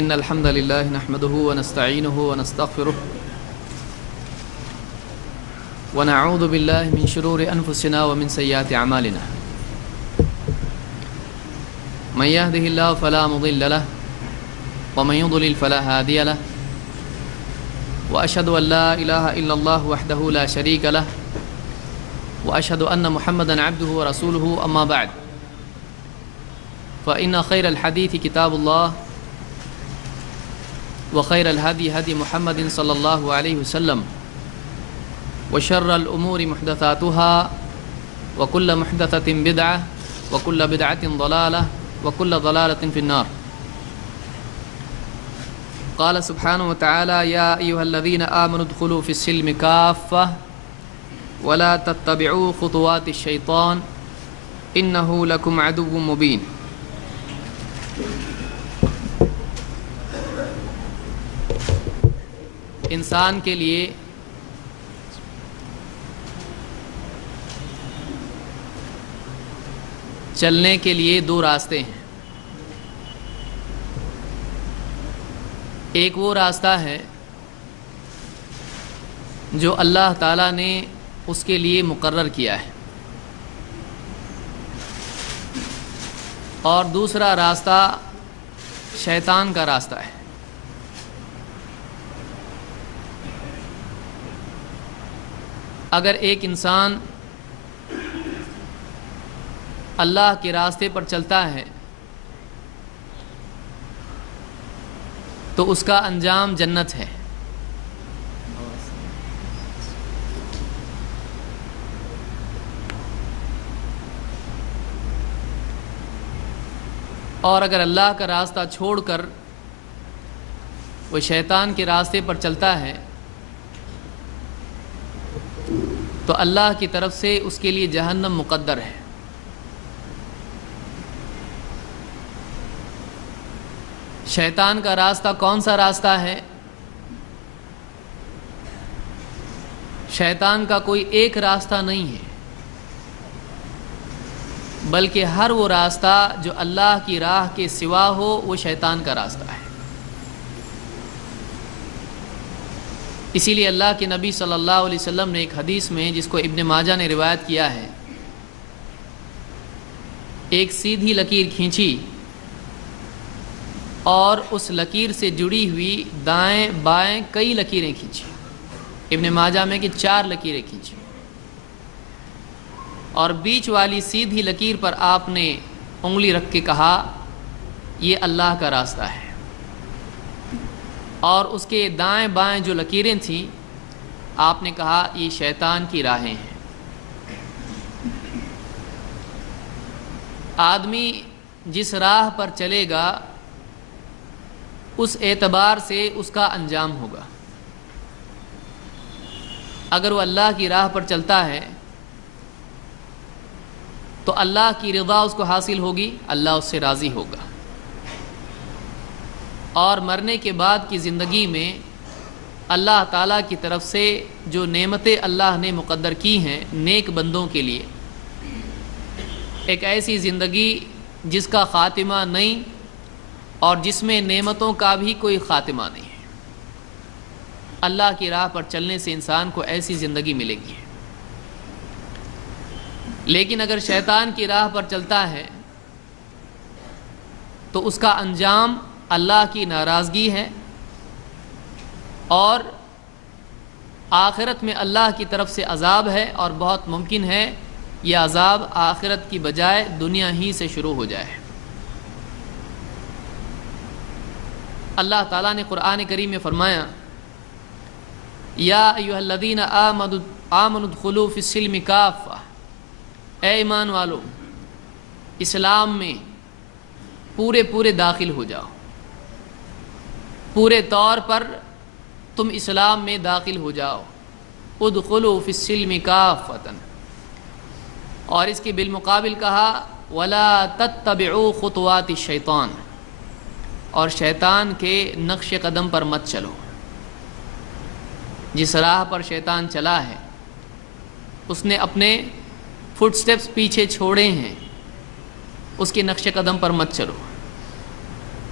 إن الحمد لله نحمده ونستعينه ونستغفره ونعوذ بالله من شرور أنفسنا ومن سيئات أعمالنا من يهده الله فلا مضل له ومن يضلل فلا هادي له وأشهد أن لا إله إلا الله وحده لا شريك له وأشهد أن محمدا عبده ورسوله أما بعد فإن خير الحديث كتاب الله وخير الهدي هدي محمد صلى الله عليه وسلم وشر الأمور محدثاتها وكل محدثة بدعة وكل بدعة ضلالة وكل ضلالة في النار. قال سبحانه وتعالى يا أيها الذين آمنوا ادخلوا في السلم كافة ولا تتبعوا خطوات الشيطان إنه لكم عدو مبين. انسان کے لیے چلنے کے لیے دو راستے ہیں. ایک وہ راستہ ہے جو اللہ تعالیٰ نے اس کے لیے مقرر کیا ہے، اور دوسرا راستہ شیطان کا راستہ ہے. اگر ایک انسان اللہ کے راستے پر چلتا ہے تو اس کا انجام جنت ہے. اور اگر اللہ کا راستہ چھوڑ کر وہ شیطان کے راستے پر چلتا ہے تو اللہ کی طرف سے اس کے لیے جہنم مقدر ہے. شیطان کا راستہ کون سا راستہ ہے؟ شیطان کا کوئی ایک راستہ نہیں ہے، بلکہ ہر وہ راستہ جو اللہ کی راہ کے سوا ہو وہ شیطان کا راستہ ہے. اسی لیے اللہ کے نبی صلی اللہ علیہ وسلم نے ایک حدیث میں، جس کو ابن ماجہ نے روایت کیا ہے، ایک سیدھی لکیر کھینچی اور اس لکیر سے جڑی ہوئی دائیں بائیں کئی لکیریں کھینچی. ابن ماجہ میں کہ 4 لکیریں کھینچی، اور بیچ والی سیدھی لکیر پر آپ نے انگلی رکھ کے کہا یہ اللہ کا راستہ ہے، اور اس کے دائیں بائیں جو لکیریں تھیں آپ نے کہا یہ شیطان کی راہیں ہیں. آدمی جس راہ پر چلے گا اس اعتبار سے اس کا انجام ہوگا. اگر وہ اللہ کی راہ پر چلتا ہے تو اللہ کی رضا اس کو حاصل ہوگی، اللہ اس سے راضی ہوگا، اور مرنے کے بعد کی زندگی میں اللہ تعالیٰ کی طرف سے جو نعمتیں اللہ نے مقدر کی ہیں نیک بندوں کے لیے، ایک ایسی زندگی جس کا خاتمہ نہیں اور جس میں نعمتوں کا بھی کوئی خاتمہ نہیں ہے، اللہ کی راہ پر چلنے سے انسان کو ایسی زندگی ملے گی. لیکن اگر شیطان کی راہ پر چلتا ہے تو اس کا انجام اللہ کی ناراضگی ہے، اور آخرت میں اللہ کی طرف سے عذاب ہے، اور بہت ممکن ہے یہ عذاب آخرت کی بجائے دنیا ہی سے شروع ہو جائے. اللہ تعالیٰ نے قرآن کریم میں فرمایا یا ایھا الذین آمنوا ادخلوا فی السلم کافہ، اے ایمان والو اسلام میں پورے داخل ہو جاؤ، پورے طور پر تم اسلام میں داخل ہو جاؤ. ادخلوا فی السلم کافۃ، اور اس کے بالمقابل کہا ولا تتبعوا خطوات الشیطان، اور شیطان کے نقش قدم پر مت چلو. جس راہ پر شیطان چلا ہے اس نے اپنے فٹ سٹیپس پیچھے چھوڑے ہیں، اس کے نقش قدم پر مت چلو.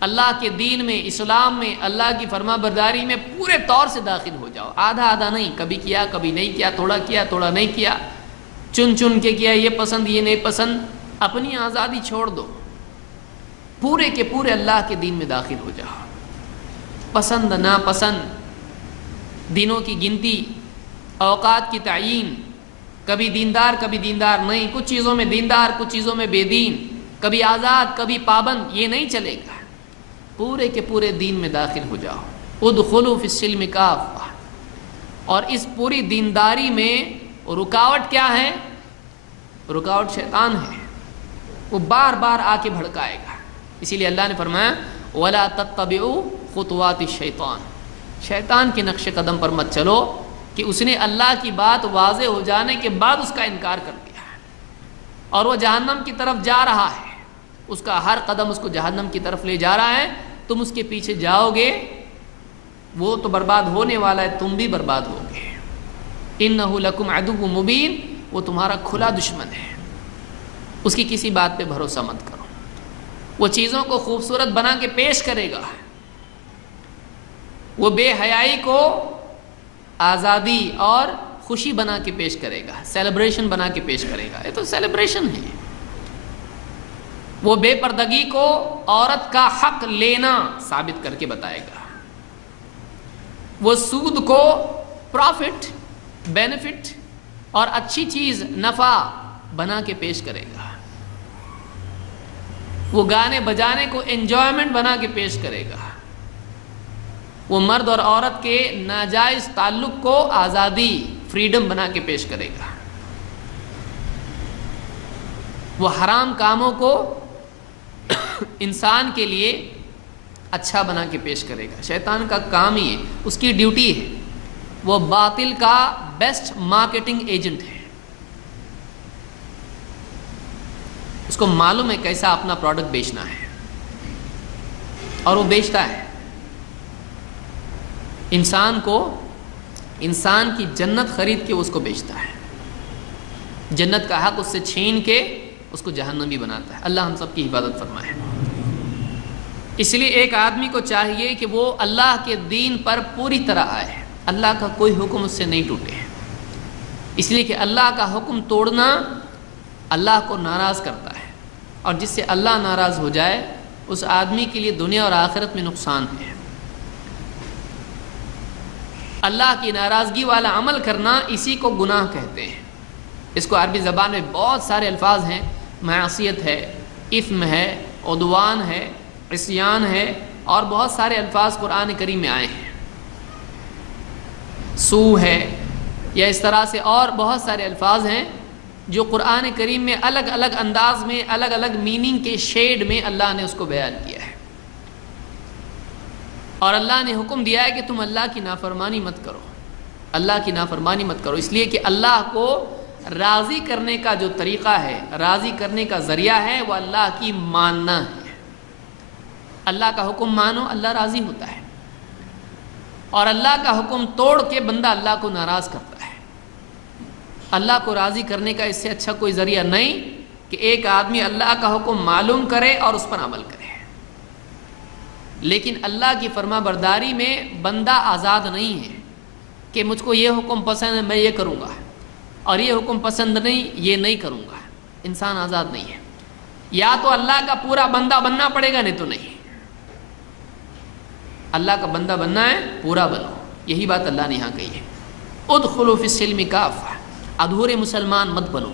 اللہ کے دین میں، اسلام میں، اللہ کی فرما برداری میں پورے طور سے داخل ہو جاؤ. آدھا آدھا نہیں، کبھی کیا کبھی نہیں کیا، تھوڑا نہیں کیا، چن چن کے کیا، یہ پسند یہ نہیں پسند. اپنی آزادی چھوڑ دو، پورے کے پورے اللہ کے دین میں داخل ہو جاؤ. پسند ناپسند، دنوں کی گنتی، اوقات کی تعیین، کبھی دیندار نہیں، کچھ چیزوں میں دیندار کچھ چیزوں میں بے دین، کبھی آزاد کبھی پابند، یہ نہیں چلے گا. پورے کے پورے دین میں داخل ہو جاؤ. ادخلوا فی السلم کافہ. اور اس پوری دینداری میں رکاوٹ کیا ہے؟ رکاوٹ شیطان ہے. وہ بار بار آ کے بھڑکائے گا. اسی لیے اللہ نے فرمایا وَلَا تَتَّبِعُوا خُطُوَاتِ الشَّيْطَانِ. شیطان کے نقش قدم پر مت چلو کہ اس نے اللہ کی بات واضح ہو جانے کے بعد اس کا انکار کر دیا اور وہ جہنم کی طرف جا رہا ہے. اس کا ہر قدم اس کو جہنم کی طرف لے جا رہا ہے. تم اس کے پیچھے جاؤ گے، وہ تو برباد ہونے والا ہے، تم بھی برباد ہوگے. اِنَّهُ لَكُمْ عَدُوٌّ مُبِينٌ. وہ تمہارا کھلا دشمن ہے. اس کی کسی بات پہ بھروسہ مت کرو. وہ چیزوں کو خوبصورت بنا کے پیش کرے گا، وہ بے حیائی کو آزادی اور خوشی بنا کے پیش کرے گا، سیلیبریشن بنا کے پیش کرے گا. یہ تو سیلیبریشن ہے. وہ بے پردگی کو عورت کا حق لینا ثابت کر کے بتائے گا. وہ سود کو پروفٹ، بینیفٹ اور اچھی چیز، نفع بنا کے پیش کرے گا. وہ گانے بجانے کو انجوائمنٹ بنا کے پیش کرے گا. وہ مرد اور عورت کے ناجائز تعلق کو آزادی، فریڈم بنا کے پیش کرے گا. وہ حرام کاموں کو انسان کے لیے اچھا بنا کے پیش کرے گا. شیطان کا کام ہی ہے، اس کی ڈیوٹی ہے. وہ باطل کا بیسٹ مارکیٹنگ ایجنٹ ہے. اس کو معلوم ہے کیسا اپنا پروڈکٹ بیچنا ہے اور وہ بیچتا ہے. انسان کو، انسان کی جنت خرید کے اس کو بیچتا ہے. جنت کا حق اس سے چھین کے اس کو جہنمی بناتا ہے. اللہ ہم سب کی حفاظت فرمائے. اس لیے ایک آدمی کو چاہیے کہ وہ اللہ کے دین پر پوری طرح آئے. اللہ کا کوئی حکم اس سے نہیں ٹوٹے. اس لیے کہ اللہ کا حکم توڑنا اللہ کو ناراض کرتا ہے، اور جس سے اللہ ناراض ہو جائے اس آدمی کے لیے دنیا اور آخرت میں نقصان ہے. اللہ کی ناراضگی والا عمل کرنا اسی کو گناہ کہتے ہیں. اس کو عربی زبان میں بہت سارے الفاظ ہیں. معصیت ہے، اثم ہے، عدوان ہے، عصیان ہے، اور بہت سارے الفاظ قرآن کریم میں آئے ہیں. سو ہے، یا اس طرح سے اور بہت سارے الفاظ ہیں جو قرآن کریم میں الگ الگ انداز میں، الگ الگ میننگ کے شیڈ میں اللہ نے اس کو بیان کیا ہے. اور اللہ نے حکم دیا ہے کہ تم اللہ کی نافرمانی مت کرو. اللہ کی نافرمانی مت کرو، اس لیے کہ اللہ کو راضی کرنے کا جو طریقہ ہے، راضی کرنے کا ذریعہ ہے، وہ اللہ کی ماننا ہے. اللہ کا حکم مانو، اللہ راضی ہوتا ہے. اور اللہ کا حکم توڑ کے بندہ اللہ کو ناراض کرتا ہے. اللہ کو راضی کرنے کا اس سے اچھا کوئی ذریعہ نہیں کہ ایک آدمی اللہ کا حکم معلوم کرے اور اس پر عمل کرے. لیکن اللہ کی فرما برداری میں بندہ آزاد نہیں ہے کہ مجھ کو یہ حکم پسند ہے میں یہ کروں گا، اور یہ حکم پسند نہیں یہ نہیں کروں گا. انسان آزاد نہیں ہے. یا تو اللہ کا پورا بندہ بننا پڑے گا، نہیں تو نہیں. اللہ کا بندہ بننا ہے، پورا بنو. یہی بات اللہ نے یہاں کہی ہے. ادخلوا فی السلم کافہ. ادھورے مسلمان مت بنو،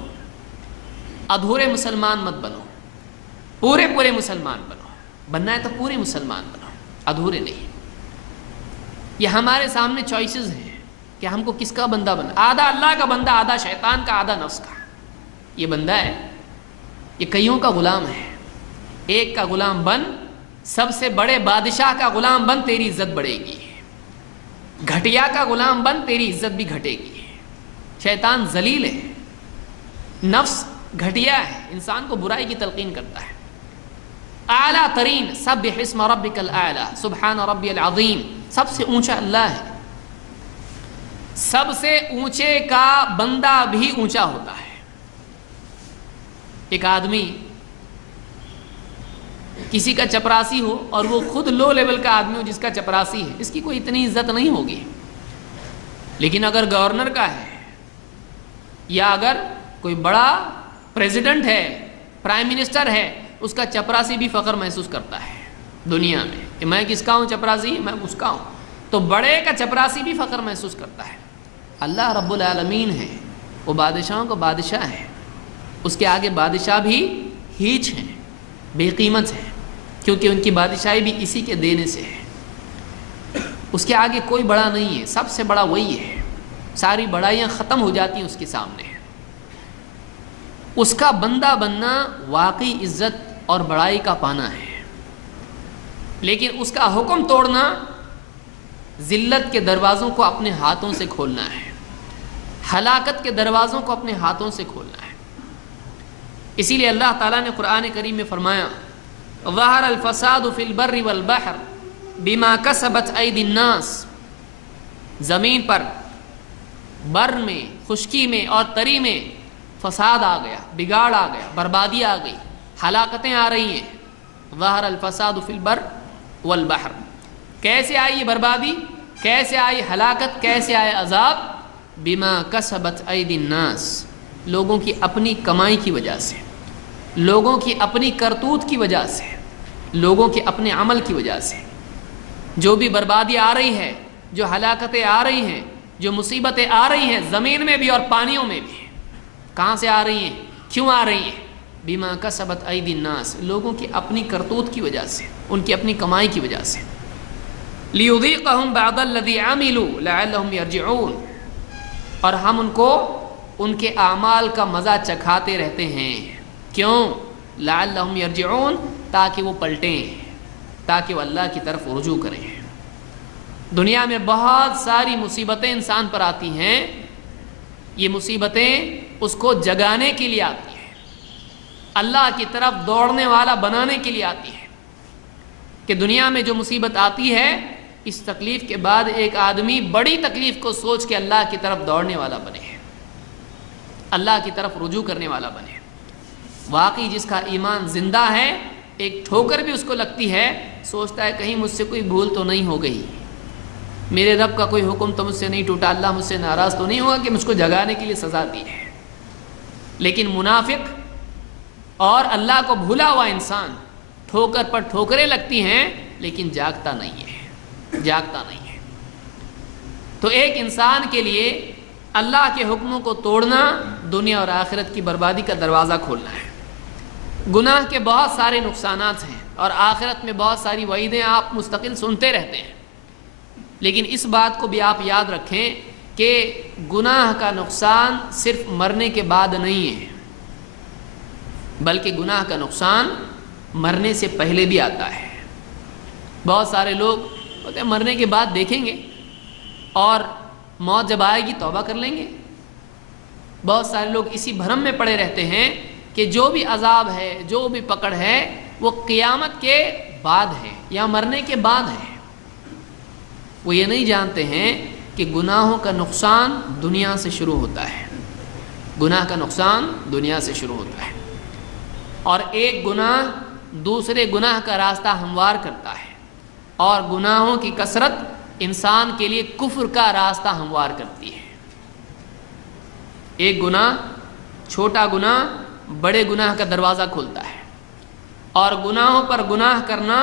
ادھورے مسلمان مت بنو، پورے پورے مسلمان بنو. بننا ہے تو پورے مسلمان بنو، ادھورے نہیں. یہ ہمارے سامنے چوائسز ہیں کہ ہم کو کس کا بندہ بننا. آدھا اللہ کا بندہ، آدھا شیطان کا، آدھا نفس کا. یہ بندہ ہے، یہ کئیوں کا غلام ہے. ایک کا غلام بن، سب سے بڑے بادشاہ کا غلام بن، تیری عزت بڑھے گی. گھٹیا کا غلام بن، تیری عزت بھی گھٹے گی. شیطان ذلیل ہے، نفس گھٹیا ہے، انسان کو برائی کی تلقین کرتا ہے. اعلیٰ ترین سبح اسم ربک الاعلیٰ سبحان ربی العظیم، سب سے اونچا اللہ ہے. سب سے اونچے کا بندہ بھی اونچا ہوتا ہے. ایک آدمی کسی کا چپراسی ہو اور وہ خود لو لیول کا آدمی ہو جس کا چپراسی ہے، اس کی کوئی اتنی عزت نہیں ہوگی. لیکن اگر گورنر کا ہے یا اگر کوئی بڑا پریزیڈنٹ ہے، پرائم منسٹر ہے، اس کا چپراسی بھی فخر محسوس کرتا ہے دنیا میں کہ میں کس کا ہوں چپراسی، میں اس کا ہوں. تو بڑے کا چپراسی بھی فخر محسوس کرتا ہے. اللہ رب العالمین ہے، وہ بادشاہوں کا بادشاہ ہے، اس کے آگے بادشاہ بھی ہیچ ہیں، بے قیمت ہیں، کیونکہ ان کی بادشاہی بھی اسی کے دینے سے ہے. اس کے آگے کوئی بڑا نہیں ہے، سب سے بڑا وہی ہے. ساری بڑائیاں ختم ہو جاتی ہیں اس کے سامنے. اس کا بندہ بننا واقعی عزت اور بڑائی کا پانا ہے، لیکن اس کا حکم توڑنا ذلت کے دروازوں کو اپنے ہاتھوں سے کھولنا ہے، ہلاکت کے دروازوں کو اپنے ہاتھوں سے کھولنا ہے. اسی لیے اللہ تعالیٰ نے قرآن کریم میں فرمایا ظہر الفساد فی البر والبحر بما کسبت ایدی الناس. زمین پر، بر میں، خشکی میں اور تری میں فساد آ گیا، بگاڑ آ گیا، بربادی آ گئی، ہلاکتیں آ رہی ہیں. ظہر الفساد فی البر والبحر. کیسے آئی یہ بربادی، کیسے آئی ہلاکت، کیسے آئے عذاب؟ بما کسبت ایدی الناس، لوگوں کی اپنی کمائی کی وجہ سے، لوگوں کی اپنی کرتوت کی وجہ سے، لوگوں کے اپنے عمل کی وجہ سے. جو بھی بربادی آ رہی ہے، جو ہلاکتیں آ رہی ہیں، جو مصیبتیں آ رہی ہیں زمین میں بھی اور پانیوں میں بھی، کہاں سے آ رہی ہیں، کیوں آ رہی ہیں؟ بما کسبت ایدی الناس، لوگوں کی اپنی کرتوت کی وجہ سے، ان کی اپنی کمائی کی وجہ سے. لیذیقہم بعض الذی عملوا لعلہم یرجعون. اور ہم ان کو ان کے اعمال کا مزہ چکھاتے رہتے ہیں. کیوں؟ لعلہم یرجعون، تاکہ وہ پلٹیں، تاکہ وہ اللہ کی طرف رجوع کریں. دنیا میں بہت ساری مصیبتیں انسان پر آتی ہیں. یہ مصیبتیں اس کو جگانے کے لیے آتی ہیں، اللہ کی طرف دوڑنے والا بنانے کے لیے آتی ہیں. کہ دنیا میں جو مصیبت آتی ہے، اس تکلیف کے بعد ایک آدمی بڑی تکلیف کو سوچ کے اللہ کی طرف دوڑنے والا بنے، اللہ کی طرف رجوع کرنے والا بنے. واقعی جس کا ایمان زندہ ہے، ایک ٹھوکر بھی اس کو لگتی ہے، سوچتا ہے کہیں مجھ سے کوئی بھول تو نہیں ہو گئی، میرے رب کا کوئی حکم تو مجھ سے نہیں ٹوٹا، اللہ مجھ سے ناراض تو نہیں ہوا کہ مجھ کو جگانے کے لیے سزا دی ہے. لیکن منافق اور اللہ کو بھولا ہوا انسان، ٹھوکر پر ٹھوکریں لگتی ہیں لیکن جاگتا نہیں ہے، جاگتا نہیں ہے. تو ایک انسان کے لیے اللہ کے حکموں کو توڑنا دنیا اور آخرت کی بربادی کا دروازہ کھولنا ہے. گناہ کے بہت سارے نقصانات ہیں اور آخرت میں بہت ساری وعیدیں آپ مستقل سنتے رہتے ہیں. لیکن اس بات کو بھی آپ یاد رکھیں کہ گناہ کا نقصان صرف مرنے کے بعد نہیں ہے، بلکہ گناہ کا نقصان مرنے سے پہلے بھی آتا ہے. بہت سارے لوگ ہوتے ہیں مرنے کے بعد دیکھیں گے اور موت جب آئے گی توبہ کر لیں گے. بہت سارے لوگ اسی بھرم میں پڑے رہتے ہیں کہ جو بھی عذاب ہے، جو بھی پکڑ ہے، وہ قیامت کے بعد ہے یا مرنے کے بعد ہے. وہ یہ نہیں جانتے ہیں کہ گناہوں کا نقصان دنیا سے شروع ہوتا ہے. گناہ کا نقصان دنیا سے شروع ہوتا ہے، اور ایک گناہ دوسرے گناہ کا راستہ ہموار کرتا ہے، اور گناہوں کی کثرت انسان کے لیے کفر کا راستہ ہموار کرتی ہے. ایک گناہ، چھوٹا گناہ بڑے گناہ کا دروازہ کھولتا ہے، اور گناہوں پر گناہ کرنا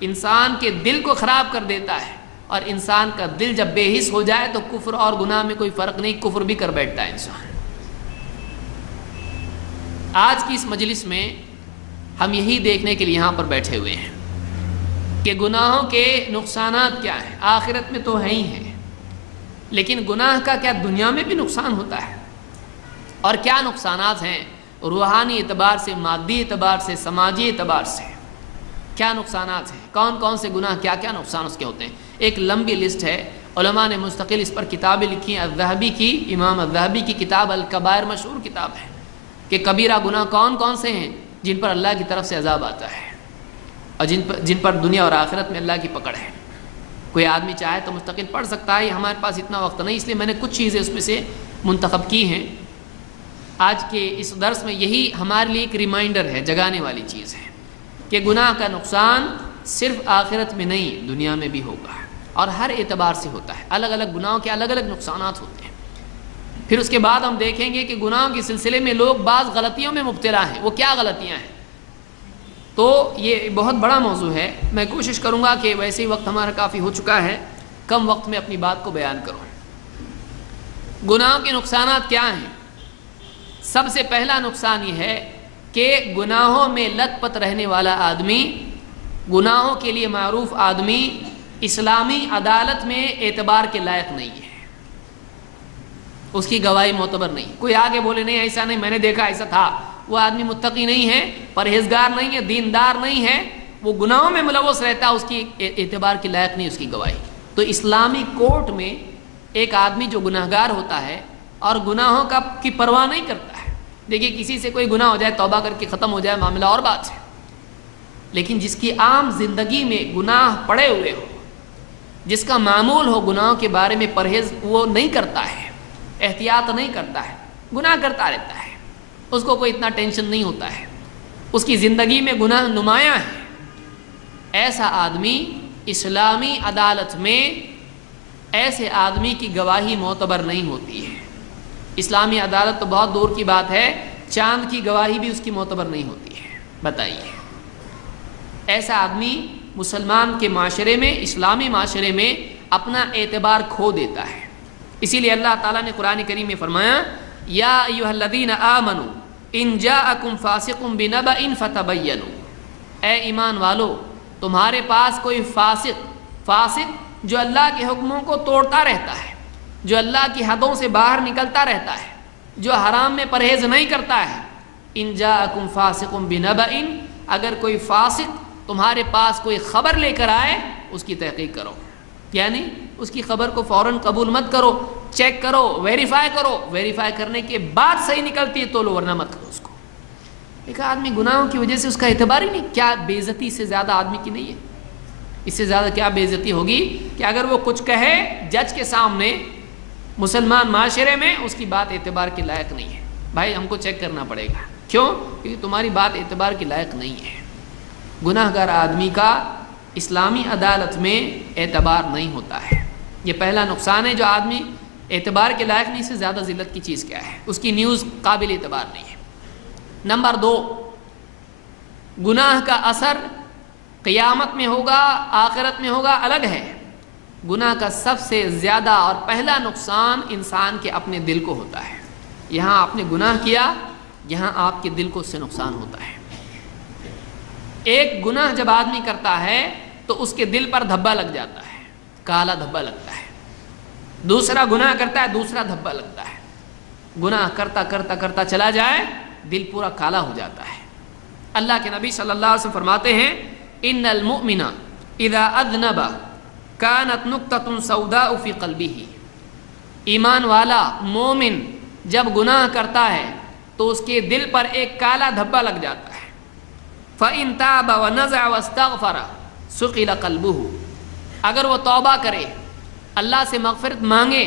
انسان کے دل کو خراب کر دیتا ہے، اور انسان کا دل جب بے حس ہو جائے تو کفر اور گناہ میں کوئی فرق نہیں، کفر بھی کر بیٹھتا ہے انسان. آج کی اس مجلس میں ہم یہی دیکھنے کے لیے یہاں پر بیٹھے ہوئے ہیں کہ گناہوں کے نقصانات کیا ہیں. آخرت میں تو ہیں ہی ہیں، لیکن گناہ کا کیا دنیا میں بھی نقصان ہوتا ہے؟ اور کیا نقصانات ہیں روحانی اعتبار سے، مادی اعتبار سے، سماجی اعتبار سے؟ کیا نقصانات ہیں؟ کون کون سے گناہ، کیا کیا نقصان اس کے ہوتے ہیں؟ ایک لمبی لسٹ ہے، علماء نے مستقل اس پر کتابیں لکھی ہیں. الذہبی کی، امام الذہبی کی کتاب الکبائر مشہور کتاب ہے کہ کبیرہ گناہ کون کون سے ہیں جن پر اللہ کی طرف سے عذاب آتا ہے اور جن پر دنیا اور آخرت میں اللہ کی پکڑ ہے. کوئی آدمی چاہے تو مستقل پڑھ سکتا ہے، ہمارے پاس اتنا وقت نہیں، اس لیے میں نے کچھ چیزیں اس میں سے منتخب کی ہیں. آج کے اس درس میں یہی ہمارے لیے ایک ریمائنڈر ہے، جگانے والی چیز ہے کہ گناہ کا نقصان صرف آخرت میں نہیں دنیا میں بھی ہوگا، اور ہر اعتبار سے ہوتا ہے۔ الگ الگ گناہوں کے الگ الگ نقصانات ہوتے ہیں۔ پھر اس کے بعد ہم دیکھیں گے کہ گناہوں کے سلسلے میں لوگ بعض غلطیوں میں مبتلا ہیں، وہ کیا غلطیاں ہیں۔ تو یہ بہت بڑا موضوع ہے، میں کوشش کروں گا کہ ویسے ہی وقت ہمارا کافی ہو چکا ہے، کم وقت میں اپنی بات کو بیان کروں۔ گناہوں کے نقصانات کیا ہیں؟ سب سے پہلا نقصان یہ ہے کہ گناہوں میں لت پت رہنے والا آدمی، گناہوں کے لیے معروف آدمی اسلامی عدالت میں اعتبار کے لائق نہیں ہے، اس کی گواہی معتبر نہیں۔ کوئی آگے بولے نہیں ایسا نہیں، میں نے دیکھا ایسا تھا، وہ آدمی متقی نہیں ہے، پرہیزگار نہیں ہے، دیندار نہیں ہے، وہ گناہوں میں ملوث رہتا ہے، اس کی اعتبار کے لائق نہیں اس کی گواہی۔ تو اسلامی کورٹ میں ایک آدمی جو گناہگار ہوتا ہے اور گناہوں کی پرواہ نہیں کرتا ہے، دیکھیے کسی سے کوئی گناہ ہو جائے توبہ کر کے ختم ہو جائے معاملہ اور بات ہے، لیکن جس کی عام زندگی میں گناہ پڑے ہوئے ہو، جس کا معمول ہو گناہوں کے بارے میں پرہیز وہ نہیں کرتا ہے، احتیاط نہیں کرتا ہے، گناہ کرتا رہتا ہے، اس کو کوئی اتنا ٹینشن نہیں ہوتا ہے، اس کی زندگی میں گناہ نمایاں ہے، ایسا آدمی اسلامی عدالت میں ایسے آدمی کی گواہی معتبر نہیں ہوتی ہے۔ اسلامی عدالت تو بہت دور کی بات ہے، چاند کی گواہی بھی اس کی معتبر نہیں ہوتی ہے۔ بتائیے، ایسا آدمی مسلمان کے معاشرے میں، اسلامی معاشرے میں اپنا اعتبار کھو دیتا ہے۔ اسی لیے اللہ تعالیٰ نے قرآن کریم میں فرمایا، یا ایھا الذین آمنوا ان جاءکم فاسق بنبأ فتبینوا، اے ایمان والو تمہارے پاس کوئی فاسق جو اللہ کے حکموں کو توڑتا رہتا ہے، جو اللہ کی حدوں سے باہر نکلتا رہتا ہے، جو حرام میں پرہیز نہیں کرتا ہے، ان جاءکم فاسق بنبأ، اگر کوئی فاسق تمہارے پاس کوئی خبر لے کر آئے اس کی تحقیق کرو، یعنی اس کی خبر کو فوراً قبول مت کرو، چیک کرو، ویریفائی کرنے کے بعد صحیح نکلتی ہے تو لو، ورنہ مت کرو اس کو۔ ایک آدمی گناہوں کی وجہ سے اس کا اعتبار ہی نہیں، کیا بے عزتی سے زیادہ آدمی کی نہیں ہے؟ اس سے زیادہ کیا بے عزتی ہوگی کہ اگر وہ کچھ کہے جج کے سامنے مسلمان معاشرے میں، اس کی بات اعتبار کے لائق نہیں ہے۔ بھائی ہم کو چیک کرنا پڑے گا، کیوں؟ کیونکہ تمہاری بات اعتبار کے لائق نہیں ہے۔ گناہ گار آدمی کا اسلامی عدالت میں اعتبار نہیں ہوتا ہے۔ یہ پہلا نقصان ہے، جو آدمی اعتبار کے لائق نہیں، سے زیادہ ذلت کی چیز کیا ہے؟ اس کی نیوز قابل اعتبار نہیں ہے۔ نمبر 2، گناہ کا اثر قیامت میں ہوگا، آخرت میں ہوگا، الگ ہے۔ گناہ کا سب سے زیادہ اور پہلا نقصان انسان کے اپنے دل کو ہوتا ہے۔ یہاں آپ نے گناہ کیا، یہاں آپ کے دل کو اس سے نقصان ہوتا ہے۔ ایک گناہ جب آدمی کرتا ہے تو اس کے دل پر دھبا لگ جاتا ہے، کالا دھبا لگتا ہے۔ دوسرا گناہ کرتا ہے، دوسرا دھبا لگتا ہے۔ گناہ کرتا کرتا کرتا چلا جائے، دل پورا کالا ہو جاتا ہے۔ اللہ کے نبی صلی اللہ علیہ وسلم فرماتے ہیں، ان المؤمن اذا اذنب كانت نقطة سوداء في قلبه، ایمان والا مومن جب گناہ کرتا ہے تو اس کے دل پر ایک کالا دھبا لگ جاتا ہے۔ فَإِن تَابَ وَنَزَعَ وَاسْتَغْفَرَ سُقِلَ قَلْبُهُ، اگر وہ توبہ کرے، اللہ سے مغفرت مانگے،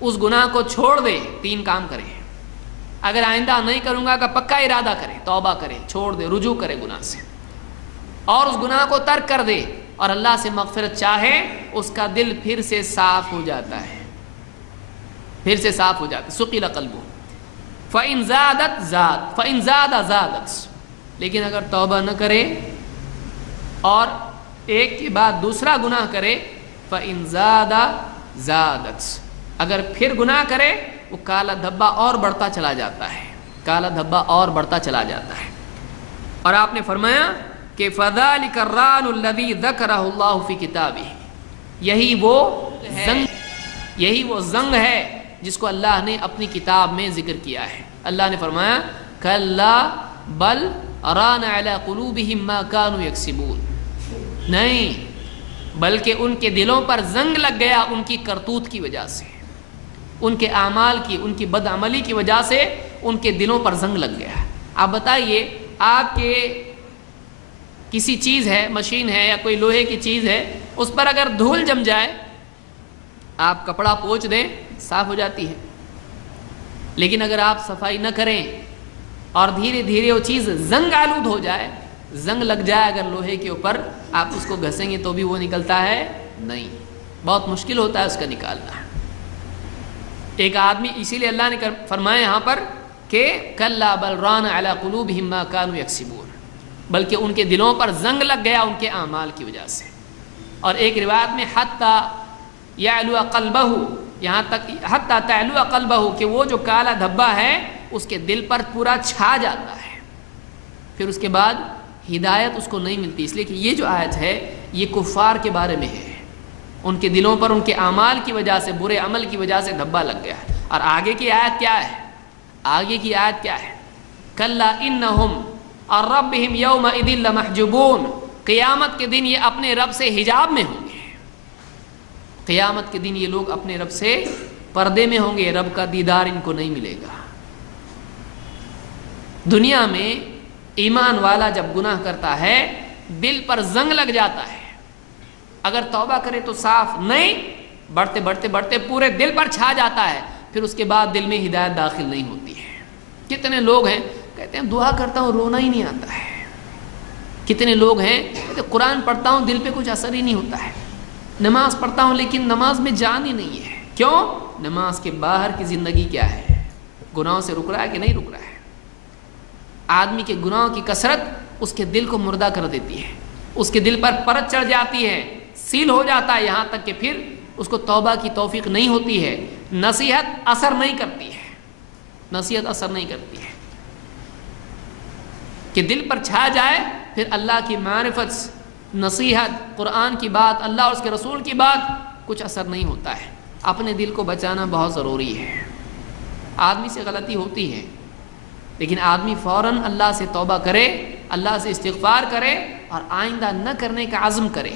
اس گناہ کو چھوڑ دے، 3 کام کرے، اگر آئندہ نہیں کروں گا کا پکا ارادہ کرے، توبہ کرے، چھوڑ دے، رجوع کرے گناہ سے، اور اس گناہ کو ترک کر دے اور اللہ سے مغفرت چاہے، اس کا دل پھر سے صاف ہو جاتا ہے، پھر سے صاف ہو جاتا ہے۔ سُقِلَ قَلْبُهُ فَإِن زَادَتْ زَادَ فَإِن زَادَ زَادَتْ، لیکن اگر توبہ نہ کرے اور ایک کے بعد دوسرا گناہ کرے، فَإِن زَادَ زَادَتْ، اگر پھر گناہ کرے، وہ کالا دھبا اور بڑھتا چلا جاتا ہے، کالا دھبا اور بڑھتا چلا جاتا ہے۔ اور آپ نے فرمایا کہ فَذَلِكَ الرَّانُ الَّذِي ذَكَرَهُ اللَّهُ فِي كِتَابِهِ، یہی وہ زنگ ہے جس کو اللہ نے اپنی کتاب میں ذکر کیا ہے۔ اللہ نے فرمایا كَلَّا بَلْ رَانَ عَلَى قُلُوبِهِمْ مَا كَانُوا يَكْسِبُونَ، نہیں بلکہ ان کے دلوں پر زنگ لگ گیا ان کی کرتوت کی وجہ سے، ان کے اعمال کی، ان کی بدعملی کی وجہ سے ان کے دلوں پر زنگ لگ گیا۔ آپ بتائیے، آپ کے کسی چیز ہے، مشین ہے یا کوئی لوہے کی چیز ہے، اس پر اگر دھول جم جائے، آپ کپڑا پوچھ دیں، صاف ہو جاتی ہے، لیکن اگر آپ صفائی نہ کریں اور دھیرے دھیرے وہ چیز زنگ آلود ہو جائے، زنگ لگ جائے اگر لوہے کے اوپر، آپ اس کو گھسیں گے تو بھی وہ نکلتا ہے نہیں، بہت مشکل ہوتا ہے اس کا نکالنا۔ ایک آدمی، اسی لیے اللہ نے فرمایا یہاں پر کہ کلا بل ران علی قلوبہم ما کانوا یکسبون، بلکہ ان کے دلوں پر زنگ لگ گیا ان کے اعمال کی وجہ سے۔ اور ایک روایت میں حتی یعلو قلبہ، یہاں تک حتی تعلو قلبہ، کہ وہ جو کالا دھبا ہے اس کے دل پر پورا چھا جاتا ہے، پھر اس کے بعد ہدایت اس کو نہیں ملتی۔ اس لیے کہ یہ جو آیت ہے یہ کفار کے بارے میں ہے، ان کے دلوں پر ان کے اعمال کی وجہ سے، برے عمل کی وجہ سے دھبا لگ گیا ہے۔ اور آگے کی آیت کیا ہے؟ آگے کی آیت کیا ہے؟ کلا انہم عن ربہم یومئذ لمحجوبون، قیامت کے دن یہ اپنے رب سے حجاب میں ہوں گے، قیامت کے دن یہ لوگ اپنے رب سے پردے میں ہوں گے، رب کا دیدار ان کو نہیں ملے گا۔ دنیا میں ایمان والا جب گناہ کرتا ہے دل پر زنگ لگ جاتا ہے، اگر توبہ کرے تو صاف، نہیں، بڑھتے بڑھتے بڑھتے پورے دل پر چھا جاتا ہے، پھر اس کے بعد دل میں ہدایت داخل نہیں ہوتی ہے۔ کتنے لوگ ہیں کہتے ہیں دعا کرتا ہوں رونا ہی نہیں آتا ہے، کتنے لوگ ہیں کہتے ہیں قرآن پڑھتا ہوں دل پہ کچھ اثر ہی نہیں ہوتا ہے، نماز پڑھتا ہوں لیکن نماز میں جان ہی نہیں ہے۔ کیوں؟ نماز کے باہر کی زندگی کیا ہے؟ گناہوں سے رک رہا ہے کہ نہیں رک رہا ہے؟ آدمی کے گناہوں کی کثرت اس کے دل کو مردہ کر دیتی ہے، اس کے دل پر پرت چڑھ جاتی ہے، سیل ہو جاتا ہے، یہاں تک کہ پھر اس کو توبہ کی توفیق نہیں ہوتی ہے، نصیحت اثر نہیں کرتی ہے، نصیحت اثر نہیں کرتی ہے کہ دل پر چھا جائے، پھر اللہ کی معرفت، نصیحت، قرآن کی بات، اللہ اور اس کے رسول کی بات کچھ اثر نہیں ہوتا ہے۔ اپنے دل کو بچانا بہت ضروری ہے۔ آدمی سے غلطی ہوتی ہے لیکن آدمی فوراً اللہ سے توبہ کرے، اللہ سے استغفار کرے اور آئندہ نہ کرنے کا عزم کرے۔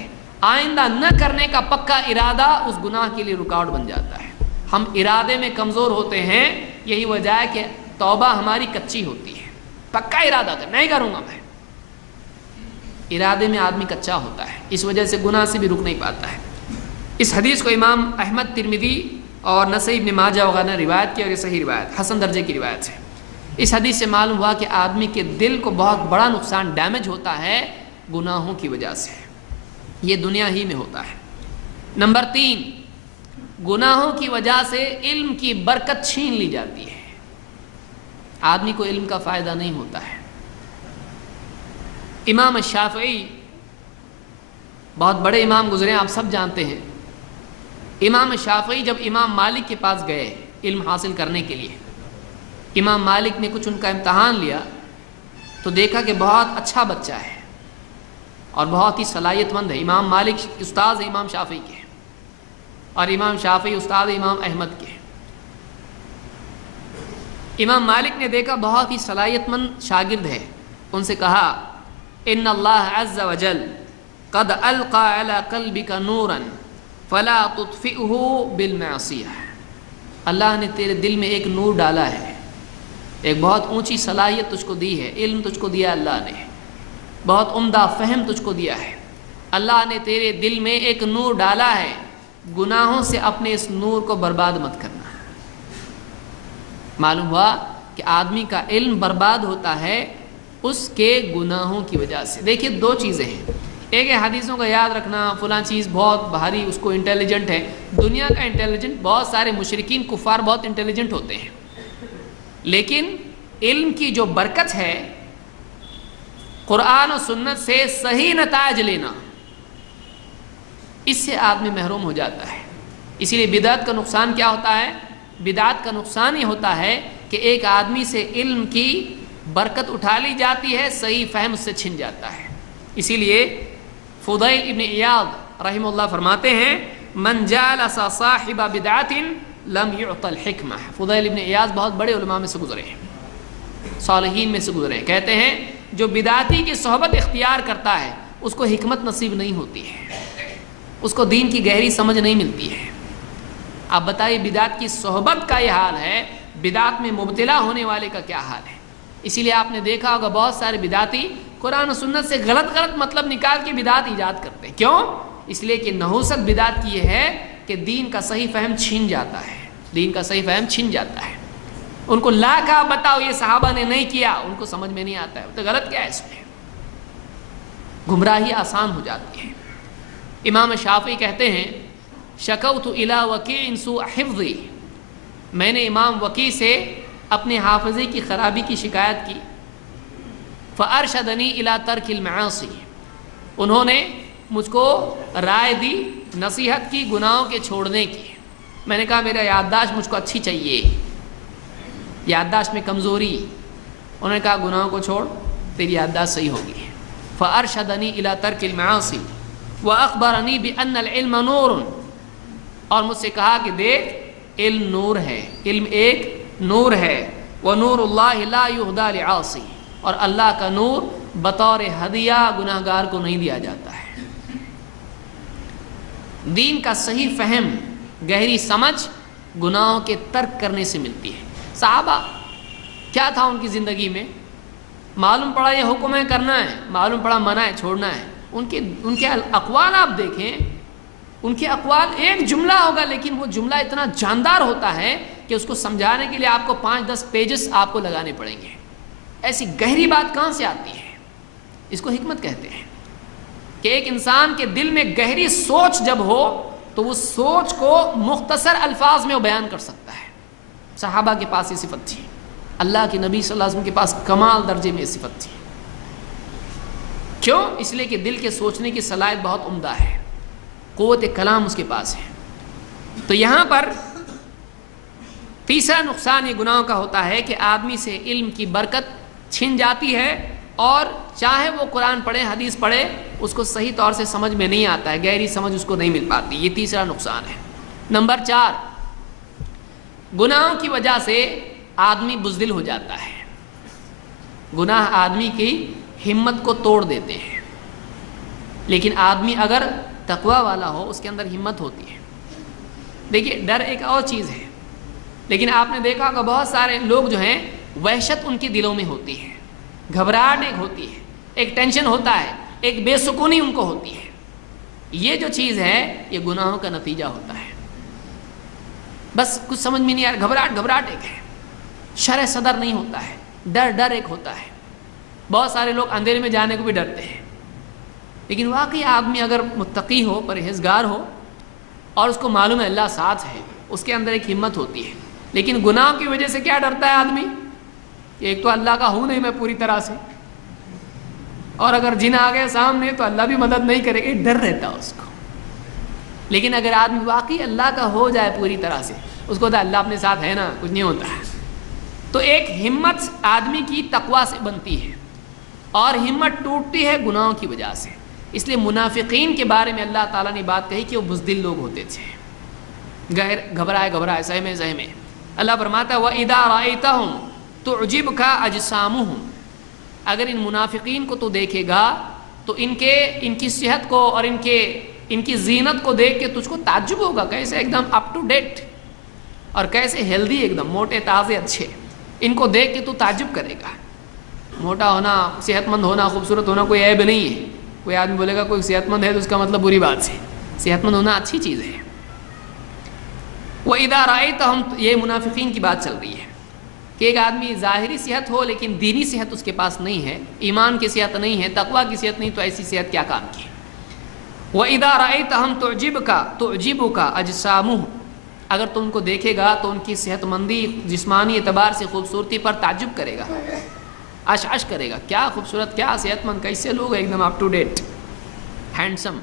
آئندہ نہ کرنے کا پکا ارادہ اس گناہ کے لیے رکاوٹ بن جاتا ہے۔ ہم ارادے میں کمزور ہوتے ہیں، یہی وجہ ہے کہ توبہ ہماری کچی ہوتی ہے۔ پکا ارادہ کر، نہیں کروں گا میں، ارادے میں آدمی کچا ہوتا ہے، اس وجہ سے گناہ سے بھی رک نہیں پاتا ہے۔ اس حدیث کو امام احمد، ترمذی اور نسائی ابن ماجہ وغیرہ نے روایت کی، اور یہ صحیح روایت، حسن درجے کی روایت ہے۔ اس حدیث سے معلوم ہوا کہ آدمی کے دل کو بہت بڑا نقصان، ڈیمیج ہوتا ہے گناہوں کی وجہ سے، یہ دنیا ہی میں ہوتا ہے۔ نمبر 3، گناہوں کی وجہ سے علم کی برکت چھین لی جاتی ہے، آدمی کو علم کا فائدہ نہیں ہوتا ہے۔ امام شافعی بہت بڑے امام گزرے ہیں، آپ سب جانتے ہیں۔ امام شافعی جب امام مالک کے پاس گئے علم حاصل کرنے کے لیے، امام مالک نے کچھ ان کا امتحان لیا تو دیکھا کہ بہت اچھا بچہ ہے اور بہت ہی صلاحیت مند ہے۔ امام مالک استاد امام شافعی کے، اور امام شافعی استاد امام احمد کے۔ امام مالک نے دیکھا بہت ہی صلاحیت مند شاگرد ہے، ان سے کہا ان اللہ عز وجل قد القى على قلبك نورا فلا تطفئه بالمعصیہ، اللہ نے تیرے دل میں ایک نور ڈالا ہے، ایک بہت اونچی صلاحیت تجھ کو دی ہے، علم تجھ کو دیا اللہ نے، بہت عمدہ فہم تجھ کو دیا ہے، اللہ نے تیرے دل میں ایک نور ڈالا ہے، گناہوں سے اپنے اس نور کو برباد مت کرنا۔ معلوم ہوا کہ آدمی کا علم برباد ہوتا ہے اس کے گناہوں کی وجہ سے۔ دیکھیے دو چیزیں ہیں، ایک ہے حدیثوں کا یاد رکھنا، فلاں چیز بہت بھاری، اس کو انٹیلیجنٹ ہے، دنیا کا انٹیلیجنٹ، بہت سارے مشرکین کفار بہت انٹیلیجنٹ ہوتے ہیں، لیکن علم کی جو برکت ہے، قرآن و سنت سے صحیح نتائج لینا، اس سے آدمی محروم ہو جاتا ہے۔ اسی لیے بدعت کا نقصان کیا ہوتا ہے؟ بدعت کا نقصان یہ ہوتا ہے کہ ایک آدمی سے علم کی برکت اٹھا لی جاتی ہے، صحیح فہم اس سے چھن جاتا ہے۔ اسی لیے فضیل ابن عیاض رحمہ اللہ فرماتے ہیں من جالس صاحب بدعت لم يعط الحکمہ۔ فضیل ابن عیاض بہت بڑے علماء میں سے گزرے ہیں، صالحین میں سے گزرے ہیں، کہتے ہیں جو بدعتی کی صحبت اختیار کرتا ہے اس کو حکمت نصیب نہیں ہوتی ہے، اس کو دین کی گہری سمجھ نہیں ملتی ہے۔ آپ بتائیے بدعت کی صحبت کا یہ حال ہے، بدعت میں مبتلا ہونے والے کا کیا حال ہے؟ اسی لیے آپ نے دیکھا ہوگا بہت سارے بدعتی قرآن و سنت سے غلط مطلب نکال کے بدعت ایجاد کرتے ہیں۔ کیوں؟ اس لیے کہ نحوست بدعت کی یہ ہے کہ دین کا صحیح فہم چھن جاتا ہے، دین کا صحیح فہم چھن جاتا ہے۔ ان کو لا کہا بتاؤ یہ صحابہ نے نہیں کیا، ان کو سمجھ میں نہیں آتا ہے تو غلط کیا ہے اس میں۔ گمراہی آسان ہو جاتی ہے۔ امام شافعی کہتے ہیں شکوت الی وکیع سوء حفظی، میں نے امام وکیع سے اپنے حافظے کی خرابی کی شکایت کی، فارشدنی الی ترک المعاصی، انہوں نے مجھ کو رائے دی، نصیحت کی گناہوں کے چھوڑنے کی۔ میں نے کہا میرا یادداشت مجھ کو اچھی چاہیے، یادداشت میں کمزوری، انہوں نے کہا گناہوں کو چھوڑ تیری یادداشت صحیح ہوگی۔ فارشدنی الی ترک المعاصی واخبرنی بان العلم نور، اور مجھ سے کہا کہ دیکھ علم نور ہے، علم ایک نور ہے، ونور اللہ لا یہدی لعاصی، اور اللہ کا نور بطور ہدیہ گناہگار کو نہیں دیا جاتا ہے۔ دین کا صحیح فہم، گہری سمجھ گناہوں کے ترک کرنے سے ملتی ہے۔ صحابہ کیا تھا ان کی زندگی میں؟ معلوم پڑا یہ حکم ہے کرنا ہے، معلوم پڑا منع ہے چھوڑنا ہے۔ ان کے اقوال آپ دیکھیں، ان کے اقوال ایک جملہ ہوگا لیکن وہ جملہ اتنا جاندار ہوتا ہے کہ اس کو سمجھانے کے لیے آپ کو 5-10 پیجز آپ کو لگانے پڑیں گے۔ ایسی گہری بات کہاں سے آتی ہے؟ اس کو حکمت کہتے ہیں کہ ایک انسان کے دل میں گہری سوچ جب ہو تو وہ سوچ کو مختصر الفاظ میں وہ بیان کر سکتا ہے۔ صحابہ کے پاس یہ صفت تھی، اللہ کے نبی صلی اللہ علیہ وسلم کے پاس کمال درجے میں یہ صفت تھی۔ کیوں؟ اس لیے کہ دل کے سوچنے کی صلاحیت بہت عمدہ ہے، قوت کلام اس کے پاس ہے۔ تو یہاں پر تیسرا نقصان یہ گناہوں کا ہوتا ہے کہ آدمی سے علم کی برکت چھن جاتی ہے، اور چاہے وہ قرآن پڑھے حدیث پڑھے اس کو صحیح طور سے سمجھ میں نہیں آتا ہے، گہری سمجھ اس کو نہیں مل پاتی۔ یہ تیسرا نقصان ہے۔ نمبر 4، گناہوں کی وجہ سے آدمی بزدل ہو جاتا ہے۔ گناہ آدمی کی ہمت کو توڑ دیتے ہیں، لیکن آدمی اگر تقوی والا ہو اس کے اندر ہمت ہوتی ہے۔ دیکھیے ڈر ایک اور چیز ہے، لیکن آپ نے دیکھا کہ بہت سارے لوگ جو ہیں وحشت ان کے دلوں میں ہوتی ہے، گھبراہٹ ایک ہوتی ہے، ایک ٹینشن ہوتا ہے، ایک بے سکونی ان کو ہوتی ہے۔ یہ جو چیز ہے یہ گناہوں کا نتیجہ ہوتا ہے۔ بس کچھ سمجھ میں نہیں آ رہا، گھبراہٹ ایک ہے، شرح صدر نہیں ہوتا ہے، ڈر ایک ہوتا ہے۔ بہت سارے لوگ اندھیرے میں جانے کو بھی ڈرتے ہیں، لیکن واقعی آدمی اگر متقی ہو، پرہیزگار ہو اور اس کو معلوم ہے اللہ ساتھ ہے، اس کے اندر ایک ہمت ہوتی ہے۔ لیکن گناہ کی وجہ سے کیا ڈرتا ہے آدمی کہ ایک تو اللہ کا ہوں نہیں میں پوری طرح سے، اور اگر جن آ گئے سامنے تو اللہ بھی مدد نہیں کرے گا، ڈر رہتا اس کو۔ لیکن اگر آدمی واقعی اللہ کا ہو جائے پوری طرح سے، اس کو تو اللہ اپنے ساتھ ہے نا، کچھ نہیں ہوتا ہے، تو ایک ہمت آدمی کی تقوی سے بنتی ہے، اور ہمت ٹوٹتی ہے گناہوں کی وجہ سے۔ اس لیے منافقین کے بارے میں اللہ تعالیٰ نے بات کہی کہ وہ بزدل لوگ ہوتے تھے، گھبرائے سہمے۔ اللہ فرماتا ہے وَإِذَا رَأَيْتَهُمْ تُعْجِبْكَ أَجْسَامُهُمْ، اگر ان منافقین کو تو دیکھے گا تو ان کی صحت کو اور ان کی زینت کو دیکھ کے تجھ کو تعجب ہوگا، کیسے ایک دم اپ ٹو ڈیٹ اور کیسے ہیلدی، ایک دم موٹے تازے اچھے، ان کو دیکھ کے تو تعجب کرے گا۔ موٹا ہونا، صحت مند ہونا، خوبصورت ہونا کوئی عیب نہیں ہے۔ کوئی آدمی بولے گا کوئی صحت مند ہے تو اس کا مطلب بری بات سے، صحت مند ہونا اچھی چیز ہے۔ وَإِذَا رَأَيْتَهُمْ، یہ منافقین کی بات چل رہی ہے کہ ایک آدمی ظاہری صحت ہو لیکن دینی صحت اس کے پاس نہیں ہے، ایمان کی صحت نہیں ہے، تقوی کی صحت نہیں، تو ایسی صحت کیا کام کی۔ وَإِذَا رَأَيْتَهُمْ تُعْجِبُكَ أَجْسَامُهُمْ، اگر تم ان کو دیکھے گا تو ان کی صحت مندی، جسمانی اعتبار سے خوبصورتی پر تعجب کرے گا، عش کرے گا، کیا خوبصورت، کیا صحت مند، کیسے لوگ ایک دم اپ ٹو ڈیٹ، ہینڈسم۔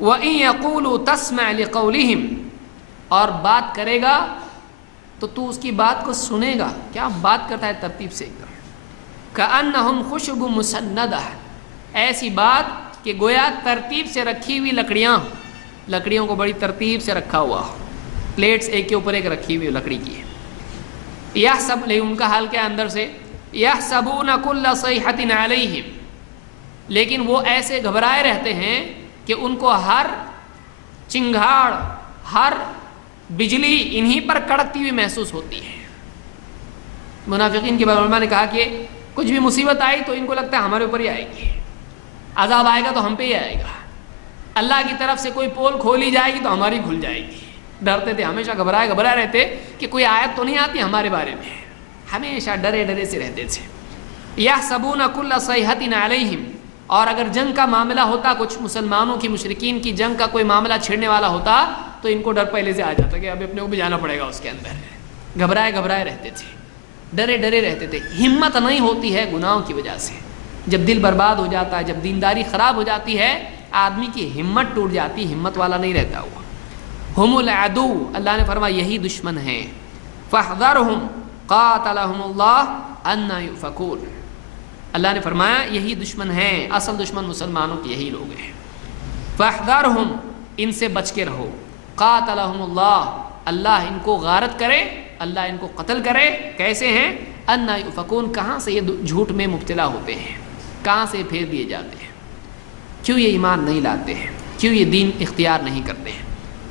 وَإِن يَقُولُوا تَسْمَعْ لِقَوْلِهِمْ، اور بات کرے گا تو اس کی بات کو سنے گا، کیا بات کرتا ہے ترتیب سے، كَأَنَّهُمْ خُشُبٌ مُسَنَّدَةٌ، ایسی بات کہ گویا ترتیب سے رکھی ہوئی لکڑیوں کو بڑی ترتیب سے رکھا ہوا، پلیٹس ایک کے اوپر ایک رکھی ہوئی لکڑی کی ہے۔ یحسب، لیکن ان کا حال کیا اندر سے، یحسبون کل صیحۃ علیہم، لیکن وہ ایسے گھبرائے رہتے ہیں کہ ان کو ہر چنگھاڑ، ہر بجلی انہی پر کڑکتی ہوئی محسوس ہوتی ہے۔ منافقین کے بارے میں نے کہا کہ کچھ بھی مصیبت آئی تو ان کو لگتا ہے ہمارے اوپر ہی آئے گی، عذاب آئے گا تو ہم پہ ہی آئے گا، اللہ کی طرف سے کوئی پول کھولی جائے گی تو ہماری کھل جائے گی۔ ڈرتے تھے، ہمیشہ گھبرائے رہتے کہ کوئی آیت تو نہیں آتی ہمارے بارے میں، ہمیشہ ڈرے سے رہتے تھے۔ یحسبون کل صیحۃ علیہم، اور اگر جنگ کا معاملہ ہوتا، کچھ مسلمانوں کی مشرکین کی جنگ کا کوئی معاملہ چھیڑنے والا ہوتا تو ان کو ڈر پہلے سے آ جاتا کہ اب اپنے کو بھی جانا پڑے گا اس کے اندر. گھبرائے گھبرائے رہتے تھے، ڈرے ڈرے رہتے تھے. ہمت نہیں ہوتی ہے گناہوں کی وجہ سے. جب دل برباد ہو جاتا ہے، جب دینداری خراب ہو جاتی ہے، آدمی کی ہمت ٹوٹ جاتی، ہمت والا نہیں رہتا ہوا. ہم العدو، اللہ نے فرمایا یہی دشمن ہیں. فاحذرہم قاتلہم اللہ انا یؤفکون، اللہ نے فرمایا یہی دشمن ہیں، اصل دشمن مسلمانوں کے یہی لوگ ہیں. فاحذرہم، ان سے بچ کے رہو. قاتلہم اللہ، اللہ ان کو غارت کرے، اللہ ان کو قتل کرے. کیسے ہیں؟ انا یؤفکون، کہاں سے یہ جھوٹ میں مبتلا ہوتے ہیں، کہاں سے پھیر دیے جاتے ہیں، کیوں یہ ایمان نہیں لاتے ہیں، کیوں یہ دین اختیار نہیں کرتے ہیں.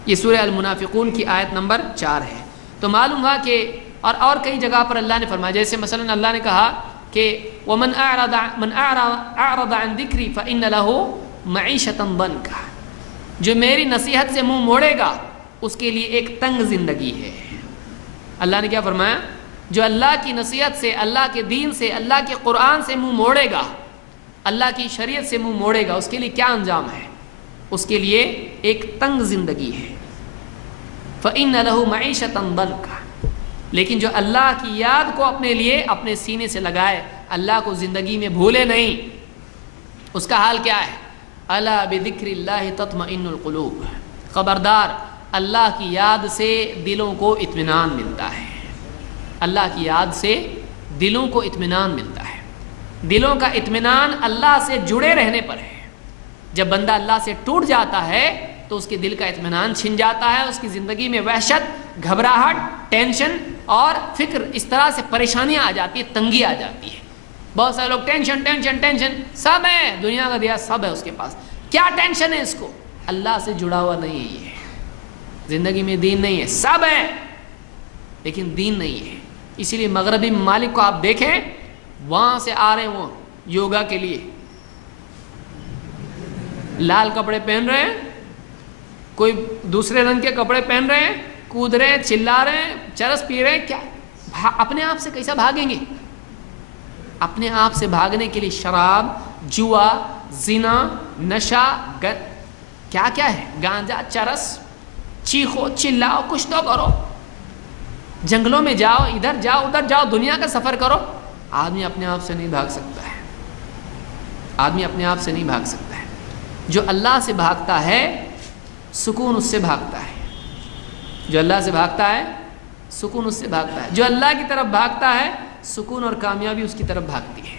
یہ سورہ المنافقون کی آیت نمبر 4 ہے. تو معلوم ہوا کہ اور کئی جگہ پر اللہ نے فرمایا، جیسے مثلا اللہ نے کہا کہ وَمَنْ أَعْرَضَ عَنْ ذِكْرِي فَإِنَّ لَهُ مَعِيشَةً ضَنْكَ، جو میری نصیحت سے منہ موڑے گا اس کے لیے ایک تنگ زندگی ہے. اللہ نے کیا فرمایا؟ جو اللہ کی نصیحت سے، اللہ کے دین سے، اللہ کے قرآن سے منہ موڑے گا، اللہ کی شریعت سے منہ موڑے گا، اس کے لیے کیا انجام ہے؟ اس کے لیے ایک تنگ زندگی ہے. فَإِنَّ لَهُ مَعِيشَةً ضَنْكَ، لیکن جو اللہ کی یاد کو اپنے لیے اپنے سینے سے لگائے، اللہ کو زندگی میں بھولے نہیں، اس کا حال کیا ہے؟ الا بذکر اللہ تطمئن القلوب، خبردار اللہ کی یاد سے دلوں کو اطمینان ملتا ہے. اللہ کی یاد سے دلوں کو اطمینان ملتا ہے. دلوں کا اطمینان اللہ سے جڑے رہنے پر ہے. جب بندہ اللہ سے ٹوٹ جاتا ہے تو اس کے دل کا اطمینان چھن جاتا ہے، اس کی زندگی میں وحشت، گھبراہٹ، ٹینشن اور فکر، اس طرح سے پریشانیاں آ جاتی ہیں، تنگی آ جاتی ہے. بہت سارے لوگ ٹینشن ٹینشن ٹینشن، سب ہے دنیا کا دیا، سب ہے اس کے پاس. کیا ٹینشن ہے اس کو؟ اللہ سے جڑا ہوا نہیں ہے. یہ زندگی میں دین نہیں ہے، سب ہے لیکن دین نہیں ہے. اسی لیے مغربی ممالک کو آپ دیکھیں، وہاں سے آ رہے ہیں وہ یوگا کے لیے، لال کپڑے پہن رہے ہیں، کوئی دوسرے رنگ کے کپڑے پہن رہے ہیں، کود رہے ہیں، چلا رہے ہیں، چرس پی رہے ہیں. کیا اپنے آپ سے کیسا بھاگیں گے؟ اپنے آپ سے بھاگنے کے لیے شراب، جوا، زنا، نشہ، کیا کیا ہے، گانجا، چرس، چیخو چلاؤ، کچھ تو کرو، جنگلوں میں جاؤ، ادھر جاؤ ادھر جاؤ، دنیا کا سفر کرو. آدمی اپنے آپ سے نہیں بھاگ سکتا ہے. آدمی اپنے آپ سے نہیں بھاگ سکتا ہے. جو اللہ سے بھاگتا ہے سکون اس سے بھاگتا ہے. جو اللہ سے بھاگتا ہے سکون اس سے بھاگتا ہے. جو اللہ کی طرف بھاگتا ہے سکون اور کامیابی اس کی طرف بھاگتی ہے.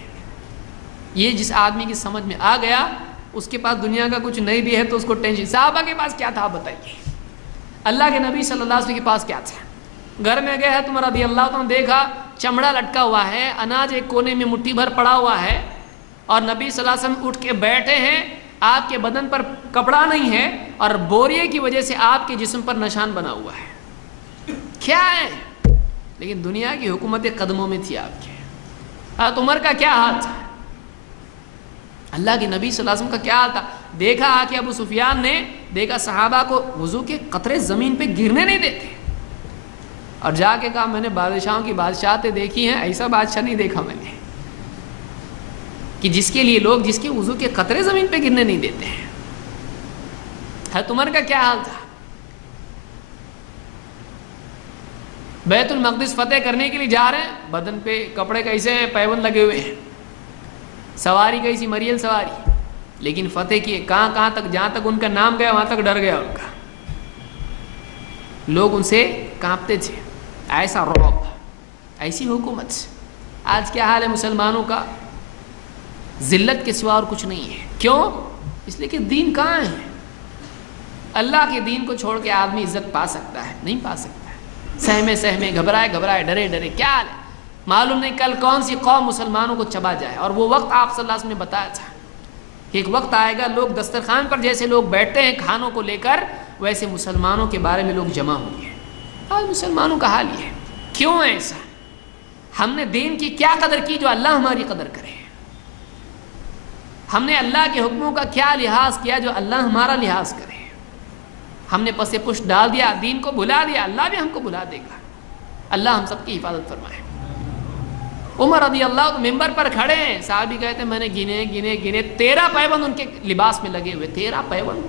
یہ جس آدمی کی سمجھ میں آ گیا، اس کے پاس دنیا کا کچھ نہیں بھی ہے تو اس کو ٹینشن. صحابہ کے پاس کیا تھا بتائیے؟ اللہ کے نبی صلی اللہ علیہ وسلم کے پاس کیا تھا؟ گھر میں گئے ہیں تم رضی اللہ عنہ، دیکھا چمڑا لٹکا ہوا ہے، اناج ایک کونے میں مٹھی بھر پڑا ہوا ہے، اور نبی صلی اللہ علیہ وسلم اٹھ کے بیٹھے ہیں، آپ کے بدن پر کپڑا نہیں ہے اور بوریے کی وجہ سے آپ کے جسم پر نشان بنا ہوا ہے. کیا ہے؟ لیکن دنیا کی حکومت قدموں میں تھی آپ کے. حضرت عمر کا کیا حال تھا؟ اللہ کے نبی صلی اللہ علیہ وسلم کا کیا حال تھا؟ دیکھا آ کے ابو سفیان نے دیکھا صحابہ کو وضو کے قطرے زمین پہ گرنے نہیں دیتے، اور جا کے کہا میں نے بادشاہوں کی بادشاہتیں دیکھی ہیں، ایسا بادشاہ نہیں دیکھا میں نے کہ جس کے لیے لوگ جس کے وضو کے قطرے زمین پہ گرنے نہیں دیتے ہیں. حضرت عمر کا کیا حال تھا؟ بیت المقدس فتح کرنے کے لیے جا رہے ہیں، بدن پہ کپڑے کیسے پیبند لگے ہوئے ہیں، سواری کیسی مریل سواری، لیکن فتح کیے کہاں تک، جہاں تک ان کا نام گیا وہاں تک ڈر گیا ان کا، لوگ ان سے کانپتے تھے. ایسا رعب، ایسی حکومت. آج کیا حال ہے مسلمانوں کا؟ ذلت کے سوا اور کچھ نہیں ہے. کیوں؟ اس لیے کہ دین کہاں ہے. اللہ کے دین کو چھوڑ کے آدمی عزت پا سکتا ہے؟ نہیں پا سکتا ہے. سہمے گھبرائے ڈرے کیا حال ہے؟ معلوم نہیں کل کون سی قوم مسلمانوں کو چبا جائے. اور وہ وقت آپ صلی اللہ علیہ وسلم نے بتایا تھا کہ ایک وقت آئے گا، لوگ دسترخوان پر جیسے لوگ بیٹھتے ہیں کھانوں کو لے کر، ویسے مسلمانوں کے بارے میں لوگ جمع ہوں گے. آج مسلمانوں کا حال یہ ہے. کیوں ہے ایسا؟ ہم نے دین کی کیا قدر کی جو اللہ ہماری قدر کرے؟ ہم نے اللہ کے حکموں کا کیا لحاظ کیا جو اللہ ہمارا لحاظ کرے؟ ہم نے پس پشت ڈال دیا، دین کو بھلا دیا، اللہ بھی ہم کو بھلا دے گا. اللہ ہم سب کی حفاظت فرمائے. عمر رضی اللہ ممبر پر کھڑے ہیں، صحابی کہتے ہیں میں نے گنے گنے گنے 13 پیوند ان کے لباس میں لگے ہوئے، 13 پیوند۔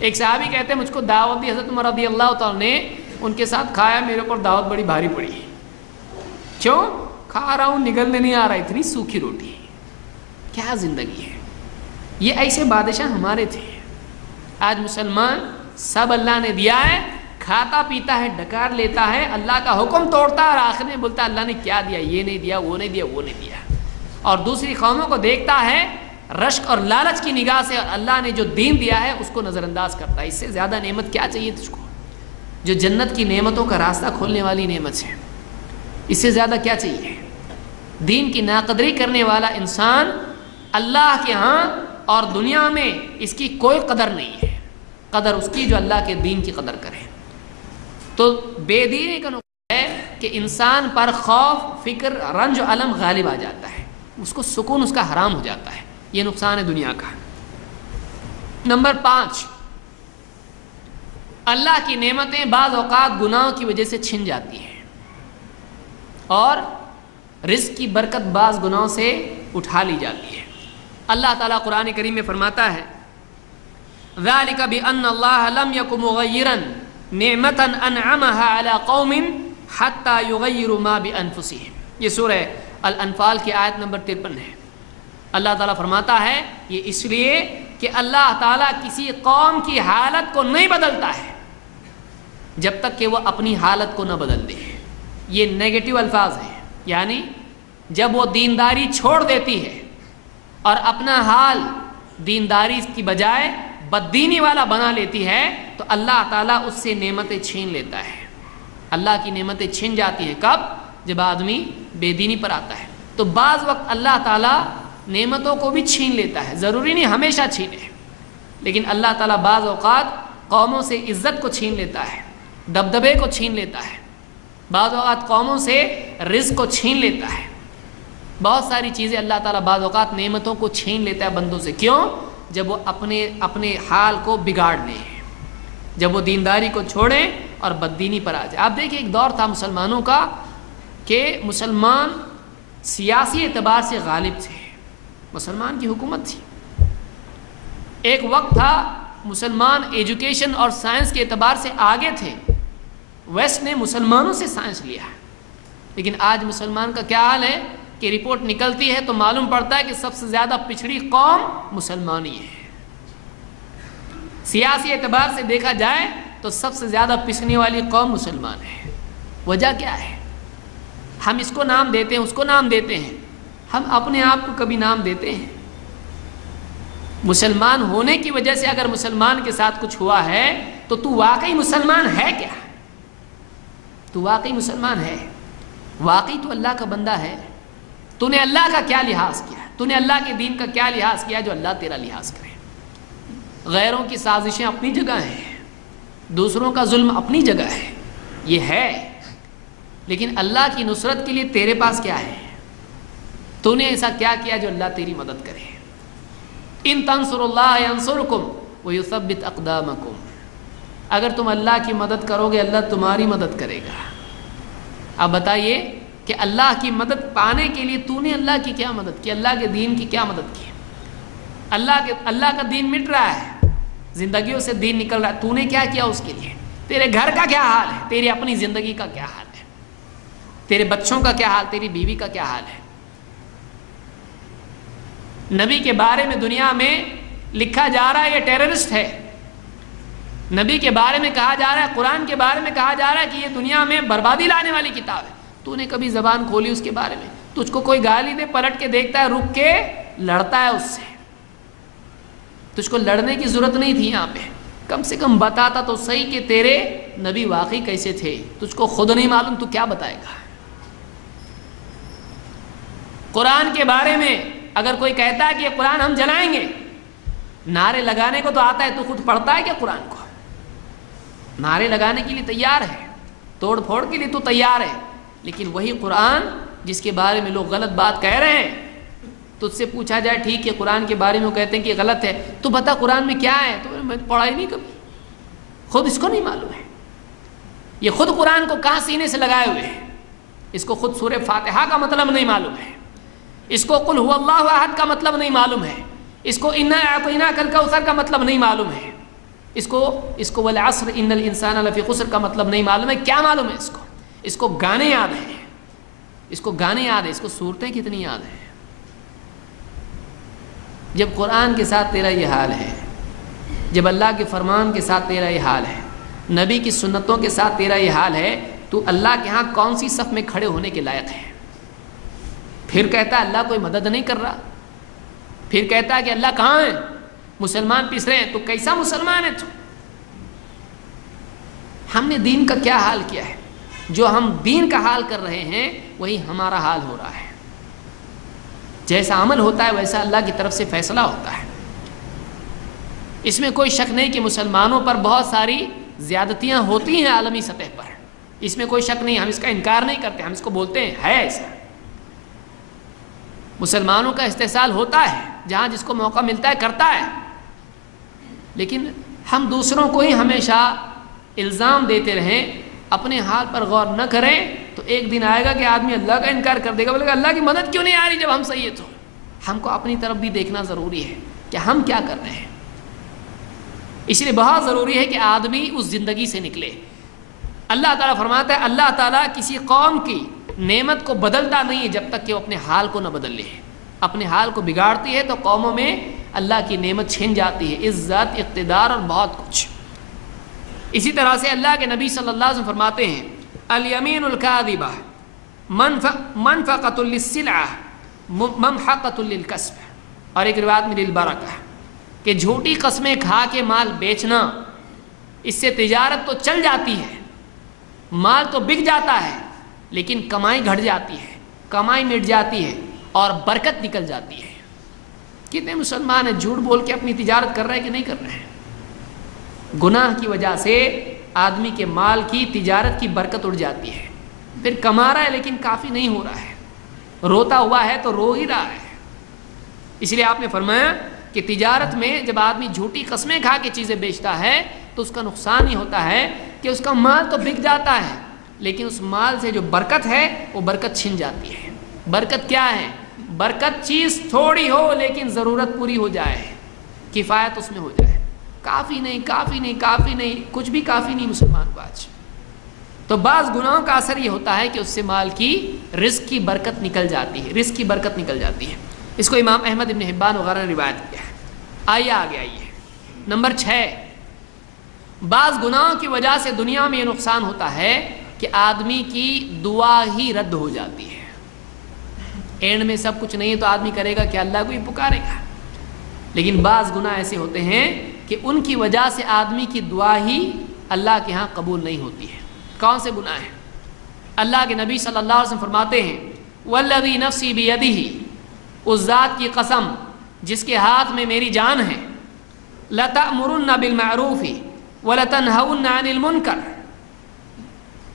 ایک صحابی کہتے ہیں مجھ کو دعوت دی حضرت عمر رضی اللہ تعالیٰ نے، ان کے ساتھ کھایا، میرے اوپر دعوت بڑی بھاری پڑی ہے، کیوں؟ کھا رہا ہوں نگلنے نہیں آ رہا، اتنی سوکھی روٹی۔ کیا زندگی ہے! یہ ایسے بادشاہ ہمارے تھے۔ آج مسلمان سب اللہ نے دیا ہے، کھاتا پیتا ہے، ڈکار لیتا ہے، اللہ کا حکم توڑتا ہے اور آخر میں بولتا ہے اللہ نے کیا دیا، یہ نہیں دیا، وہ نہیں دیا، وہ نہیں دیا، اور دوسری قوموں کو دیکھتا ہے رشک اور لالچ کی نگاہ سے، اور اللہ نے جو دین دیا ہے اس کو نظر انداز کرتا ہے۔ اس سے زیادہ نعمت کیا چاہیے تجھ کو، جو جنت کی نعمتوں کا راستہ کھولنے والی نعمت ہے؟ اس سے زیادہ کیا چاہیے؟ دین کی ناقدری کرنے والا انسان اللہ کے ہاں اور دنیا میں اس کی کوئی قدر نہیں ہے، قدر اس کی جو اللہ کے دین کی قدر کرے۔ تو بے دینی کا نقصان ہے کہ انسان پر خوف، فکر، رنج و الم غالب آ جاتا ہے، اس کو سکون اس کا حرام ہو جاتا ہے۔ یہ نقصان ہے دنیا کا۔ نمبر 5، اللہ کی نعمتیں بعض اوقات گناہوں کی وجہ سے چھن جاتی ہیں، اور رزق کی برکت بعض گناہوں سے اٹھا لی جاتی ہے۔ اللہ تعالیٰ قرآن کریم میں فرماتا ہے ذَلِكَ بِأَنَّ اللَّهَ لَمْ يَكُ مُغَيِّرًا نِعْمَةً أَنْعَمَهَا عَلَىٰ قَوْمٍ حَتَّى يُغَيِّرُوا مَا بِأَنفُسِهِمْ۔ یہ سورہ الانفال کی آیت نمبر 53 ہے۔ اللہ تعالیٰ فرماتا ہے یہ اس لیے کہ اللہ تعالیٰ کسی قوم کی حالت کو نہیں بدلتا ہے جب تک کہ وہ اپنی حالت کو نہ بدل دے۔ یہ نیگیٹو الفاظ ہیں، یعنی جب وہ دینداری چھوڑ دیتی ہے اور اپنا حال دینداری کی بجائے بددینی والا بنا لیتی ہے تو اللہ تعالیٰ اس سے نعمتیں چھین لیتا ہے۔ اللہ کی نعمتیں چھن جاتی ہیں کب؟ جب آدمی بے دینی پر آتا ہے۔ تو بعض وقت اللہ تعالیٰ نعمتوں کو بھی چھین لیتا ہے، ضروری نہیں ہمیشہ چھینے، لیکن اللہ تعالیٰ بعض اوقات قوموں سے عزت کو چھین لیتا ہے، دبدبے کو چھین لیتا ہے، بعض اوقات قوموں سے رزق کو چھین لیتا ہے۔ بہت ساری چیزیں اللہ تعالیٰ بعض اوقات نعمتوں کو چھین لیتا ہے بندوں سے، کیوں؟ جب وہ اپنے حال کو بگاڑ لیں، جب وہ دینداری کو چھوڑیں اور بددینی پر آ جائے۔ آپ دیکھیں ایک دور تھا مسلمانوں کا کہ مسلمان سیاسی اعتبار سے غالب تھے، مسلمان کی حکومت تھی۔ ایک وقت تھا مسلمان ایجوکیشن اور سائنس کے اعتبار سے آگے تھے، ویسٹ نے مسلمانوں سے سائنس لیا، لیکن آج مسلمان کا کیا حال ہے کہ رپورٹ نکلتی ہے تو معلوم پڑتا ہے کہ سب سے زیادہ پچھڑی قوم مسلمان ہی ہے۔ سیاسی اعتبار سے دیکھا جائے تو سب سے زیادہ پچھڑنے والی قوم مسلمان ہے۔ وجہ کیا ہے؟ ہم اس کو نام دیتے ہیں، اس کو نام دیتے ہیں، ہم اپنے آپ کو کبھی نام دیتے ہیں؟ مسلمان ہونے کی وجہ سے اگر مسلمان کے ساتھ کچھ ہوا ہے تو تو واقعی مسلمان ہے کیا؟ تو واقعی مسلمان ہے؟ واقعی تو اللہ کا بندہ ہے؟ تو نے اللہ کا کیا لحاظ کیا؟ تو نے اللہ کے دین کا کیا لحاظ کیا جو اللہ تیرا لحاظ کرے؟ غیروں کی سازشیں اپنی جگہ ہیں، دوسروں کا ظلم اپنی جگہ ہے، یہ ہے، لیکن اللہ کی نصرت کے لیے تیرے پاس کیا ہے؟ تو نے ایسا کیا کیا جو اللہ تیری مدد کرے؟ ان تنصروا اللہ ینصرکم ویثبت اقدامکم، اگر تم اللہ کی مدد کرو گے اللہ تمہاری مدد کرے گا۔ اب بتائیے کہ اللہ کی مدد پانے کے لیے تو نے اللہ کی کیا مدد کی؟ اللہ کے دین کی کیا مدد کی؟ اللہ کا دین مٹ رہا ہے، زندگیوں سے دین نکل رہا ہے، تو نے کیا کیا اس کے لیے؟ تیرے گھر کا کیا حال ہے؟ تیری اپنی زندگی کا کیا حال ہے؟ تیرے بچوں کا کیا حال؟ تیری بیوی کا کیا حال ہے؟ نبی کے بارے میں دنیا میں لکھا جا رہا ہے یہ ٹیررسٹ ہے، نبی کے بارے میں کہا جا رہا ہے، قرآن کے بارے میں کہا جا رہا ہے کہ یہ دنیا میں بربادی لانے والی کتاب ہے، تو نے کبھی زبان کھولی اس کے بارے میں؟ تجھ کو کوئی گالی دے پلٹ کے دیکھتا ہے، رک کے لڑتا ہے اس سے، تجھ کو لڑنے کی ضرورت نہیں تھی یہاں پہ، کم سے کم بتاتا تو صحیح کہ تیرے نبی واقعی کیسے تھے، تجھ کو خود نہیں معلوم تو کیا بتائے گا؟ قرآن کے بارے میں اگر کوئی کہتا ہے کہ یہ قرآن ہم جلائیں گے، نعرے لگانے کو تو آتا ہے، تو خود پڑھتا ہے کیا قرآن کو؟ نعرے لگانے کے لیے تیار ہے، توڑ پھوڑ کے لیے تو تیار ہے، لیکن وہی قرآن جس کے بارے میں لوگ غلط بات کہہ رہے ہیں، تجھ سے پوچھا جائے ٹھیک ہے قرآن کے بارے میں وہ کہتے ہیں کہ غلط ہے، تو بتا قرآن میں کیا ہے؟ تو میں پڑھا ہی نہیں کبھی، خود اس کو نہیں معلوم ہے، یہ خود قرآن کو کہاں سینے سے لگائے ہوئے ہیں، اس کو خود سورہ فاتحہ کا مطلب نہیں معلوم ہے، اس کو قل هو اللہ احد کا مطلب نہیں معلوم ہے، اس کو انا اعطیناک الکوثر کا مطلب نہیں معلوم ہے، اس کو والعصر ان الانسان لفی خسر کا مطلب نہیں معلوم ہے. کیا معلوم ہے اس کو گانے یاد ہیں، اس کو گانے یاد ہیں، اس کو صورتیں کتنی یاد ہیں. جب قرآن کے ساتھ تیرا یہ حال ہے، جب اللہ کے فرمان کے ساتھ تیرا یہ حال ہے، نبی کی سنتوں کے ساتھ تیرا یہ حال ہے، تو اللہ کے ہاں کون سی صف میں کھڑے ہونے کے لائق ہے؟ پھر کہتا ہے اللہ کوئی مدد نہیں کر رہا، پھر کہتا ہے کہ اللہ کہاں ہے، مسلمان پس رہے ہیں. تو کیسا مسلمان ہے تو؟ ہم نے دین کا کیا حال کیا ہے؟ جو ہم دین کا حال کر رہے ہیں وہی ہمارا حال ہو رہا ہے. جیسا عمل ہوتا ہے ویسا اللہ کی طرف سے فیصلہ ہوتا ہے. اس میں کوئی شک نہیں کہ مسلمانوں پر بہت ساری زیادتیاں ہوتی ہیں عالمی سطح پر، اس میں کوئی شک نہیں، ہم اس کا انکار نہیں کرتے، ہم اس کو بولتے ہیں ہے ایسا. مسلمانوں کا استحصال ہوتا ہے، جہاں جس کو موقع ملتا ہے کرتا ہے، لیکن ہم دوسروں کو ہی ہمیشہ الزام دیتے رہیں، اپنے حال پر غور نہ کریں تو ایک دن آئے گا کہ آدمی اللہ کا انکار کر دے گا، بولے گا اللہ کی مدد کیوں نہیں آ رہی جب ہم صحیح ہے. تو ہم کو اپنی طرف بھی دیکھنا ضروری ہے کہ ہم کیا کر رہے ہیں. اس لیے بہت ضروری ہے کہ آدمی اس زندگی سے نکلے. اللہ تعالیٰ فرماتا ہے اللہ تعالیٰ کسی قوم کی نعمت کو بدلتا نہیں ہے جب تک کہ وہ اپنے حال کو نہ بدل لے. اپنے حال کو بگاڑتی ہے تو قوموں میں اللہ کی نعمت چھن جاتی ہے، عزت، اقتدار اور بہت کچھ. اسی طرح سے اللہ کے نبی صلی اللہ علیہ وسلم فرماتے ہیں الیمین الکاذبہ منفقۃ للسلعہ ممحقۃ للکسب، اور ایک روایت میں للبرکہ، کہ جھوٹی قسمیں کھا کے مال بیچنا، اس سے تجارت تو چل جاتی ہے، مال تو بک جاتا ہے، لیکن کمائی گھٹ جاتی ہے، کمائی مٹ جاتی ہے اور برکت نکل جاتی ہے. کتنے مسلمان ہیں جھوٹ بول کے اپنی تجارت کر رہے ہیں کہ نہیں کر رہے ہیں؟ گناہ کی وجہ سے آدمی کے مال کی، تجارت کی برکت اڑ جاتی ہے، پھر کما رہا ہے لیکن کافی نہیں ہو رہا ہے، روتا ہوا ہے تو رو ہی رہا ہے. اس لیے آپ نے فرمایا کہ تجارت میں جب آدمی جھوٹی قسمیں کھا کے چیزیں بیچتا ہے تو اس کا نقصان ہی ہوتا ہے کہ اس کا مال تو بک جاتا ہے، لیکن اس مال سے جو برکت ہے وہ برکت چھن جاتی ہے. برکت کیا ہے؟ برکت چیز تھوڑی ہو لیکن ضرورت پوری ہو جائے، کفایت اس میں ہو جائے. کافی نہیں، کافی نہیں، کافی نہیں، کچھ بھی کافی نہیں مسلمان کو آج. تو بعض گناہوں کا اثر یہ ہوتا ہے کہ اس سے مال کی، رزق کی برکت نکل جاتی ہے، رزق کی برکت نکل جاتی ہے. اس کو امام احمد ابن حبان وغیرہ نے روایت کیا ہے. آئیے آگے آئیے. نمبر 6، بعض گناہوں کی وجہ سے دنیا میں یہ نقصان ہوتا ہے کہ آدمی کی دعا ہی رد ہو جاتی ہے. اینڈ میں سب کچھ نہیں ہے تو آدمی کرے گا کہ اللہ کو ہی پکارے گا. لیکن بعض گناہ ایسے ہوتے ہیں کہ ان کی وجہ سے آدمی کی دعا ہی اللہ کے ہاں قبول نہیں ہوتی ہے. کون سے گناہ ہیں؟ اللہ کے نبی صلی اللہ علیہ وسلم فرماتے ہیں والذی نفسی بیدہ، اس ذات کی قسم جس کے ہاتھ میں میری جان ہے، لتأمرن بالمعروف ولتنہون عن المنکر،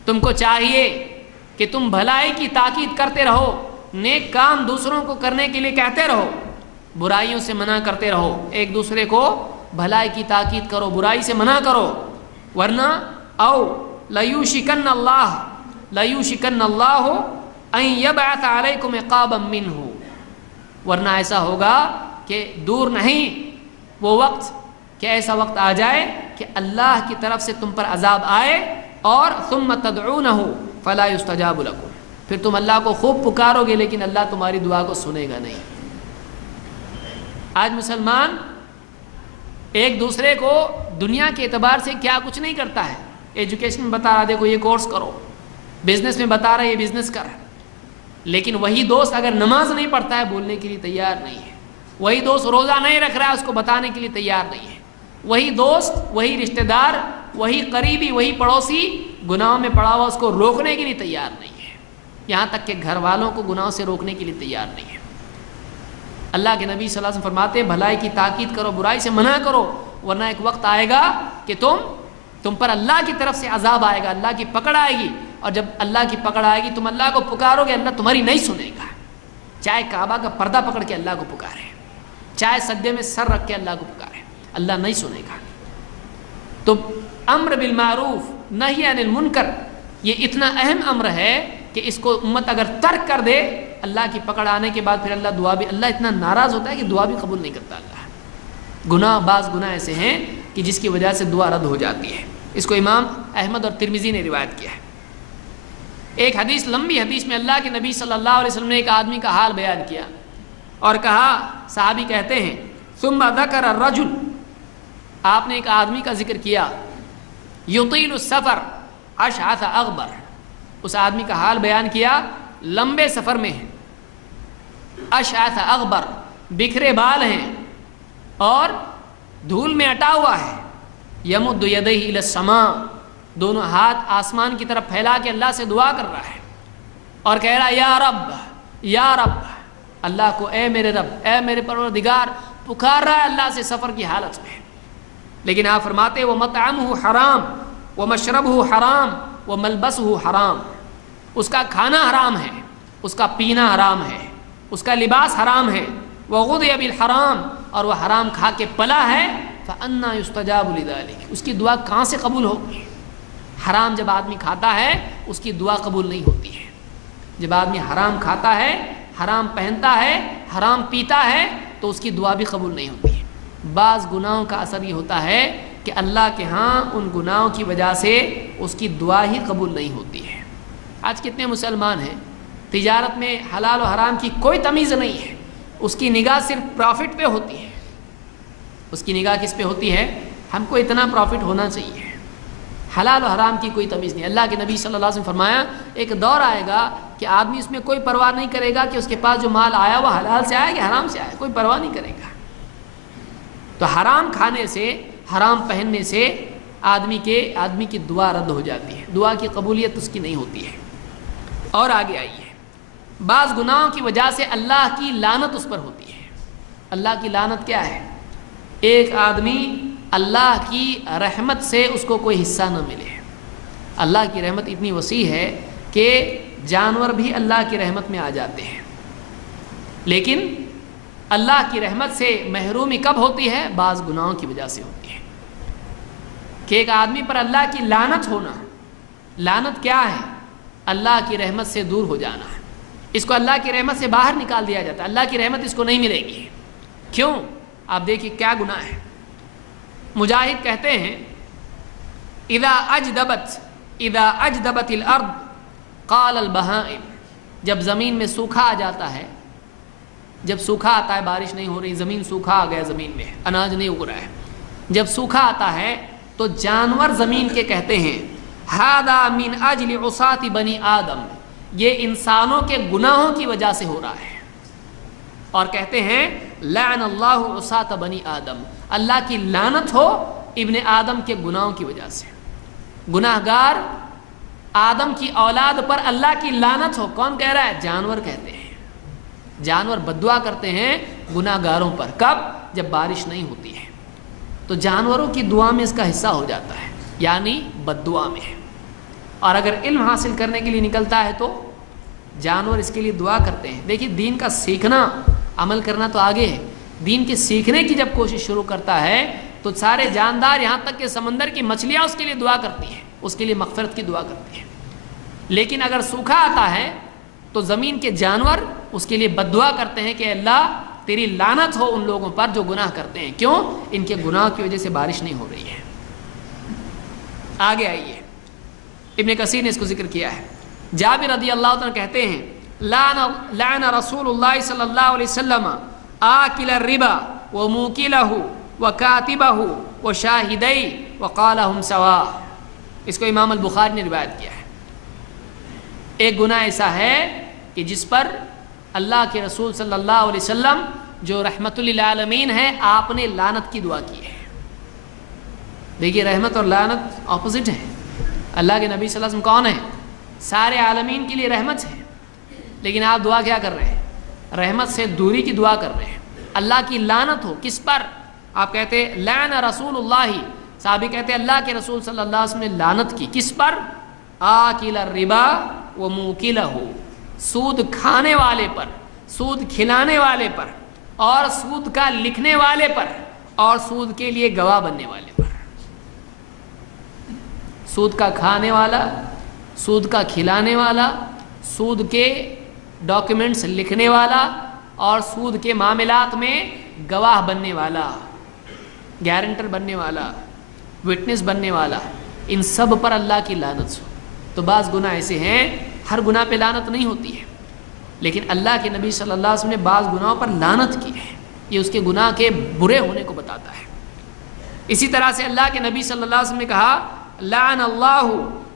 تم کو چاہیے کہ تم بھلائی کی تاکید کرتے رہو، نیک کام دوسروں کو کرنے کے لیے کہتے رہو، برائیوں سے منع کرتے رہو، ایک دوسرے کو بھلائی کی تاکید کرو، برائی سے منع کرو. ورنہ او لیوشکن اللہ ان یبعث علیکم عقابا منہ، ورنہ ایسا ہوگا کہ دور نہیں وہ وقت کہ ایسا وقت آ جائے کہ اللہ کی طرف سے تم پر عذاب آئے، اور ثم تدعونہ فلا یستجاب لکم، پھر تم اللہ کو خوب پکارو گے لیکن اللہ تمہاری دعا کو سنے گا نہیں. آج مسلمان ایک دوسرے کو دنیا کے اعتبار سے کیا کچھ نہیں کرتا ہے. ایجوکیشن میں بتا رہا دیکھو یہ کورس کرو، بزنس میں بتا رہا ہے یہ بزنس کر، لیکن وہی دوست اگر نماز نہیں پڑھتا ہے بولنے کے لیے تیار نہیں ہے، وہی دوست روزہ نہیں رکھ رہا ہے اس کو بتانے کے لیے تیار نہیں ہے، وہی دوست، وہی رشتہ دار، وہی قریبی، وہی پڑوسی گناہوں میں پڑا ہوا اس کو روکنے کے لیے تیار نہیں ہے، یہاں تک کہ گھر والوں کو گناہوں سے روکنے کے لیے تیار نہیں ہے. اللہ کے نبی صلی اللہ علیہ وسلم فرماتے ہیں بھلائی کی تاکید کرو، برائی سے منع کرو، ورنہ ایک وقت آئے گا کہ تم پر اللہ کی طرف سے عذاب آئے گا، اللہ کی پکڑ آئے گی، اور جب اللہ کی پکڑ آئے گی تم اللہ کو پکارو گے، اللہ تمہاری نہیں سنے گا. چاہے کعبہ کا پردہ پکڑ کے اللہ کو پکارے، چاہے سجدے میں سر رکھ کے اللہ کو پکارے، اللہ نہیں سنے گا. تو امر بالمعروف نہی عن المنکر یہ اتنا اہم امر ہے کہ اس کو امت اگر ترک کر دے اللہ کی پکڑ آنے کے بعد پھر اللہ دعا بھی، اللہ اتنا ناراض ہوتا ہے کہ دعا بھی قبول نہیں کرتا اللہ. بعض گناہ ایسے ہیں کہ جس کی وجہ سے دعا رد ہو جاتی ہے. اس کو امام احمد اور ترمذی نے روایت کیا ہے. ایک حدیث، لمبی حدیث میں اللہ کے نبی صلی اللہ علیہ وسلم نے ایک آدمی کا حال بیان کیا اور کہا، صحابی کہتے ہیں ثم ذکر الرجل، آپ نے ایک آدمی کا ذکر کیا، یطیل السفر اشعث اغبر، اس آدمی کا حال بیان کیا، لمبے سفر میں ہے، اشعث اغبر، بکھرے بال ہیں اور دھول میں اٹا ہوا ہے، یمد یدیہ الی السماء، دونوں ہاتھ آسمان کی طرف پھیلا کے اللہ سے دعا کر رہا ہے اور کہہ رہا ہے یا رب یا رب، اللہ کو اے میرے رب، اے میرے پروردگار، پکار رہا ہے اللہ سے سفر کی حالت میں. لیکن آپ فرماتے وَمَطْعَمُهُ حرام وَمَشْرَبُهُ حرام وَمَلْبَسُهُ حرام، اس کا کھانا حرام ہے، اس کا پینا حرام ہے، اس کا لباس حرام ہے، وَغُذِيَ بِالْحَرام، اور وہ حرام کھا کے پلا ہے، فَأَنَّا يُسْتَجَابُ لِذَلِكَ، اس کی دعا کہاں سے قبول ہوگی؟ حرام جب آدمی کھاتا ہے اس کی دعا قبول نہیں ہوتی ہے. جب آدمی حرام کھاتا ہے، حرام پہنتا ہے، حرام پیتا ہے تو اس کی دعا بھی قبول نہیں ہوتی ہے. بعض گناہوں کا اثر یہ ہوتا ہے کہ اللہ کے ہاں ان گناہوں کی وجہ سے اس کی دعا ہی قبول نہیں ہوتی ہے. آج کتنے مسلمان ہیں تجارت میں حلال و حرام کی کوئی تمیز نہیں ہے، اس کی نگاہ صرف پروفٹ پہ ہوتی ہے. اس کی نگاہ کس پہ ہوتی ہے؟ ہم کو اتنا پروفٹ ہونا چاہیے. حلال و حرام کی کوئی تمیز نہیں. اللہ کے نبی صلی اللہ علیہ وسلم فرمایا ایک دور آئے گا کہ آدمی اس میں کوئی پرواہ نہیں کرے گا کہ اس کے پاس جو مال آیا وہ حلال سے آیا کہ حرام سے آیا، کوئی پرواہ نہیں کرے گا. تو حرام کھانے سے، حرام پہننے سے آدمی کی دعا رد ہو جاتی ہے، دعا کی قبولیت اس کی نہیں ہوتی ہے. اور آگے آئیے، بعض گناہوں کی وجہ سے اللہ کی لعنت اس پر ہوتی ہے. اللہ کی لعنت کیا ہے؟ ایک آدمی اللہ کی رحمت سے اس کو کوئی حصہ نہ ملے. اللہ کی رحمت اتنی وسیع ہے کہ جانور بھی اللہ کی رحمت میں آ جاتے ہیں، لیکن اللہ کی رحمت سے محرومی کب ہوتی ہے؟ بعض گناہوں کی وجہ سے ہوتی ہے. کہ ایک آدمی پر اللہ کی لعنت ہونا. لعنت کیا ہے؟ اللہ کی رحمت سے دور ہو جانا. اس کو اللہ کی رحمت سے باہر نکال دیا جاتا ہے، اللہ کی رحمت اس کو نہیں ملے گی. کیوں؟ آپ دیکھیے کیا گناہ ہے. مجاہد کہتے ہیں اذا اجدبت الارض قال البہائم، جب زمین میں سوکھا آ جاتا ہے، جب سوکھا آتا ہے، بارش نہیں ہو رہی، زمین سوکھا آ گیا، زمین میں اناج نہیں اگ رہا ہے، جب سوکھا آتا ہے تو جانور زمین کے کہتے ہیں ھذا من اجل عصاۃ بنی آدم، یہ انسانوں کے گناہوں کی وجہ سے ہو رہا ہے. اور کہتے ہیں لعن اللہ عصاۃ بنی آدم، اللہ کی لعنت ہو ابن آدم کے گناہوں کی وجہ سے. گناہگار آدم کی اولاد پر اللہ کی لعنت ہو. کون کہہ رہا ہے؟ جانور کہتے ہیں. جانور بددعا کرتے ہیں گناہگاروں پر. کب؟ جب بارش نہیں ہوتی ہے تو جانوروں کی دعا میں اس کا حصہ ہو جاتا ہے، یعنی بددعا میں. اور اگر علم حاصل کرنے کے لیے نکلتا ہے تو جانور اس کے لیے دعا کرتے ہیں. دیکھیے دین کا سیکھنا، عمل کرنا تو آگے ہے، دین کے سیکھنے کی جب کوشش شروع کرتا ہے تو سارے جاندار یہاں تک کہ سمندر کی مچھلیاں اس کے لیے دعا کرتی ہیں، اس کے لیے مغفرت کی دعا کرتی ہیں. لیکن اگر سوکھا آتا ہے تو زمین کے جانور اس کے لیے بددعا کرتے ہیں کہ اللہ تیری لعنت ہو ان لوگوں پر جو گناہ کرتے ہیں. کیوں؟ ان کے گناہ کی وجہ سے بارش نہیں ہو رہی ہے. آگے آئیے، ابن کثیر نے اس کو ذکر کیا ہے. جابر رضی اللہ عنہ کہتے ہیں لعن رسول اللہ صلی اللہ علیہ وسلم آکل الربا وموکلہ وکاتبہ وشاہدی وقالہم سوا. اس کو امام البخاری نے روایت کیا ہے. ایک گناہ ایسا ہے کہ جس پر اللہ کے رسول صلی اللہ علیہ وسلم جو رحمت للعالمین ہے آپ نے لعنت کی دعا کی ہے. دیکھیے رحمت اور لعنت اپوزٹ ہے. اللہ کے نبی صلی اللہ علیہ وسلم کون ہیں؟ سارے عالمین کے لیے رحمت ہے، لیکن آپ دعا کیا کر رہے ہیں؟ رحمت سے دوری کی دعا کر رہے ہیں. اللہ کی لعنت ہو کس پر؟ آپ کہتے ہیں لعن رسول اللہ، صحابی کہتے ہیں اللہ کے رسول صلی اللہ علیہ وسلم نے لعنت کی. کس پر؟ آکل الربا وموکلہ، سود کھانے والے پر، سود کھلانے والے پر، اور سود کا لکھنے والے پر، اور سود کے لیے گواہ بننے والے پر. سود کا کھانے والا، سود کا کھلانے والا، سود کے ڈاکیومنٹس لکھنے والا اور سود کے معاملات میں گواہ بننے والا، گارنٹر بننے والا، وٹنس بننے والا، ان سب پر اللہ کی لعنت ہو۔ تو بعض گناہ ایسے ہیں، ہر گناہ پہ لعنت نہیں ہوتی ہے، لیکن اللہ کے نبی صلی اللہ علیہ وسلم نے بعض گناہوں پر لعنت کی ہے، یہ اس کے گناہ کے برے ہونے کو بتاتا ہے۔ اسی طرح سے اللہ کے نبی صلی اللہ علیہ وسلم نے کہا لعن اللہ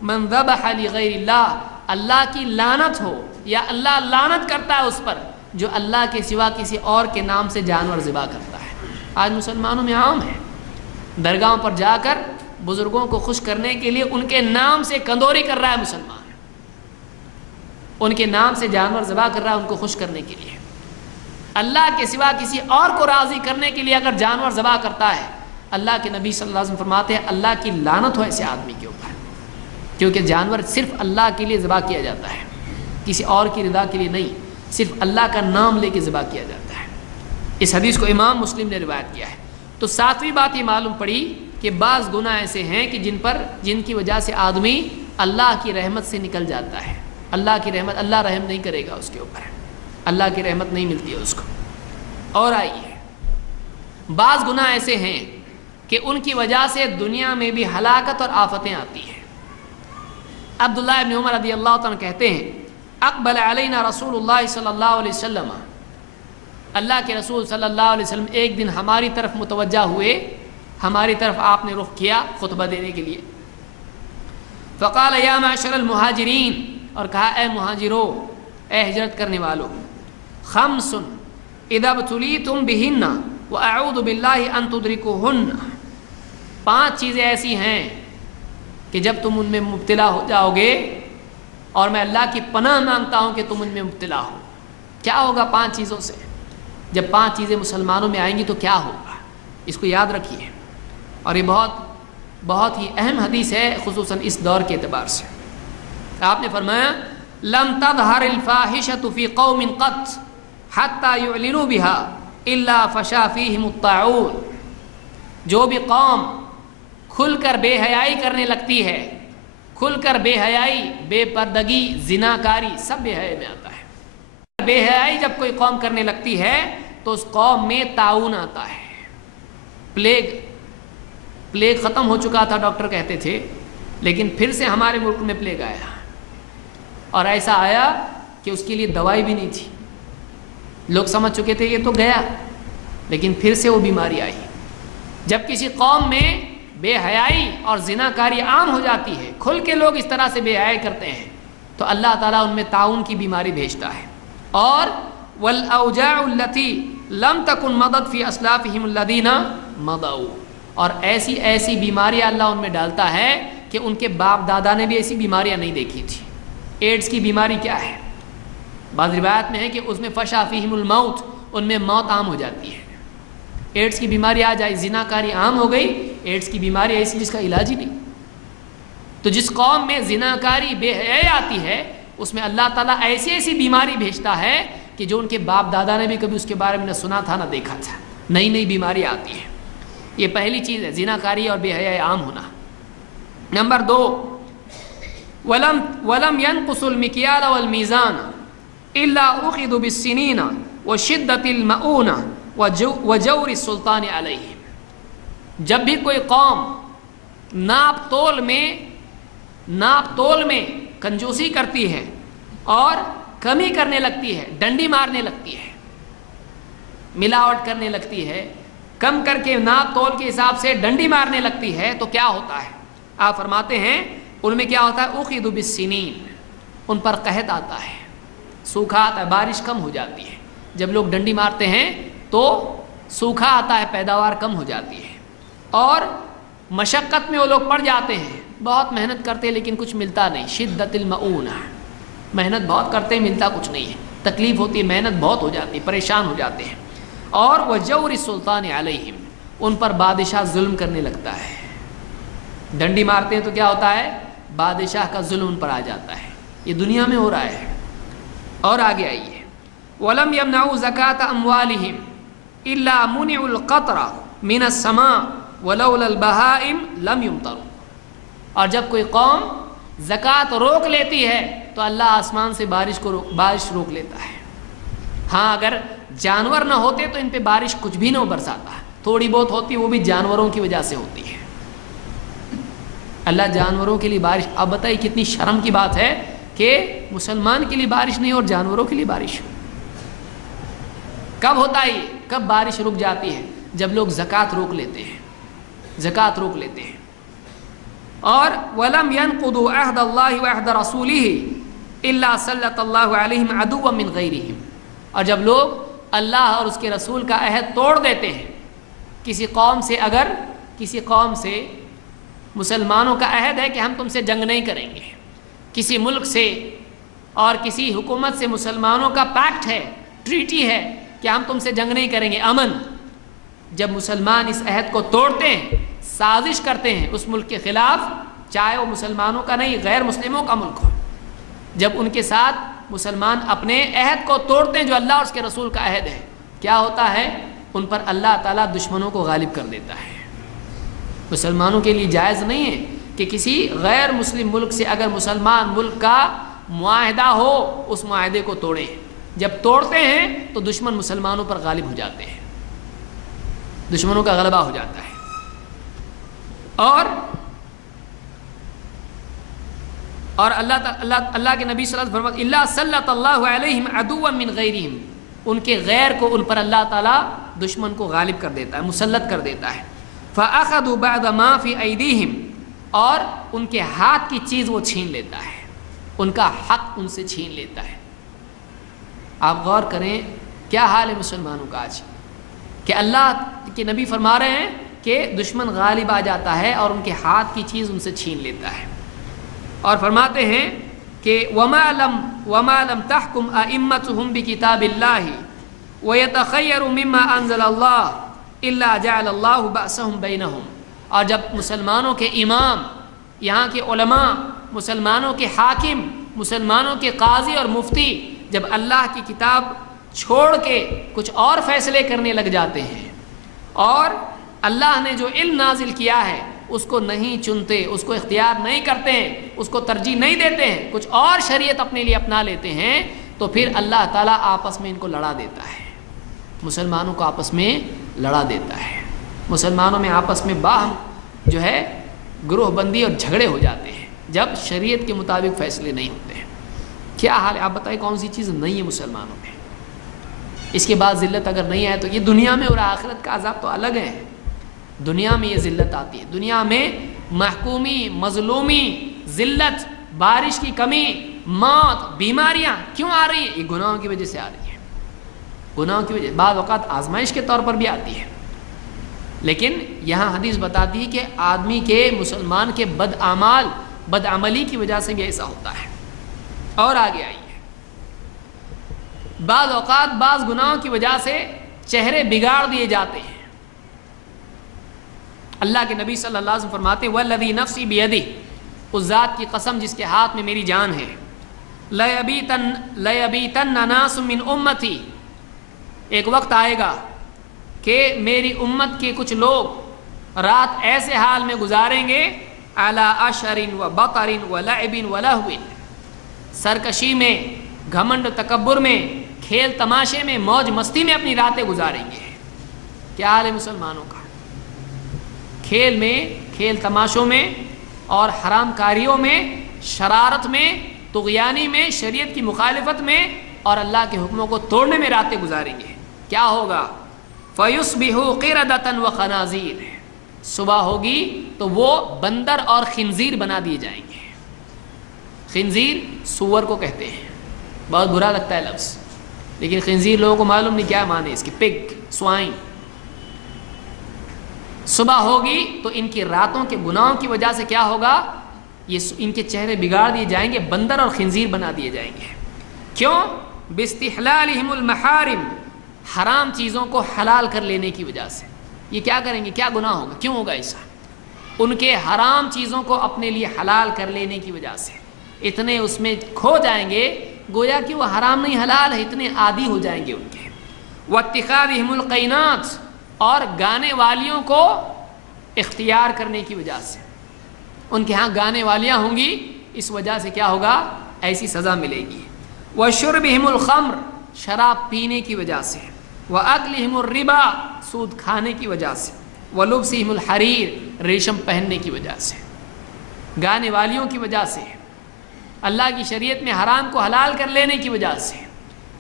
من ذبح لغیر اللہ، اللہ کی لعنت ہو یا اللہ لعنت کرتا ہے اس پر جو اللہ کے سوا کسی اور کے نام سے جانور ذبح کرتا ہے۔ آج مسلمانوں میں عام ہے، درگاہوں پر جا کر بزرگوں کو خوش کرنے کے لیے ان کے نام سے کندوری کر رہا ہے مسلمان، ان کے نام سے جانور ذبح کر رہا ہے ان کو خوش کرنے کے لیے۔ اللہ کے سوا کسی اور کو راضی کرنے کے لیے اگر جانور ذبح کرتا ہے، اللہ کے نبی صلی اللہ علیہ وسلم فرماتے ہیں اللہ کی لعنت ہو ایسے آدمی کے اوپر، کیونکہ جانور صرف اللہ کے لیے ذبح کیا جاتا ہے، کسی اور کی رضا کے لیے نہیں، صرف اللہ کا نام لے کے ذبح کیا جاتا ہے۔ اس حدیث کو امام مسلم نے روایت کیا ہے۔ تو ساتویں بات یہ معلوم پڑی کہ بعض گناہ ایسے ہیں کہ جن کی وجہ سے آدمی اللہ کی رحمت سے نکل جاتا ہے، اللہ کی رحمت، اللہ رحم نہیں کرے گا اس کے اوپر، اللہ کی رحمت نہیں ملتی ہے اس کو۔ اور آئیے، بعض گناہ ایسے ہیں کہ ان کی وجہ سے دنیا میں بھی ہلاکت اور آفتیں آتی ہیں۔ عبداللہ ابن عمر رضی اللہ عنہ کہتے ہیں اقبل علینا رسول اللہ صلی اللہ علیہ وسلم، اللہ کے رسول صلی اللہ علیہ وسلم ایک دن ہماری طرف متوجہ ہوئے، ہماری طرف آپ نے رخ کیا خطبہ دینے کے لیے۔ فقال یا معشر المہاجرین، اور کہا اے مہاجرو، اے ہجرت کرنے والو، خمس اذا ابتلیتم بہن واعوذ باللہ ان تدرکوہن، 5 چیزیں ایسی ہیں کہ جب تم ان میں مبتلا ہو جاؤ گے اور میں اللہ کی پناہ مانگتا ہوں کہ تم ان میں مبتلا ہو۔ کیا ہوگا 5 چیزوں سے؟ جب 5 چیزیں مسلمانوں میں آئیں گی تو کیا ہوگا، اس کو یاد رکھیے۔ اور یہ بہت ہی اہم حدیث ہے، خصوصاً اس دور کے اعتبار سے۔ آپ نے فرمایا لم تظہر الفاحشۃ فی قوم قط حتی یعلنوا بها الا فشا فیہم الطاعون، جو بھی قوم کھل کر بے حیائی کرنے لگتی ہے، کھل کر بے حیائی، بے پردگی، زناکاری، سب بے حیائی میں آتا ہے۔ بے حیائی جب کوئی قوم کرنے لگتی ہے تو اس قوم میں طاعون آتا ہے، پلیگ ختم ہو چکا تھا ڈاکٹر کہتے تھے، لیکن پھر سے ہمارے ملک میں پلیگ آیا، اور ایسا آیا کہ اس کے لیے دوائی بھی نہیں تھی، لوگ سمجھ چکے تھے یہ تو گیا، لیکن پھر سے وہ بیماری آئی۔ جب کسی قوم میں بے حیائی اور زناکاری عام ہو جاتی ہے، کھل کے لوگ اس طرح سے بے حیائی کرتے ہیں، تو اللہ تعالیٰ ان میں طاعون کی بیماری بھیجتا ہے۔ اور والاوجاع التي لم تكن مضت في اسلافهم الذين مضوا، اور ایسی بیماریاں اللہ ان میں ڈالتا ہے کہ ان کے باپ دادا نے بھی ایسی بیماریاں نہیں دیکھی تھی۔ ایڈز کی بیماری کیا ہے؟ بعض روایت میں ہے کہ اس میں فشا فیہم الموت، ان میں موت عام ہو جاتی ہے۔ ایڈز کی بیماری آ جائے، زناکاری عام ہو گئی، ایڈز کی بیماری ایسی جس کا علاج ہی نہیں۔ تو جس قوم میں زناکاری، بے حیائی آتی ہے، اس میں اللہ تعالیٰ ایسی بیماری بھیجتا ہے کہ جو ان کے باپ دادا نے بھی کبھی اس کے بارے میں نہ سنا تھا نہ دیکھا تھا، نئی بیماری آتی ہے۔ یہ پہلی چیز ہے، زناکاری اور بے حیائی عام ہونا۔ نمبر 2، وَلَمْ يَنْقُصُ الْمِكْيَالَ وَالْمِيزَانَ إِلَّا أُخِذُوا بِالسِّنِينَ وَشِدَّةِ الْمَؤُونَ وَجَوْرِ السُّلْطَانِ عَلَيْهِمْ، جب بھی کوئی قوم ناپ تول میں کنجوسی کرتی ہے اور کمی کرنے لگتی ہے، ڈنڈی مارنے لگتی ہے، ملاوٹ کرنے لگتی ہے، کم کر کے ناپ تول کے حساب سے ڈنڈی مارنے لگتی ہے، تو کیا ہوتا ہے؟ آپ فرماتے ہیں ان میں کیا ہوتا ہے؟ اخذوا بالسنین، ان پر قحط آتا ہے، سوکھا آتا ہے، بارش کم ہو جاتی ہے۔ جب لوگ ڈنڈی مارتے ہیں تو سوکھا آتا ہے، پیداوار کم ہو جاتی ہے، اور مشقت میں وہ لوگ پڑ جاتے ہیں، بہت محنت کرتے ہیں لیکن کچھ ملتا نہیں۔ شدت المعونہ، محنت بہت کرتے ہیں، ملتا کچھ نہیں ہے، تکلیف ہوتی ہے، محنت بہت ہو جاتی ہے، پریشان ہو جاتے ہیں۔ اور وجور السلطان علیہم، ان پر بادشاہ ظلم کرنے لگتا ہے، ڈنڈی مارتے ہیں تو کیا ہوتا ہے؟ بادشاہ کا ظلم ان پر آ جاتا ہے۔ یہ دنیا میں ہو رہا ہے۔ اور آگے آئیے، وَلَمْ يَمْنَعُوا زَكَاةَ أَمْوَالِهِمْ إِلَّا مُنِعُوا الْقَطْرَ مِنَ السَّمَاءِ وَلَوْلَا الْبَهَائِمْ لَمْ يُمْطَرُوا، اور جب کوئی قوم زکوٰۃ روک لیتی ہے تو اللہ آسمان سے بارش روک لیتا ہے. ہاں اگر جانور نہ ہوتے تو ان پہ بارش کچھ بھی نہ برساتا. تھوڑی بہت ہوتی وہ بھی جانوروں کی وجہ سے ہوتی ہے. اللہ جانوروں کے لیے بارش. اب بتائیے کتنی شرم کی بات ہے کہ مسلمان کے لیے بارش نہیں اور جانوروں کے لیے بارش. کب ہوتا ہے یہ؟ کب بارش رک جاتی ہے؟ جب لوگ زکوٰۃ روک لیتے ہیں. زکوٰۃ روک لیتے ہیں. اور وَلَمْ يَنْقُضُوا عَهْدَ اللَّهِ وَعَهْدَ رَسُولِهِ إِلَّا سَلَّطَ اللَّهُ عَلَيْهِمْ عَدُوًّا مِّنْ غَيْرِهِمْ. اور جب لوگ اللہ اور اس کے رسول کا عہد توڑ دیتے ہیں کسی قوم سے، اگر کسی قوم سے مسلمانوں کا عہد ہے کہ ہم تم سے جنگ نہیں کریں گے، کسی ملک سے اور کسی حکومت سے مسلمانوں کا پیکٹ ہے، ٹریٹی ہے کہ ہم تم سے جنگ نہیں کریں گے، امن. جب مسلمان اس عہد کو توڑتے ہیں، سازش کرتے ہیں اس ملک کے خلاف، چاہے وہ مسلمانوں کا نہیں غیر مسلموں کا ملک ہو، جب ان کے ساتھ مسلمان اپنے عہد کو توڑتے ہیں جو اللہ اور اس کے رسول کا عہد ہے، کیا ہوتا ہے؟ ان پر اللہ تعالیٰ دشمنوں کو غالب کر دیتا ہے. مسلمانوں کے لیے جائز نہیں ہے کہ کسی غیر مسلم ملک سے اگر مسلمان ملک کا معاہدہ ہو اس معاہدے کو توڑیں. جب توڑتے ہیں تو دشمن مسلمانوں پر غالب ہو جاتے ہیں، دشمنوں کا غلبہ ہو جاتا ہے. اور اللہ کے نبی صلی اللہ علیہ وسلم فرماتے الا سلط اللہ علیہم عدوا من غیرہم، ان کے غیر کو ان پر اللہ تعالیٰ دشمن کو غالب کر دیتا ہے، مسلط کر دیتا ہے. فاخذوا بعد ما فی ایدیہم، اور ان کے ہاتھ کی چیز وہ چھین لیتا ہے، ان کا حق ان سے چھین لیتا ہے. آپ غور کریں کیا حال ہے مسلمانوں کا آج، کہ اللہ کے نبی فرما رہے ہیں کہ دشمن غالب آ جاتا ہے اور ان کے ہاتھ کی چیز ان سے چھین لیتا ہے. اور فرماتے ہیں کہ وما لم تحکم ائمتهم بکتاب اللہ ویتخیر مما انزل اللہ الا جعل اللہ بأسهم بینہم. اور جب مسلمانوں کے امام، یہاں کے علماء، مسلمانوں کے حاکم، مسلمانوں کے قاضی اور مفتی جب اللہ کی کتاب چھوڑ کے کچھ اور فیصلے کرنے لگ جاتے ہیں اور اللہ نے جو علم نازل کیا ہے اس کو نہیں چنتے، اس کو اختیار نہیں کرتے ہیں، اس کو ترجیح نہیں دیتے ہیں، کچھ اور شریعت اپنے لیے اپنا لیتے ہیں، تو پھر اللہ تعالیٰ آپس میں ان کو لڑا دیتا ہے، مسلمانوں کو آپس میں لڑا دیتا ہے. مسلمانوں میں آپس میں باہم جو ہے گروہ بندی اور جھگڑے ہو جاتے ہیں جب شریعت کے مطابق فیصلے نہیں ہوتے ہیں. کیا حال ہے؟ آپ بتائیں کون سی چیز نہیں ہے مسلمانوں میں؟ اس کے بعد ذلت اگر نہیں آئے تو یہ دنیا میں اور آخرت کا عذاب تو الگ ہے. دنیا میں یہ ذلت آتی ہے، دنیا میں محکومی، مظلومی، ذلت، بارش کی کمی، موت، بیماریاں کیوں آ رہی ہیں؟ یہ گناہوں کی وجہ سے آ رہی ہیں. گناہوں کی وجہ، بعض اوقات آزمائش کے طور پر بھی آتی ہے، لیکن یہاں حدیث بتاتی ہے کہ آدمی کے، مسلمان کے بد عملی کی وجہ سے بھی ایسا ہوتا ہے. اور آگے آئیے، بعض اوقات بعض گناہوں کی وجہ سے چہرے بگاڑ دیے جاتے ہیں. اللہ کے نبی صلی اللہ علیہ وسلم فرماتے ہیں والذی نفسی بیدہ، اس ذات کی قسم جس کے ہاتھ میں میری جان ہے، لیبیتن ناس من امتی، ایک وقت آئے گا کہ میری امت کے کچھ لوگ رات ایسے حال میں گزاریں گے علی عشر و بطر و لعب و لہو، سرکشی میں، گھمنڈ تکبر میں، کھیل تماشے میں، موج مستی میں اپنی راتیں گزاریں گے. کیا حال ہے مسلمانوں کا؟ کھیل میں، کھیل تماشوں میں اور حرام کاریوں میں، شرارت میں، طغیانی میں، شریعت کی مخالفت میں اور اللہ کے حکموں کو توڑنے میں راتیں گزاریں گے. کیا ہوگا؟ فَيُصْبِحُوا قِرَدَةً وَخَنَازِيرَ، صبح ہوگی تو وہ بندر اور خنزیر بنا دیے جائیں گے. خنزیر سور کو کہتے ہیں، بہت برا لگتا ہے لفظ، لیکن خنزیر لوگوں کو معلوم نہیں کیا معنی اس کی. پگ، سوائن. صبح ہوگی تو ان کی راتوں کے گناہوں کی وجہ سے کیا ہوگا؟ یہ ان کے چہرے بگاڑ دیے جائیں گے، بندر اور خنزیر بنا دیے جائیں گے. کیوں؟ بِاسْتِحْلَالِهِمُ الْمَحَارِمِ، حرام چیزوں کو حلال کر لینے کی وجہ سے. یہ کیا کریں گے؟ کیا گناہ ہوگا؟ کیوں ہوگا ایسا؟ ان کے حرام چیزوں کو اپنے لیے حلال کر لینے کی وجہ سے اتنے اس میں کھو جائیں گے گویا کہ وہ حرام نہیں حلال ہے، اتنے عادی ہو جائیں گے ان کے. وَاتِّخَاذِهِمُ الْقَيْنَاتِ، اور گانے والیوں کو اختیار کرنے کی وجہ سے، ان کے ہاں گانے والیاں ہوں گی، اس وجہ سے کیا ہوگا؟ ایسی سزا ملے گی۔ وشربہم الخمر، شراب پینے کی وجہ سے، واکلہم الربا، سود کھانے کی وجہ سے، ولبسہم الحریر، ریشم پہننے کی وجہ سے، گانے والیوں کی وجہ سے، اللہ کی شریعت میں حرام کو حلال کر لینے کی وجہ سے،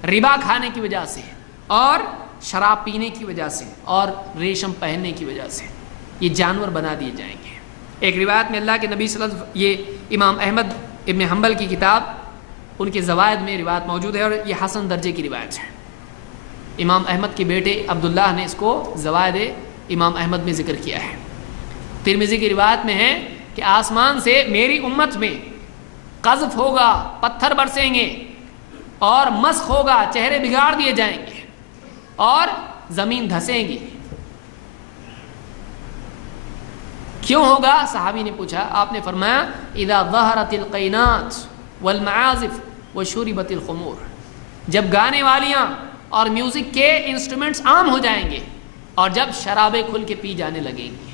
ربا کھانے کی وجہ سے، اور شراب پینے کی وجہ سے، اور ریشم پہننے کی وجہ سے یہ جانور بنا دیے جائیں گے۔ ایک روایت میں اللہ کے نبی صلی اللہ علیہ وسلم، یہ امام احمد ابن حنبل کی کتاب ان کے زوائد میں روایت موجود ہے، اور یہ حسن درجے کی روایت ہے۔ امام احمد کے بیٹے عبداللہ نے اس کو زوائد امام احمد میں ذکر کیا ہے۔ ترمذی کی روایت میں ہے کہ آسمان سے میری امت میں قذف ہوگا، پتھر برسیں گے، اور مسخ ہوگا، چہرے بگاڑ دیے جائیں گے، اور زمین دھسیں گی۔ کیوں ہوگا؟ صحابی نے پوچھا، آپ نے فرمایا اذا ظہرت القینات والمعازف وشربت الخمور، جب گانے والیاں اور میوزک کے انسٹرومنٹس عام ہو جائیں گے، اور جب شرابیں کھل کے پی جانے لگیں گی۔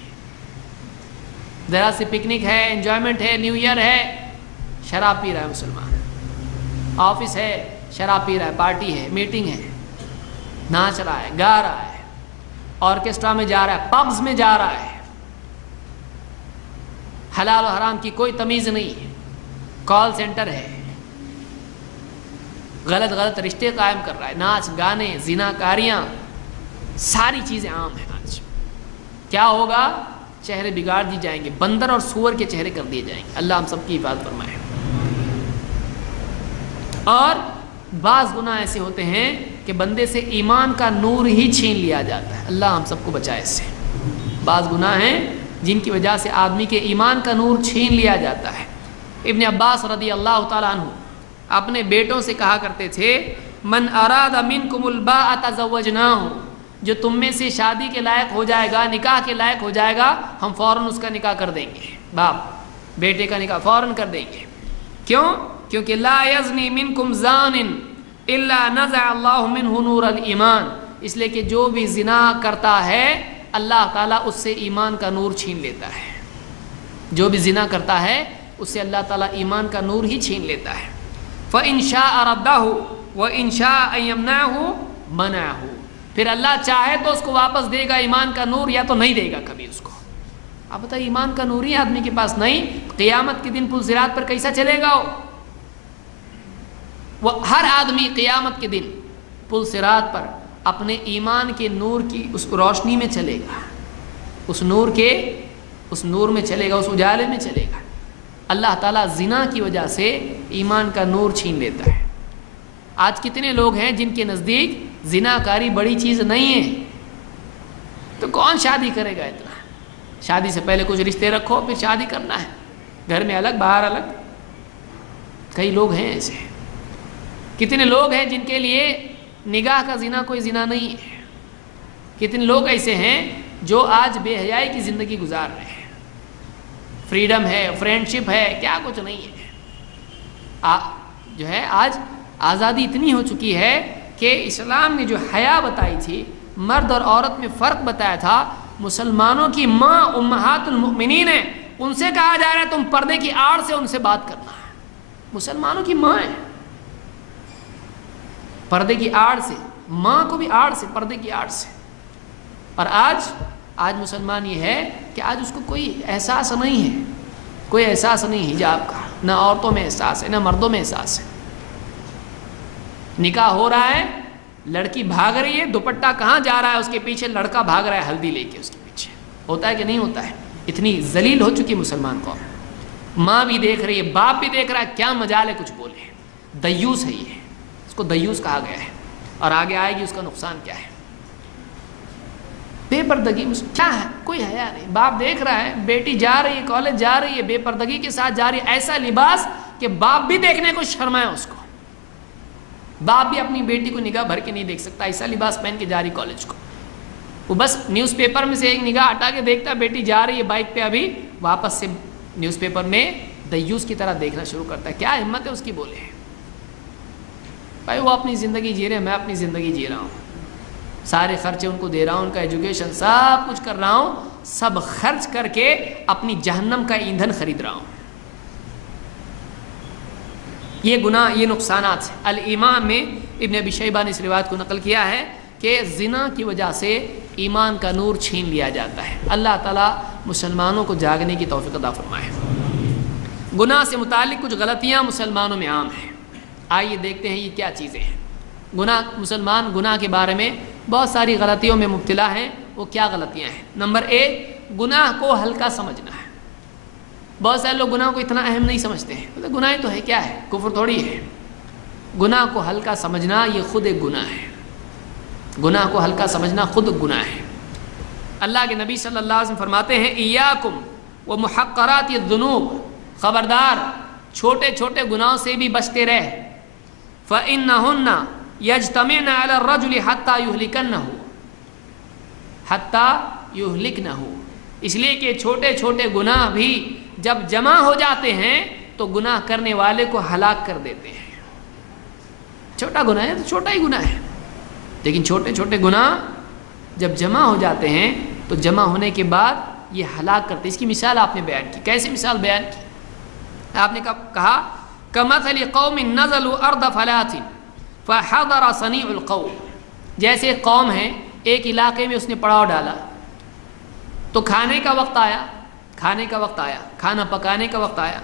ذرا سی پکنک ہے، انجوائمنٹ ہے، نیو ایئر ہے، شراب پی رہا ہے مسلمان، آفس ہے، شراب پی رہا ہے، پارٹی ہے، میٹنگ ہے، ناچ رہا ہے، گا رہا ہے، آرکیسٹرا میں جا رہا ہے، پبز میں جا رہا ہے، حلال و حرام کی کوئی تمیز نہیں ہے، کال سینٹر ہے، غلط غلط رشتے قائم کر رہا ہے، ناچ گانے زنا کاریاں ساری چیزیں عام ہیں۔ آج کیا ہوگا؟ چہرے بگاڑ دی جائیں گے، بندر اور سور کے چہرے کر دیے جائیں گے۔ اللہ ہم سب کی حفاظت فرمائے۔ اور بعض گناہ ایسے ہوتے ہیں کہ بندے سے ایمان کا نور ہی چھین لیا جاتا ہے، اللہ ہم سب کو بچائے اس سے۔ بعض گناہ ہیں جن کی وجہ سے آدمی کے ایمان کا نور چھین لیا جاتا ہے۔ ابن عباس رضی اللہ تعالیٰ عنہ اپنے بیٹوں سے کہا کرتے تھے، من اراد منکم الباءۃ زوجناہ، جو تم میں سے شادی کے لائق ہو جائے گا، نکاح کے لائق ہو جائے گا، ہم فوراً اس کا نکاح کر دیں گے۔ باپ بیٹے کا نکاح فوراً کر دیں گے۔ کیوں؟ کیونکہ لا یزنی منکم زان الا نزع اللہ منہ نور الایمان، اس لیے کہ جو بھی زنا کرتا ہے اللہ تعالیٰ اس سے ایمان کا نور چھین لیتا ہے۔ جو بھی زنا کرتا ہے اس سے اللہ تعالیٰ ایمان کا نور ہی چھین لیتا ہے۔ فَإِن شَاءَ رَدَّهُ وَإِن شَاءَ أَن يَمْنَعَهُ مَنَعَهُ، پھر اللہ چاہے تو اس کو واپس دے گا ایمان کا نور، یا تو نہیں دے گا کبھی اس کو۔ اب بتائیے، ایمان کا نور ہی آدمی کے پاس نہیں، قیامت کے دن پل صراط پر کیسا چلے گا وہ؟ ہر آدمی قیامت کے دن پل صراط پر اپنے ایمان کے نور کی اس روشنی میں چلے گا، اس نور میں چلے گا، اس اجالے میں چلے گا۔ اللہ تعالیٰ زنا کی وجہ سے ایمان کا نور چھین لیتا ہے۔ آج کتنے لوگ ہیں جن کے نزدیک زنا کاری بڑی چیز نہیں ہے، تو کون شادی کرے گا اتنا؟ شادی سے پہلے کچھ رشتے رکھو، پھر شادی کرنا ہے، گھر میں الگ باہر الگ۔ کئی لوگ ہیں ایسے، کتنے لوگ ہیں جن کے لیے نگاہ کا زنا کوئی زنا نہیں ہے۔ کتنے لوگ ایسے ہیں جو آج بے حیائی کی زندگی گزار رہے ہیں۔ فریڈم ہے، فرینڈشپ ہے، کیا کچھ نہیں ہے۔ جو ہے آج آزادی اتنی ہو چکی ہے کہ اسلام نے جو حیا بتائی تھی، مرد اور عورت میں فرق بتایا تھا، مسلمانوں کی ماں امہات المؤمنین ہیں، ان سے کہا جا رہا ہے تم پردے کی آڑ سے ان سے بات کرنا ہے۔ مسلمانوں کی ماں ہے، پردے کی آڑ سے، ماں کو بھی آڑ سے، پردے کی آڑ سے۔ اور آج مسلمان یہ ہے کہ آج اس کو کوئی احساس نہیں ہے، کوئی احساس نہیں حجاب کا، نہ عورتوں میں احساس ہے، نہ مردوں میں احساس ہے۔ نکاح ہو رہا ہے، لڑکی بھاگ رہی ہے، دوپٹہ کہاں جا رہا ہے اس کے پیچھے، لڑکا بھاگ رہا ہے ہلدی لے کے اس کے پیچھے۔ ہوتا ہے کہ نہیں ہوتا ہے؟ اتنی ذلیل ہو چکی مسلمان قوم، ماں بھی دیکھ رہی ہے، باپ بھی دیکھ رہا ہے، کیا مجال ہے کچھ بولے۔ دیوس ہے یہ، اس کو دیوس کہا گیا ہے، اور آگے آئے گی اس کا نقصان کیا ہے۔ بے پردگی کیا ہے؟ کوئی حیا نہیں۔ باپ دیکھ رہا ہے، بیٹی جا رہی ہے، کالج جا رہی ہے، بے پردگی کے ساتھ جا رہی ہے، ایسا لباس کہ باپ بھی دیکھنے کو شرمائے اس کو، باپ بھی اپنی بیٹی کو نگاہ بھر کے نہیں دیکھ سکتا، ایسا لباس پہن کے جا رہی کالج کو۔ وہ بس نیوز پیپر میں سے ایک نگاہ ہٹا کے دیکھتا، بیٹی جا رہی ہے بائک پہ، ابھی واپس سے نیوز پیپر میں دیوس کی طرح دیکھنا شروع کرتا ہے۔ کیا ہمت ہے اس کی بولے؟ بھائی وہ اپنی زندگی جی رہے ہیں، میں اپنی زندگی جی رہا ہوں، سارے خرچے ان کو دے رہا ہوں، ان کا ایجوکیشن سب کچھ کر رہا ہوں، سب خرچ کر کے اپنی جہنم کا ایندھن خرید رہا ہوں۔ یہ گناہ، یہ نقصانات ہیں۔ الایمان میں ابن ابی شیبہ نے اس روایت کو نقل کیا ہے کہ زنا کی وجہ سے ایمان کا نور چھین لیا جاتا ہے۔ اللہ تعالیٰ مسلمانوں کو جاگنے کی توفیق عطا فرمائے۔ گناہ سے متعلق کچھ غلطیاں مسلمانوں میں عام ہیں، آئیے دیکھتے ہیں یہ کیا چیزیں ہیں۔ مسلمان گناہ کے بارے میں بہت ساری غلطیوں میں مبتلا ہیں، وہ کیا غلطیاں ہیں؟ نمبر 1، گناہ کو ہلکا سمجھنا ہے۔ بہت سارے لوگ گناہ کو اتنا اہم نہیں سمجھتے ہیں، مطلب گناہ تو ہے، کیا ہے، کفر تھوڑی ہے۔ گناہ کو ہلکا سمجھنا یہ خود ایک گناہ ہے، گناہ کو ہلکا سمجھنا خود گناہ ہے۔ اللہ کے نبی صلی اللہ علیہ وسلم فرماتے ہیں ایاکم ومحقرات الذنوب، خبردار چھوٹے چھوٹے گناہوں سے بھی بچتے رہ، فإنہن یجتمعن علی الرجل حتی یہلکنہ، اس لیے کہ چھوٹے چھوٹے گناہ بھی جب جمع ہو جاتے ہیں تو گناہ کرنے والے کو ہلاک کر دیتے ہیں۔ چھوٹا گناہ ہے تو چھوٹا ہی گناہ ہے، لیکن چھوٹے چھوٹے گناہ جب جمع ہو جاتے ہیں تو جمع ہونے کے بعد یہ ہلاک کرتے ہیں۔ اس کی مثال آپ نے بیان کی، کیسے مثال بیان کی؟ آپ نے کہا کمثل قوم نزلوا ارض فلات فحضر صنیع القوم، جیسے قوم ہے ایک علاقے میں اس نے پڑاؤ ڈالا تو کھانے کا وقت آیا، کھانا پکانے کا وقت آیا،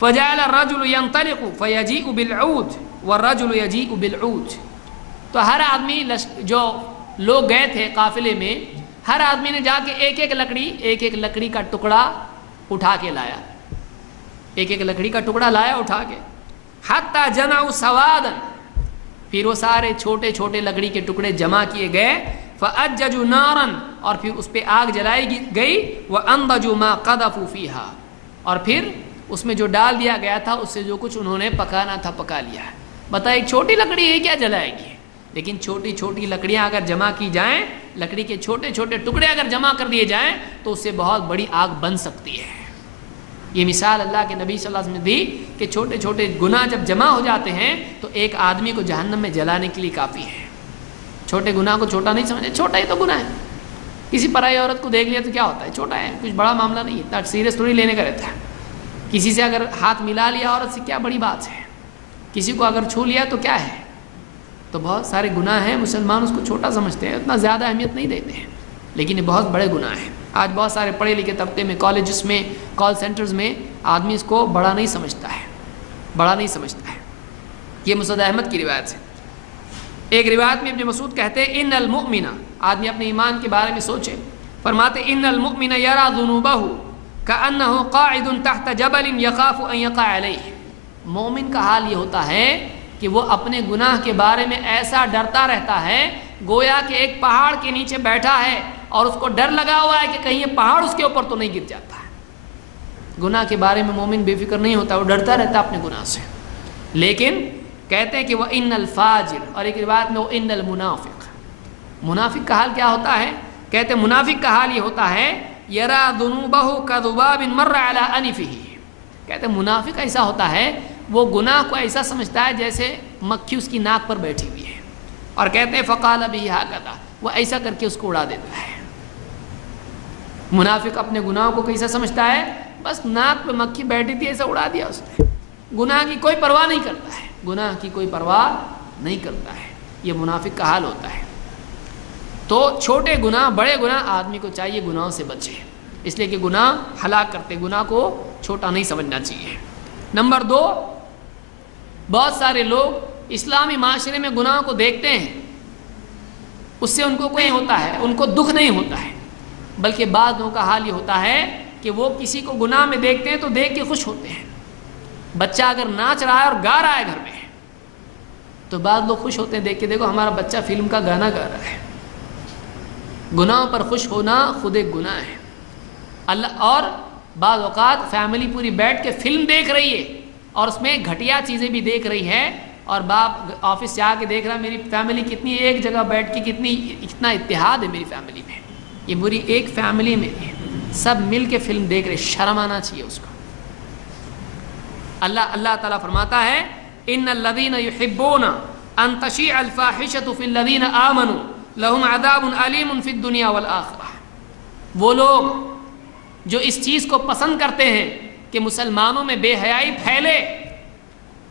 فجعل الرجل ينطلق فيجيء بالعود والرجل يجيء بالعود، تو ہر آدمی جو لوگ گئے تھے قافلے میں، ہر آدمی نے جا کے ایک ایک لکڑی کا ٹکڑا اٹھا کے لایا، ایک ایک لکڑی کا ٹکڑا لایا اٹھا کے، حتی جمعوا سوادا، پھر وہ سارے چھوٹے چھوٹے لکڑی کے ٹکڑے جمع کیے گئے، فأججوا نارا، اور پھر اس پہ آگ جلائی گئی، وأنضجوا ما قذفوا فيها، اور پھر اس میں جو ڈال دیا گیا تھا اس سے جو کچھ انہوں نے پکانا تھا پکا لیا۔ بتائیں ایک چھوٹی لکڑی ہے کیا جلائے گی، لیکن چھوٹی چھوٹی لکڑیاں اگر جمع کی جائیں، لکڑی کے چھوٹے چھوٹے ٹکڑے اگر جمع کر دیے جائیں تو اس سے بہت بڑی آگ بن سکتی ہے۔ یہ مثال اللہ کے نبی صلی اللہ علیہ وسلم نے دی کہ چھوٹے چھوٹے گناہ جب جمع ہو جاتے ہیں تو ایک آدمی کو جہنم میں جلانے کے لیے کافی ہے۔ چھوٹے گناہ کو چھوٹا نہیں سمجھے، چھوٹا ہی تو گناہ ہے، کسی پرائی عورت کو دیکھ لیا تو کیا ہوتا ہے، چھوٹا ہے، کچھ بڑا معاملہ نہیں، اتنا سیریس تھوڑی لینے کا رہتا ہے۔ کسی سے اگر ہاتھ ملا لیا عورت سے کیا بڑی بات ہے، کسی کو اگر چھو لیا تو کیا ہے، تو بہت سارے گناہ ہیں، مسلمان اس کو چھوٹا سمجھتے ہیں، اتنا زیادہ اہمیت نہیں دیتے ہیں، لیکن یہ بہت بڑے گناہ ہیں۔ آج بہت سارے پڑھے لکھے طبقے میں، کالجز میں، کال سینٹرز میں آدمی اس کو بڑا نہیں سمجھتا ہے۔ یہ مسعود احمد کی روایت ہے۔ ایک روایت میں ابن مسعود کہتے ہیں ان المؤمن، آدمی اپنے ایمان کے بارے میں سوچے، فرماتے ان المؤمن یرا ذنوبہ کأنہ قاعد تحت جبل یخاف ان یقع علیہ، مومن کا حال یہ ہوتا ہے کہ وہ اپنے گناہ کے بارے میں ایسا ڈرتا رہتا ہے گویا کہ ایک پہاڑ کے نیچے بیٹھا ہے اور اس کو ڈر لگا ہوا ہے کہ کہیں یہ پہاڑ اس کے اوپر تو نہیں گر جاتا ہے۔ گناہ کے بارے میں مومن بے فکر نہیں ہوتا، وہ ڈرتا رہتا اپنے گناہ سے۔ لیکن کہتے ہیں کہ وہ ان الفاجر، اور ایک روایت میں وہ ان المنافق، منافق کا حال کیا ہوتا ہے؟ کہتے ہیں منافق کا حال یہ ہوتا ہے یرا ذنوبہ کذباب مر علی انفہ، کہتے ہیں منافق ایسا ہوتا ہے وہ گناہ کو ایسا سمجھتا ہے جیسے مکھی اس کی ناک پر بیٹھی ہوئی ہے، اور کہتے ہیں فقال بہ ھکذا، وہ ایسا کر کے اس کو اڑا دیتا ہے۔ منافق اپنے گناہوں کو کیسا سمجھتا ہے؟ بس ناک پہ مکھی بیٹھی تھی ایسا اڑا دیا اس نے، گناہ کی کوئی پرواہ نہیں کرتا ہے، گناہ کی کوئی پرواہ نہیں کرتا ہے۔ یہ منافق کا حال ہوتا ہے۔ تو چھوٹے گناہ، بڑے گناہ، آدمی کو چاہیے گناہوں سے بچے، اس لیے کہ گناہ ہلاک کرتے، گناہ کو چھوٹا نہیں سمجھنا چاہیے۔ نمبر 2، بہت سارے لوگ اسلامی معاشرے میں گناہوں کو دیکھتے ہیں، اس سے ان کو کوئی ہوتا ہے، ان کو دکھ نہیں ہوتا ہے، بلکہ بعض لوگوں کا حال یہ ہوتا ہے کہ وہ کسی کو گناہ میں دیکھتے ہیں تو دیکھ کے خوش ہوتے ہیں۔ بچہ اگر ناچ رہا ہے اور گا رہا ہے گھر میں تو بعض لوگ خوش ہوتے ہیں دیکھ کے، دیکھو ہمارا بچہ فلم کا گانا گا رہا ہے۔ گناہوں پر خوش ہونا خود ایک گناہ ہے۔ اللہ، اور بعض اوقات فیملی پوری بیٹھ کے فلم دیکھ رہی ہے اور اس میں گھٹیا چیزیں بھی دیکھ رہی ہے، اور باپ آفس سے آ کے دیکھ رہا میری فیملی کتنی ایک جگہ بیٹھ کے اتنا اتحاد ہے میری فیملی میں، یہ بری ایک فیملی میں سب مل کے فلم دیکھ رہے، شرم آنا چاہیے اس کو۔ اللہ تعالیٰ فرماتا ہے ان الذین یحبون ان تشیع الفاحشۃ فی الذین آمنوا لہم عذاب علیم فی الدنیا والآخرہ، وہ لوگ جو اس چیز کو پسند کرتے ہیں کہ مسلمانوں میں بے حیائی پھیلے،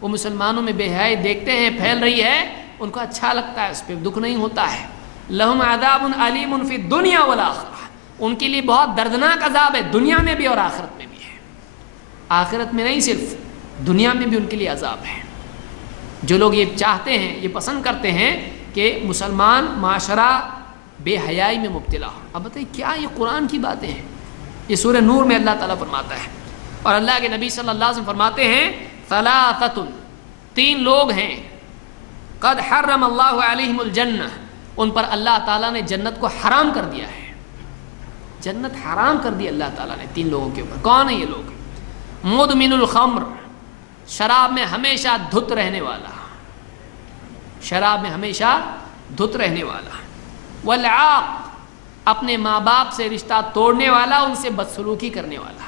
وہ مسلمانوں میں بے حیائی دیکھتے ہیں پھیل رہی ہے، ان کو اچھا لگتا ہے، اس پہ دکھ نہیں ہوتا ہے۔ لہم عذاب علیم فی الدنیا والآخرہ، ان کے لیے بہت دردناک عذاب ہے، دنیا میں بھی اور آخرت میں بھی ہے۔ آخرت میں نہیں، صرف دنیا میں بھی ان کے لیے عذاب ہے۔ جو لوگ یہ چاہتے ہیں، یہ پسند کرتے ہیں کہ مسلمان معاشرہ بے حیائی میں مبتلا ہو۔ اب بتائیے کیا یہ قرآن کی باتیں ہیں؟ یہ سورہ نور میں اللہ تعالیٰ فرماتا ہے، اور اللہ کے نبی صلی اللہ علیہ وسلم فرماتے ہیں ثلاثۃ، 3 لوگ ہیں، قد حرم اللہ علیہم الجنہ، ان پر اللہ تعالیٰ نے جنت کو حرام کر دیا ہے۔ جنت حرام کر دی اللہ تعالیٰ نے 3 لوگوں کے اوپر۔ کون ہیں یہ لوگ؟ مدمن الخمر، شراب میں ہمیشہ دھت رہنے والا، شراب میں ہمیشہ دھت رہنے والا، والعاق، اپنے ماں باپ سے رشتہ توڑنے والا، ان سے بدسلوکی کرنے والا،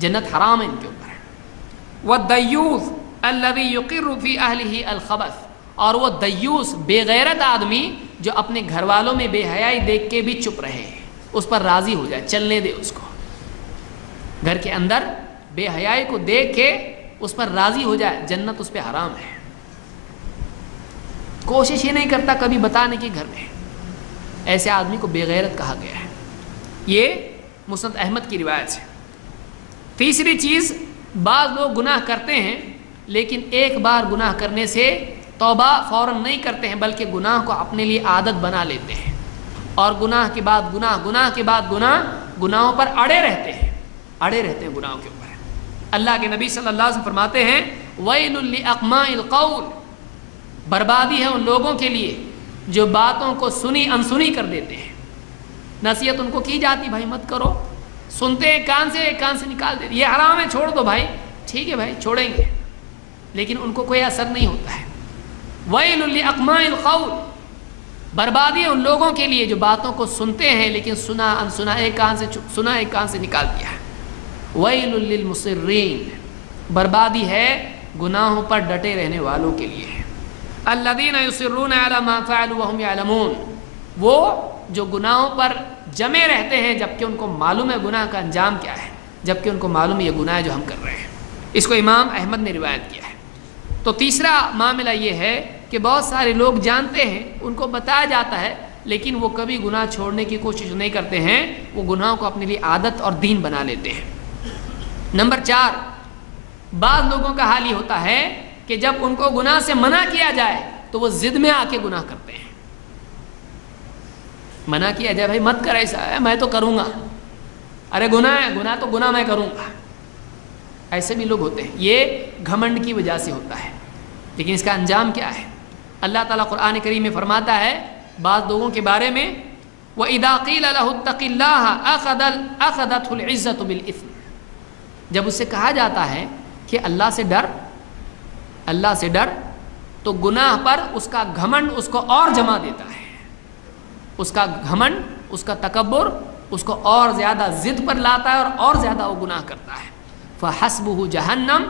جنت حرام ہے ان کے اوپر۔ والدیوث الذی یقر فی اہلہ الخبث، اور وہ دیوس بے غیرت آدمی جو اپنے گھر والوں میں بے حیائی دیکھ کے بھی چپ رہے، اس پر راضی ہو جائے، چلنے دے اس کو، گھر کے اندر بے حیائی کو دیکھ کے اس پر راضی ہو جائے، جنت اس پہ حرام ہے۔ کوشش یہ نہیں کرتا کبھی بتانے کی گھر میں، ایسے آدمی کو بے غیرت کہا گیا ہے۔ یہ مسند احمد کی روایت ہے۔ تیسری چیز، بعض لوگ گناہ کرتے ہیں لیکن ایک بار گناہ کرنے سے توبہ فوراً نہیں کرتے ہیں، بلکہ گناہ کو اپنے لیے عادت بنا لیتے ہیں، اور گناہ کے بعد گناہ، گناہ کے بعد گناہ، گناہوں پر اڑے رہتے ہیں، اڑے رہتے ہیں گناہوں کے اوپر۔ اللہ کے نبی صلی اللہ علیہ وسلم فرماتے ہیں وَيْلٌ لِأَقْمَاءِ الْقَوْلِ، بربادی ہے ان لوگوں کے لیے جو باتوں کو سنی انسنی کر دیتے ہیں۔ نصیحت ان کو کی جاتی، بھائی مت کرو، سنتے ہیں کان سے نکال دیتے، یہ حرام ہے چھوڑ دو بھائی، ٹھیک ہے بھائی چھوڑیں گے، لیکن ان کو کوئی اثر نہیں ہوتا ہے۔ وَيْلٌ لِأَقْمَاءِ الْقَوْلِ، بربادی ہے ان لوگوں کے لیے جو باتوں کو سنتے ہیں لیکن سنا انسنا، ایک کان سے نکال دیا ہے۔ وَيْلٌ لِلْمُصِرِّينَ، بربادی ہے گناہوں پر ڈٹے رہنے والوں کے لیے۔ الَّذِينَ يُصِرُّونَ عَلَى مَا فَعَلُوا وَهُمْ يَعْلَمُونَ، وہ جو گناہوں پر جمے رہتے ہیں جبکہ ان کو معلوم ہے گناہ کا انجام کیا ہے، جبکہ ان کو معلوم ہے یہ گناہ ہے جو ہم کر رہے ہیں۔ اس کو امام احمد نے روایت کیا ہے۔ تو تیسرا معاملہ یہ ہے کہ بہت سارے لوگ جانتے ہیں، ان کو بتایا جاتا ہے، لیکن وہ کبھی گناہ چھوڑنے کی کوشش نہیں کرتے ہیں، وہ گناہوں کو اپنے لیے عادت اور دین بنا لیتے ہیں۔ نمبر 4، بعض لوگوں کا حال یہ ہوتا ہے کہ جب ان کو گناہ سے منع کیا جائے تو وہ ضد میں آ کے گناہ کرتے ہیں۔ منع کیا جائے بھائی مت کر، ایسا ہے میں تو کروں گا، ارے گناہ ہے، گناہ تو گناہ میں کروں گا، ایسے بھی لوگ ہوتے ہیں۔ یہ گھمنڈ کی وجہ سے ہوتا ہے، لیکن اس کا انجام کیا ہے؟ اللہ تعالیٰ قرآن کریم میں فرماتا ہے بعض لوگوں کے بارے میں وَإِذَا قِيلَ لَهُ اتَّقِ اللَّهَ أَخَذَتْهُ الْعِزَّةُ بِالْإِثْمِ، جب اس سے کہا جاتا ہے کہ اللہ سے ڈر، اللہ سے ڈر، تو گناہ پر اس کا گھمنڈ اس کو اور جما دیتا ہے، اس کا گھمنڈ، اس کا تکبر اس کو اور زیادہ ضد پر لاتا ہے اور زیادہ وہ گناہ کرتا ہے۔ فَحَسْبُهُ جَهَنَّمُ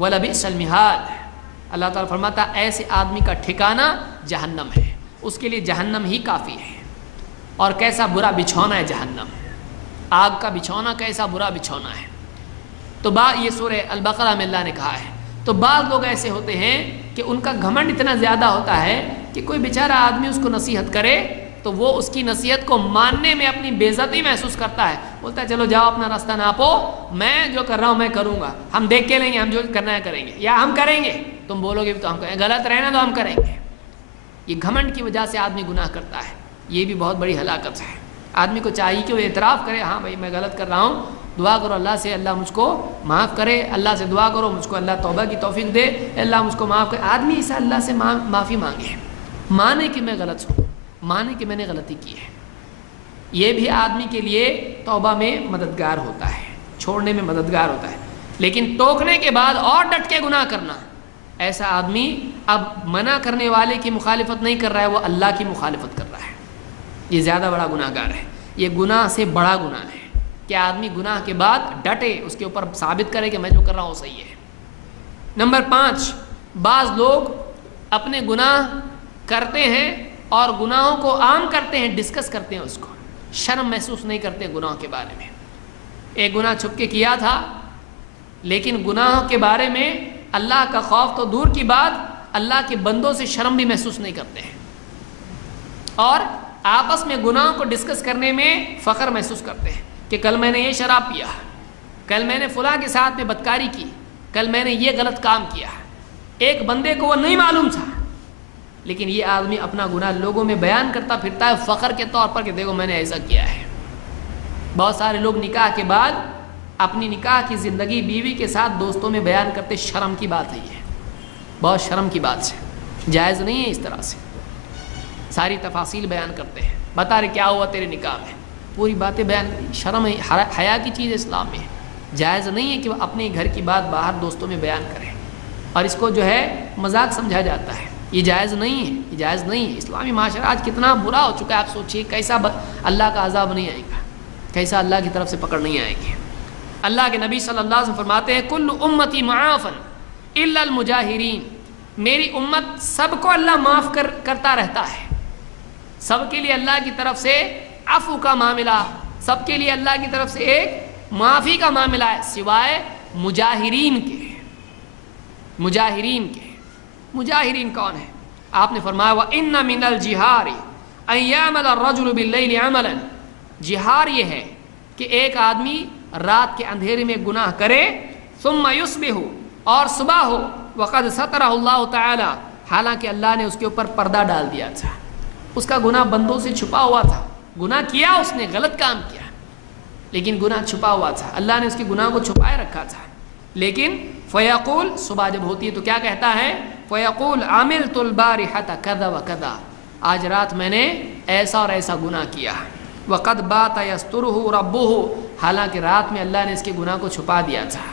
وَلَبِئْسَ الْمِهَادُ، اللہ تعالیٰ فرماتا ہے ایسے آدمی کا ٹھکانہ جہنم ہے، اس کے لیے جہنم ہی کافی ہے، اور کیسا برا بچھونا ہے جہنم، آگ کا بچھونا کیسا برا بچھونا ہے۔ تو یہ سورہ البقرہ میں اللہ نے کہا ہے۔ تو بعض لوگ ایسے ہوتے ہیں کہ ان کا گھمنڈ اتنا زیادہ ہوتا ہے کہ کوئی بیچارہ آدمی اس کو نصیحت کرے تو وہ اس کی نصیحت کو ماننے میں اپنی بے عزتی محسوس کرتا ہے، بولتا ہے چلو جاؤ اپنا راستہ ناپو، میں جو کر رہا ہوں میں کروں گا، ہم دیکھ کے لیں گے، ہم جو کرنا ہے کریں گے، یا ہم کریں گے، تم بولو گے تو ہم کریں گے، غلط رہنا تو ہم کریں گے۔ یہ گھمنڈ کی وجہ سے آدمی گناہ کرتا ہے، یہ بھی بہت بڑی ہلاکت ہے۔ آدمی کو چاہیے کہ وہ اعتراف کرے، ہاں بھائی میں غلط کر رہا ہوں، دعا کرو اللہ سے اللہ مجھ کو معاف کرے، اللہ سے دعا کرو مجھ کو اللہ توبہ کی توفیق دے، اللہ مجھ کو معاف کرے۔ آدمی اسے اللہ سے معافی مانگے، مانے کہ میں غلط ہوں، مانے کہ میں نے غلطی کی ہے، یہ بھی آدمی کے لیے توبہ میں مددگار ہوتا ہے، چھوڑنے میں مددگار ہوتا ہے۔ لیکن ٹوکنے کے بعد اور ڈٹ کے گناہ کرنا، ایسا آدمی اب منع کرنے والے کی مخالفت نہیں کر رہا ہے، وہ اللہ کی مخالفت کر رہا ہے، یہ زیادہ بڑا گناہ گار ہے۔ یہ گناہ سے بڑا گناہ ہے کہ آدمی گناہ کے بعد ڈٹے، اس کے اوپر ثابت کرے کہ میں جو کر رہا ہوں صحیح ہے۔ نمبر 5، بعض لوگ اپنے گناہ کرتے ہیں اور گناہوں کو عام کرتے ہیں، ڈسکس کرتے ہیں، اس کو شرم محسوس نہیں کرتے گناہ کے بارے میں۔ ایک گناہ چھپ کے کیا تھا، لیکن گناہوں کے بارے میں اللہ کا خوف تو دور کی بات، اللہ کے بندوں سے شرم بھی محسوس نہیں کرتے ہیں، اور آپس میں گناہوں کو ڈسکس کرنے میں فخر محسوس کرتے ہیں کہ کل میں نے یہ شراب پیا، کل میں نے فلاں کے ساتھ میں بدکاری کی، کل میں نے یہ غلط کام کیا۔ ایک بندے کو وہ نہیں معلوم تھا، لیکن یہ آدمی اپنا گناہ لوگوں میں بیان کرتا پھرتا ہے فخر کے طور پر کہ دیکھو میں نے ایسا کیا ہے۔ بہت سارے لوگ نکاح کے بعد اپنی نکاح کی زندگی بیوی کے ساتھ دوستوں میں بیان کرتے، شرم کی بات ہے، یہ بہت شرم کی بات ہے، جائز نہیں ہے اس طرح سے ساری تفاصیل بیان کرتے ہیں، بتا رہے کیا ہوا تیرے نکاح میں، پوری باتیں بیان، شرم ہے، حیا کی چیز اسلام میں ہے، جائز نہیں ہے کہ وہ اپنے گھر کی بات باہر دوستوں میں بیان کرے، اور اس کو جو ہے مذاق سمجھا جاتا ہے، یہ جائز نہیں ہے، یہ جائز نہیں ہے۔ اسلامی معاشرہ آج کتنا برا ہو چکا ہے، آپ سوچئے کیسا اللہ کا عذاب نہیں آئے گا، کیسا اللہ کی طرف سے پکڑ نہیں آئے گی۔ اللہ کے نبی صلی اللہ علیہ وسلم فرماتے ہیں کل امتی معافن الا المجاہرین، میری امت سب کو اللہ معاف کرتا رہتا ہے، سب کے لیے اللہ کی طرف سے عفو کا معاملہ، سب کے لیے اللہ کی طرف سے ایک معافی کا معاملہ ہے، سوائے مجاہرین کے۔ مجاہرین کے، مجاہرین کون ہے؟ آپ نے فرمایا وَإِنَّ مِنَ الْجِهَارِ أَن يَعْمَلَ الرَّجُلُ بِاللَّيْلِ عَمَلًا، جہار یہ ہے کہ ایک آدمی رات کے اندھیرے میں گناہ کرے، ثم يصبح، اور صبح ہو، وقد سترہ اللہ تعالی، حالانکہ اللہ نے اس کے اوپر پردہ ڈال دیا تھا، اس کا گناہ بندوں سے چھپا ہوا تھا، گناہ کیا اس نے، غلط کام کیا، لیکن گناہ چھپا ہوا تھا، اللہ نے اس کے گناہ کو چھپائے رکھا تھا، لیکن فیقول، صبح جب ہوتی ہے تو کیا کہتا ہے، فیقول عملت البارحۃ کذا وکذا، آج رات میں نے ایسا اور ایسا گناہ کیا، وقد بات یسترہ ربہ، حالانکہ رات میں اللہ نے اس کے گناہ کو چھپا دیا تھا،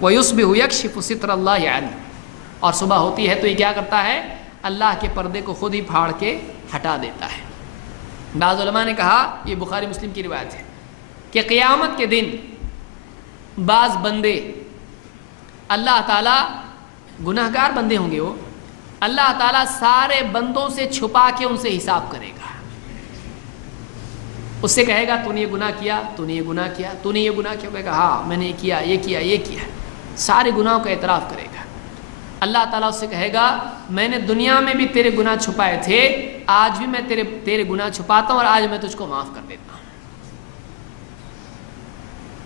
ویصبح یکشف ستر اللہ عنہ، اور صبح ہوتی ہے تو یہ کیا کرتا ہے، اللہ کے پردے کو خود ہی پھاڑ کے ہٹا دیتا ہے۔ بعض علماء نے کہا، یہ بخاری مسلم کی روایت ہے، کہ قیامت کے دن بعض بندے اللہ تعالیٰ، گناہ گار بندے ہوں گے وہ، اللہ تعالیٰ سارے بندوں سے چھپا کے ان سے حساب کرے گا، اس سے کہے گا تو نے یہ گناہ کیا، تو نے یہ گناہ کیا، تو نے یہ گناہ کیا، کہے گا ہاں میں نے یہ کیا، یہ کیا، یہ کیا، سارے گناہوں کا اعتراف کرے گا۔ اللہ تعالیٰ اس سے کہے گا میں نے دنیا میں بھی تیرے گناہ چھپائے تھے، آج بھی میں تیرے گناہ چھپاتا ہوں، اور آج میں تجھ کو معاف کر دیتا ہوں۔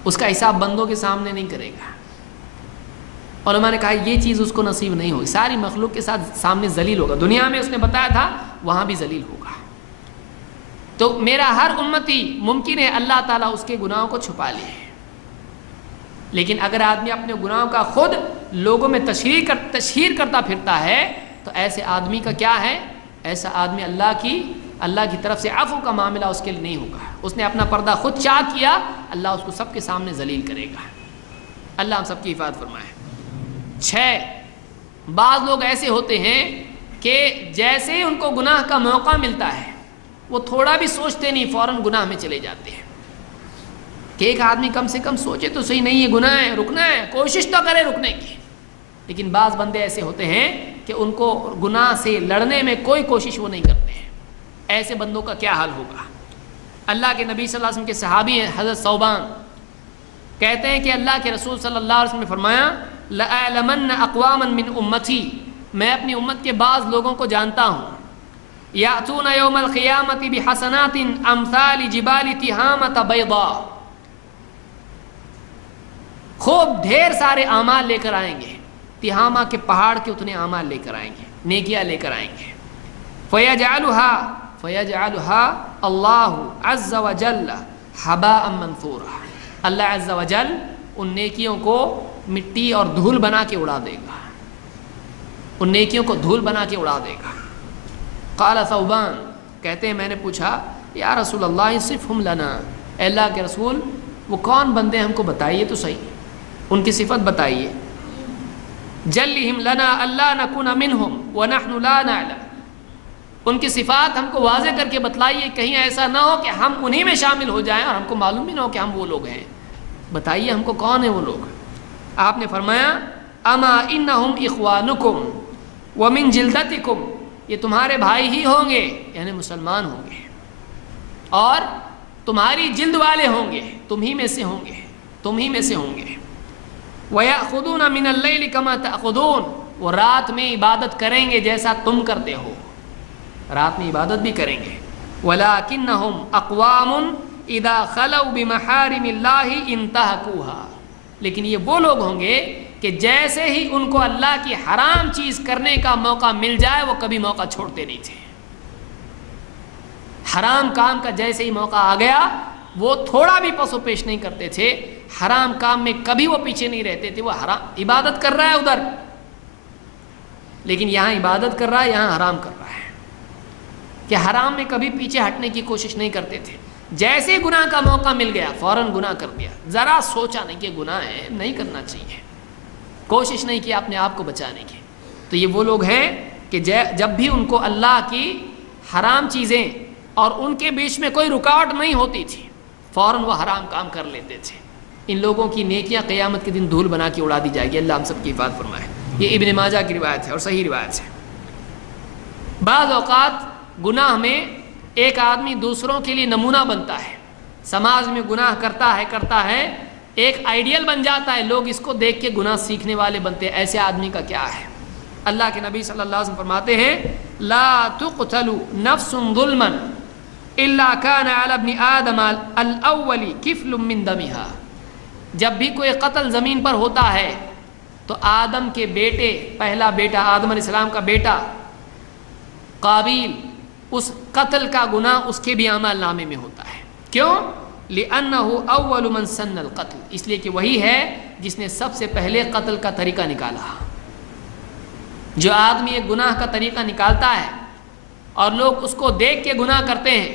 اس کا حساب بندوں کے سامنے نہیں کرے گا۔ علماء نے کہا یہ چیز اس کو نصیب نہیں ہوگی، ساری مخلوق کے ساتھ سامنے ذلیل ہوگا، دنیا میں اس نے بتایا تھا وہاں بھی ذلیل ہوگا۔ تو میرا ہر امتی ممکن ہے اللہ تعالیٰ اس کے گناہوں کو چھپا لے، لیکن اگر آدمی اپنے گناہوں کا خود لوگوں میں تشہیر کرتا پھرتا ہے تو ایسے آدمی کا کیا ہے، ایسا آدمی اللہ کی طرف سے عفو کا معاملہ اس کے لیے نہیں ہوگا، اس نے اپنا پردہ خود چاک کیا، اللہ اس کو سب کے سامنے ذلیل کرے گا۔ اللہ ہم سب کی حفاظت فرمائے۔ 6، بعض لوگ ایسے ہوتے ہیں کہ جیسے ہی ان کو گناہ کا موقع ملتا ہے وہ تھوڑا بھی سوچتے نہیں، فوراً گناہ میں چلے جاتے ہیں، کہ ایک آدمی کم سے کم سوچے تو صحیح، نہیں یہ گناہ ہے، رکنا ہے، کوشش تو کرے رکنے کی، لیکن بعض بندے ایسے ہوتے ہیں کہ ان کو گناہ سے لڑنے میں کوئی کوشش وہ نہیں کرتے ہیں، ایسے بندوں کا کیا حال ہوگا۔ اللہ کے نبی صلی اللہ علیہ وسلم کے صحابی ہیں حضرت ثوبان، کہتے ہیں کہ اللہ کے رسول صلی اللہ علیہ وسلم نے فرمایا لَأَعْلَمَنَّ أَقْوَامًا مِّنْ أُمَّتِي، میں اپنی امت کے بعض لوگوں کو جانتا ہوں، يَأْتُونَ يَوْمَ الْقِيَامَةِ بِحَسَنَاتٍ أَمْثَالِ جِبَالِ تِہَامَةَ بَيْضَاءَ، خوب ڈھیر سارے اعمال لے کر آئیں گے، تہامہ کے پہاڑ کے اتنے اعمال لے کر آئیں گے، نیکیاں لے کر آئیں گے، فَيَجْعَلُهَا اللَّهُ عَزَّ وَجَلَّ حَبَاءً مَنْثُورًا، اللہ عز و جل ان نیکیوں کو مٹی اور دھول بنا کے اڑا دے گا، ان نیکیوں کو دھول بنا کے اڑا دے گا۔ قال ثوبان، کہتے ہیں میں نے پوچھا یا رسول اللہ صفہم لنا، اے اللہ کے رسول وہ کون بندے ہم کو بتائیے تو صحیح، ان کی صفت بتائیے۔ جلہم لنا اللہ نکون منہم ونحن لا نعلم، ان کی صفات ہم کو واضح کر کے بتلائیے، کہیں ایسا نہ ہو کہ ہم انہی میں شامل ہو جائیں اور ہم کو معلوم بھی نہ ہو کہ ہم وہ لوگ ہیں، بتائیے ہم کو کون ہیں وہ لوگ۔ آپ نے فرمایا اما انہم اخوانکم ومن جلدتکم، یہ تمہارے بھائی ہی ہوں گے، یعنی مسلمان ہوں گے، اور تمہاری جلد والے ہوں گے، تم ہی میں سے ہوں گے، تم ہی میں سے ہوں گے۔ وَيَأْخُذُونَ مِنَ اللَّيْلِ كَمَا تَأْخُذُونَ، وہ رات میں عبادت کریں گے جیسا تم کرتے ہو، رات میں عبادت بھی کریں گے. وَلَكِنَّهُمْ أَقْوَامٌ إِذَا خَلَوْا بِمَحَارِمِ اللَّهِ انْتَهَكُوهَا، لیکن یہ وہ لوگ ہوں گے کہ جیسے ہی ان کو اللہ کی حرام چیز کرنے کا موقع مل جائے وہ کبھی موقع چھوڑتے نہیں تھے. حرام کام کا جیسے ہی موقع آ گیا وہ تھوڑا بھی پس و پیش نہیں کرتے تھے، حرام کام میں کبھی وہ پیچھے نہیں رہتے تھے. وہ حرام عبادت کر رہا ہے ادھر، لیکن یہاں عبادت کر رہا ہے، یہاں حرام کر رہا ہے، کہ حرام میں کبھی پیچھے ہٹنے کی کوشش نہیں کرتے تھے. جیسے گناہ کا موقع مل گیا فوراً گناہ کر دیا، ذرا سوچا نہیں کہ گناہ ہے، نہیں کرنا چاہیے، کوشش نہیں کی اپنے آپ کو بچانے کی. تو یہ وہ لوگ ہیں کہ جب بھی ان کو اللہ کی حرام چیزیں اور ان کے بیچ میں کوئی رکاوٹ نہیں ہوتی تھی فوراً وہ حرام کام کر لیتے تھے. ان لوگوں کی نیکیاں قیامت کے دن دھول بنا کے اڑا دی جائے گی. اللہ ہم سب کی حفاظت فرمائے. یہ ابن ماجہ کی روایت ہے اور صحیح روایت ہے. بعض اوقات گناہ میں ایک آدمی دوسروں کے لیے نمونہ بنتا ہے، سماج میں گناہ کرتا ہے ایک آئیڈیل بن جاتا ہے، لوگ اس کو دیکھ کے گناہ سیکھنے والے بنتے ہیں. ایسے آدمی کا کیا ہے؟ اللہ کے نبی صلی اللہ علیہ وسلم فرماتے ہیں لا تقتل نفس ظلما الا كان على ابن آدم الاول کفل من دمها. جب بھی کوئی قتل زمین پر ہوتا ہے تو آدم کے بیٹے، پہلا بیٹا آدم علیہ السلام کا بیٹا قابیل، اس قتل کا گناہ اس کے بھی اعمال نامے میں ہوتا ہے. کیوں؟ لأنه اول من سن القتل، اس لیے کہ وہی ہے جس نے سب سے پہلے قتل کا طریقہ نکالا. جو آدمی ایک گناہ کا طریقہ نکالتا ہے اور لوگ اس کو دیکھ کے گناہ کرتے ہیں،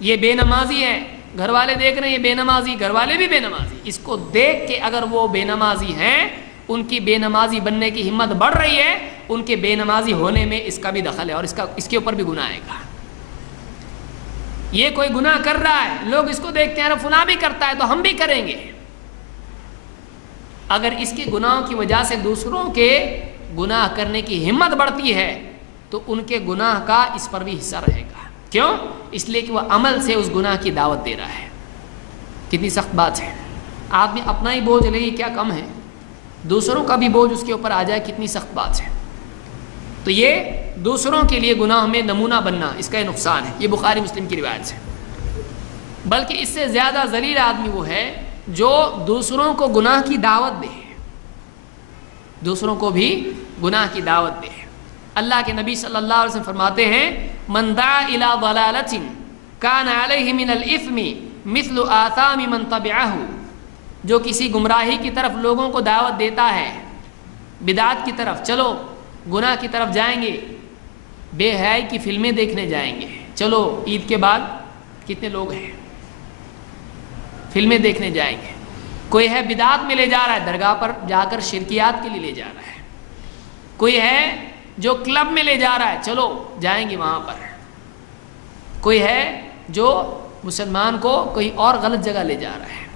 یہ بے نمازی ہے، گھر والے دیکھ رہے ہیں یہ بے نمازی، گھر والے بھی بے نمازی، اس کو دیکھ کے اگر وہ بے نمازی ہیں، ان کی بے نمازی بننے کی ہمت بڑھ رہی ہے، ان کے بے نمازی ہونے میں اس کا بھی دخل ہے اور اس کے اوپر بھی گناہ آئے گا. یہ کوئی گناہ کر رہا ہے، لوگ اس کو دیکھتے ہیں فلاں بھی کرتا ہے تو ہم بھی کریں گے. اگر اس کے گناہوں کی وجہ سے دوسروں کے گناہ کرنے کی ہمت بڑھتی ہے تو ان کے گناہ کا اس پر بھی حصہ رہے گا. کیوں؟ اس لیے کہ وہ عمل سے اس گناہ کی دعوت دے رہا ہے. کتنی سخت بات ہے. آدمی اپنا ہی بوجھ لے کیا کم ہے، دوسروں کا بھی بوجھ اس کے اوپر آ جائے، کتنی سخت بات ہے. تو یہ دوسروں کے لیے گناہ میں نمونہ بننا، اس کا یہ نقصان ہے. یہ بخاری مسلم کی روایت ہے. بلکہ اس سے زیادہ ذلیل آدمی وہ ہے جو دوسروں کو گناہ کی دعوت دے، دوسروں کو بھی گناہ کی دعوت دے. اللہ کے نبی صلی اللہ علیہ وسلم فرماتے ہیں من دعا الی ضلالۃ کان علیہ من الاثم مثل آثام من تبعہ، جو کسی گمراہی کی طرف لوگوں کو دعوت دیتا ہے، بدعت کی طرف، چلو گناہ کی طرف جائیں گے، بے حیائی کی فلمیں دیکھنے جائیں گے، چلو عید کے بعد کتنے لوگ ہیں فلمیں دیکھنے جائیں گے. کوئی ہے بدعت میں لے جا رہا ہے، درگاہ پر جا کر شرکیات کے لیے لے جا رہا ہے. کوئی ہے جو کلب میں لے جا رہا ہے، چلو جائیں گے وہاں پر. کوئی ہے جو مسلمان کو کوئی اور غلط جگہ لے جا رہا ہے،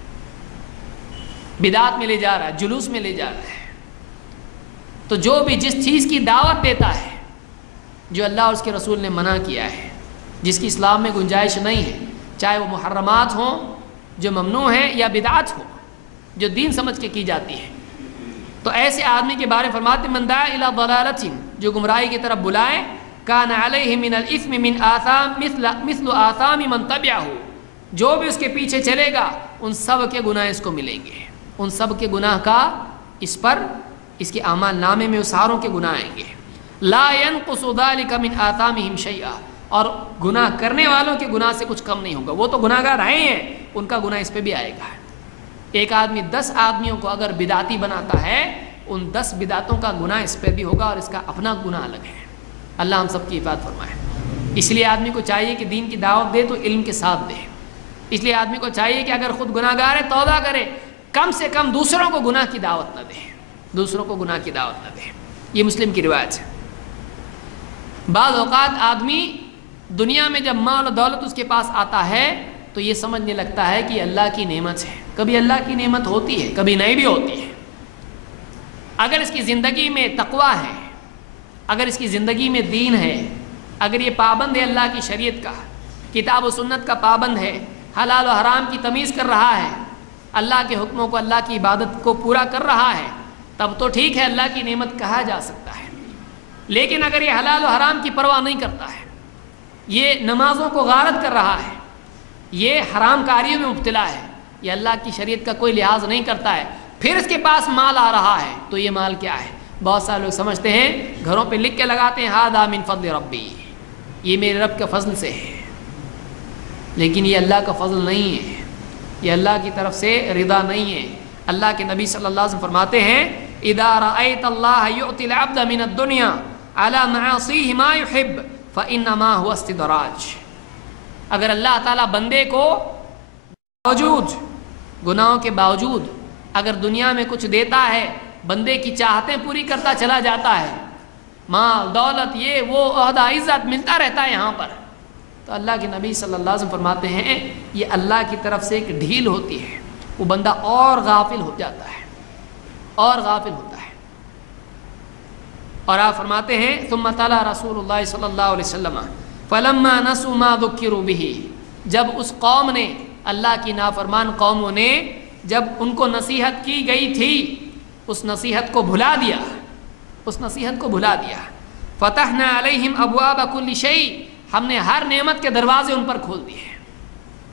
بدعت میں لے جا رہا ہے، جلوس میں لے جا رہا ہے. تو جو بھی جس چیز کی دعوت دیتا ہے جو اللہ اور اس کے رسول نے منع کیا ہے، جس کی اسلام میں گنجائش نہیں ہے، چاہے وہ محرمات ہوں جو ممنوع ہیں یا بدعت ہو جو دین سمجھ کے کی جاتی ہے، تو ایسے آدمی کے بارے میں فرماتے من دعا الی ضلالۃ، جو گمراہی کی طرف بلائے، کان علیہ من الاثم من آثام مثل آثام من تبعہ، جو بھی اس کے پیچھے چلے گا ان سب کے گناہ اس کو ملیں گے، ان سب کے گناہ کا اس پر، اس کے اعمال نامے میں ساروں کے گناہ آئیں گے. لا ينقص ذلك من آثامهم شیئا، اور گناہ کرنے والوں کے گناہ سے کچھ کم نہیں ہوگا. وہ تو گناہ گار رہے ہیں، ان کا گناہ اس پہ بھی آئے گا. ایک آدمی 10 آدمیوں کو اگر بدعتی بناتا ہے، ان 10 بدعتوں کا گناہ اس پہ بھی ہوگا اور اس کا اپنا گناہ الگ ہے. اللہ ہم سب کی حفاظت فرمائے. اس لیے آدمی کو چاہیے کہ دین کی دعوت دے تو علم کے ساتھ دے. اس لیے آدمی کو چاہیے کہ اگر خود گناہ گار ہے توبہ کرے، کم سے کم دوسروں کو گناہ کی دعوت نہ دے، دوسروں کو گناہ کی دعوت نہ دے. یہ مسلم کی روایت ہے. بعض اوقات آدمی دنیا میں جب مال و دولت اس کے پاس آتا ہے تو یہ سمجھنے لگتا ہے کہ اللہ کی نعمت ہے. کبھی اللہ کی نعمت ہوتی ہے، کبھی نہیں بھی ہوتی ہے. اگر اس کی زندگی میں تقویٰ ہے، اگر اس کی زندگی میں دین ہے، اگر یہ پابند ہے اللہ کی شریعت کا، کتاب و سنت کا پابند ہے، حلال و حرام کی تمیز کر رہا ہے، اللہ کے حکموں کو، اللہ کی عبادت کو پورا کر رہا ہے، تب تو ٹھیک ہے، اللہ کی نعمت کہا جا سکتا ہے۔ لیکن اگر یہ حلال و حرام کی پرواہ نہیں کرتا ہے، یہ نمازوں کو غارت کر رہا ہے، یہ حرام کاریوں میں مبتلا ہے، یہ اللہ کی شریعت کا کوئی لحاظ نہیں کرتا ہے، پھر اس کے پاس مال آ رہا ہے، تو یہ مال کیا ہے؟ بہت سارے لوگ سمجھتے ہیں، گھروں پہ لکھ کے لگاتے ہیں ھذا من فضل ربی، یہ میرے رب کے فضل سے ہے، لیکن یہ اللہ کا فضل نہیں ہے، یہ اللہ کی طرف سے رضا نہیں ہے۔ اللہ کے نبی صلی اللہ علیہ وسلم فرماتے ہیں اذا رأيت الله يؤتي العبد من الدنيا على معاصيه ما يحب فإنما هو استدراج، اگر اللہ تعالیٰ بندے کو باوجود گناہوں کے باوجود اگر دنیا میں کچھ دیتا ہے، بندے کی چاہتیں پوری کرتا چلا جاتا ہے، مال دولت یہ وہ عہدہ عزت ملتا رہتا ہے یہاں پر، تو اللہ کے نبی صلی اللہ علیہ وسلم فرماتے ہیں یہ اللہ کی طرف سے ایک ڈھیل ہوتی ہے، وہ بندہ اور غافل ہو جاتا ہے، اور غافل ہوتا ہے۔ اور آپ فرماتے ہیں ثم تلا رسول اللہ صلی اللہ علیہ وسلم فلما نسوا ما ذکروا به، جب اس قوم نے، اللہ کی نافرمان قوموں نے جب ان کو نصیحت کی گئی تھی، اس نصیحت کو بھلا دیا، اس نصیحت کو بھلا دیا، فتحنا علیہم ابواب کل شیء، ہم نے ہر نعمت کے دروازے ان پر کھول دیے،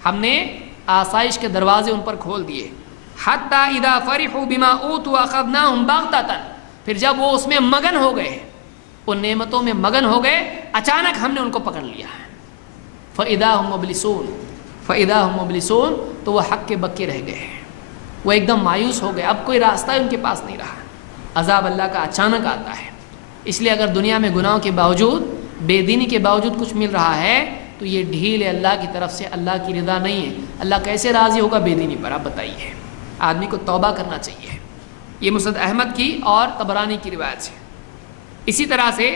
ہم نے آسائش کے دروازے ان پر کھول دیے، حتی اذا فرحوا بما اوتوا اخذناهم بغتۃ، پھر جب وہ اس میں مگن ہو گئے، ان نعمتوں میں مگن ہو گئے، اچانک ہم نے ان کو پکڑ لیا، فاذا هم مبلسون، فاذا هم مبلسون، تو وہ حق کے بکے رہ گئے، وہ ایک دم مایوس ہو گئے، اب کوئی راستہ ان کے پاس نہیں رہا، عذاب اللہ کا اچانک آتا ہے۔ اس لیے اگر دنیا میں گناہوں کے باوجود، بے دینی کے باوجود کچھ مل رہا ہے تو یہ ڈھیل ہے اللہ کی طرف سے، اللہ کی رضا نہیں ہے۔ اللہ کیسے راضی ہوگا بے دینی پر؟ آپ بتائیے۔ آدمی کو توبہ کرنا چاہیے۔ یہ مسند احمد کی اور طبرانی کی روایت ہے۔ اسی طرح سے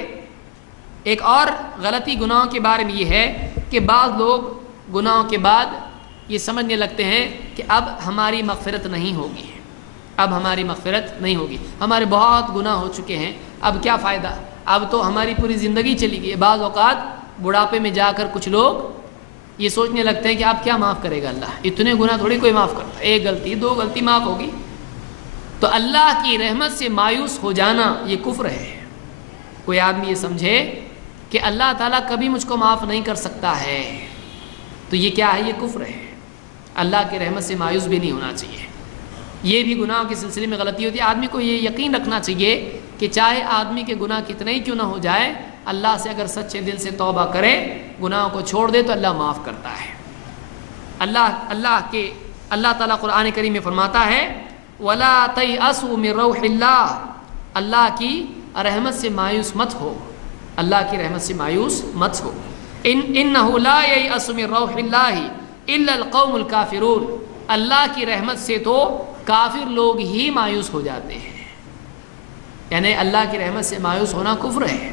ایک اور غلطی گناہوں کے بارے میں یہ ہے کہ بعض لوگ گناہوں کے بعد یہ سمجھنے لگتے ہیں کہ اب ہماری مغفرت نہیں ہوگی، اب ہماری مغفرت نہیں ہوگی، ہمارے بہت گناہ ہو چکے ہیں، اب کیا فائدہ، اب تو ہماری پوری زندگی چلی گئی۔ بعض اوقات بڑھاپے میں جا کر کچھ لوگ یہ سوچنے لگتے ہیں کہ اب کیا معاف کرے گا اللہ، اتنے گناہ تھوڑی کوئی معاف کرتا ہے، ایک غلطی دو غلطی معاف ہوگی۔ تو اللہ کی رحمت سے مایوس ہو جانا یہ کفر ہے۔ کوئی آدمی یہ سمجھے کہ اللہ تعالیٰ کبھی مجھ کو معاف نہیں کر سکتا ہے، تو یہ کیا ہے؟ یہ کفر ہے۔ اللہ کی رحمت سے مایوس بھی نہیں ہونا چاہیے۔ یہ بھی گناہوں کے سلسلے میں غلطی ہوتی ہے۔ آدمی کو یہ یقین رکھنا چاہیے کہ چاہے آدمی کے گناہ کتنے ہی کیوں نہ ہو جائے، اللہ سے اگر سچے دل سے توبہ کرے، گناہوں کو چھوڑ دے تو اللہ معاف کرتا ہے۔ اللہ تعالیٰ قرآن کریم میں فرماتا ہے وَلَا تَيْأَسُوا مِن رَوْحِ اللَّهِ، اللہ کی رحمت سے مایوس مت ہو، اللہ کی رحمت سے مایوس مت ہو۔ إِنَّهُ لَا يَيْأَسُ مِن رَوْحِ اللَّهِ إِلَّا الْقَوْمُ الْكَافِرُونَ، اللہ کی رحمت سے تو کافر لوگ ہی مایوس ہو جاتے ہیں۔ یعنی اللہ کی رحمت سے مایوس ہونا کفر ہے۔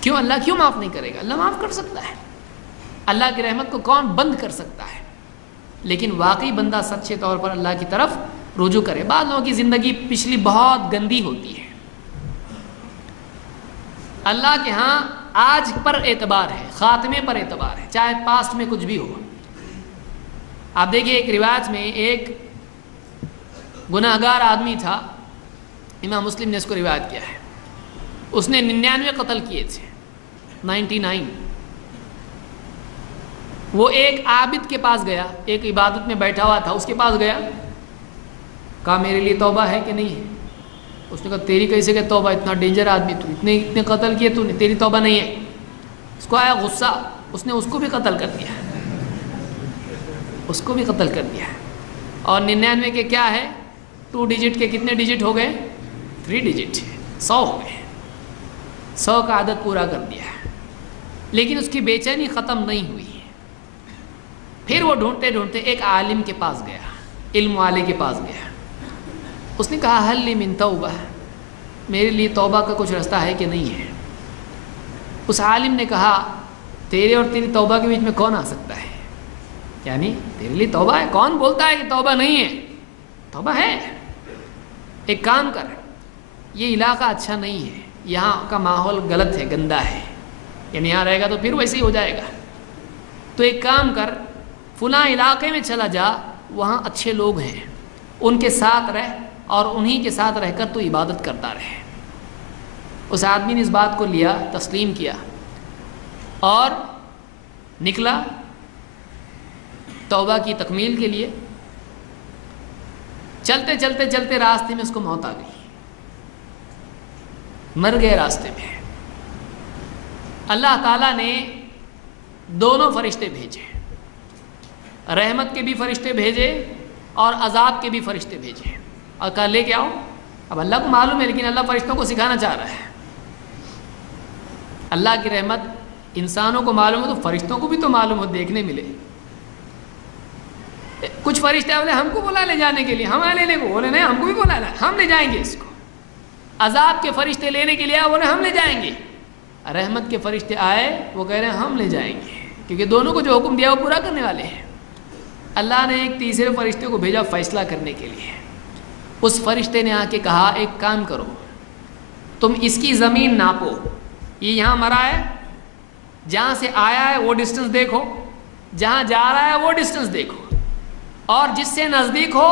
کیوں؟ اللہ کیوں معاف نہیں کرے گا؟ اللہ معاف کر سکتا ہے۔ اللہ کی رحمت کو کون بند کر سکتا ہے؟ لیکن واقعی بندہ سچے طور پر اللہ کی طرف رجوع کرے۔ بعض لوگوں کی زندگی پچھلی بہت گندی ہوتی ہے، اللہ کے ہاں آج پر اعتبار ہے، خاتمے پر اعتبار ہے، چاہے پاسٹ میں کچھ بھی ہو۔ آپ دیکھیے ایک روایت میں ایک گناہگار آدمی تھا، امام مسلم نے اس کو روایت کیا ہے، اس نے 99 قتل کیے تھے، 99۔ وہ ایک عابد کے پاس گیا، ایک عبادت میں بیٹھا ہوا تھا، اس کے پاس گیا، کہا میرے لیے توبہ ہے کہ نہیں ہے؟ اس نے کہا تیری کیسے کہ توبہ، اتنا ڈینجر آدمی تو، اتنے قتل کیے تو نے، تیری توبہ نہیں ہے۔ اس کو آیا غصہ، اس نے اس کو بھی قتل کر دیا، اس کو بھی قتل کر دیا۔ اور 99 کے کیا ہے؟ 2 ڈیجٹ کے کتنے ڈیجٹ ہو گئے؟ 3 ڈیجٹ، 100 ہو گئے، 100 کا عدد پورا کر دیا۔ لیکن اس کی بے چینی ختم نہیں ہوئی۔ پھر وہ ڈھونڈتے ڈھونڈتے ایک عالم کے پاس گیا، علم والے کے پاس گیا۔ اس نے کہا حل لی من توبہ، میرے لیے توبہ کا کچھ راستہ ہے کہ نہیں ہے؟ اس عالم نے کہا تیرے اور تیری توبہ کے بیچ میں کون آ سکتا ہے؟ یعنی تیرے لیے توبہ ہے، کون بولتا ہے کہ توبہ نہیں ہے؟ توبہ ہے۔ ایک کام کر، یہ علاقہ اچھا نہیں ہے، یہاں کا ماحول غلط ہے، گندا ہے، یعنی یہاں رہے گا تو پھر ویسے ہی ہو جائے گا، تو ایک کام کر، فلاں علاقے میں چلا جا، وہاں اچھے لوگ ہیں، ان کے ساتھ رہ اور انہی کے ساتھ رہ کر تو عبادت کرتا رہے۔ اس آدمی نے اس بات کو لیا، تسلیم کیا اور نکلا توبہ کی تکمیل کے لیے۔ چلتے چلتے چلتے راستے میں اس کو موت آ گئی، مر گئے راستے میں۔ اللہ تعالیٰ نے دونوں فرشتے بھیجے، رحمت کے بھی فرشتے بھیجے اور عذاب کے بھی فرشتے بھیجے، اور کہا لے کے آؤ۔ اب اللہ کو معلوم ہے، لیکن اللہ فرشتوں کو سکھانا چاہ رہا ہے۔ اللہ کی رحمت انسانوں کو معلوم ہو تو فرشتوں کو بھی تو معلوم ہو، دیکھنے ملے۔ کچھ فرشتے بولے ہم کو بولا لے جانے کے لیے، ہم آئے لینے کو، بولے نہیں ہم کو بھی بولا ہے، ہم لے جائیں گے اس کو۔ عذاب کے فرشتے لینے کے لیے بولے ہم لے جائیں گے۔ رحمت کے فرشتے آئے، وہ کہہ رہے ہیں ہم لے جائیں گے، کیونکہ دونوں کو جو حکم دیا وہ پورا کرنے والے ہیں۔ اللہ نے ایک تیسرے فرشتے کو بھیجا فیصلہ کرنے کے لیے۔ اس فرشتے نے آ کے کہا ایک کام کرو، تم اس کی زمین ناپو، یہ یہاں مرا ہے، جہاں سے آیا ہے وہ ڈسٹنس دیکھو، جہاں جا رہا ہے وہ ڈسٹنس دیکھو، اور جس سے نزدیک ہو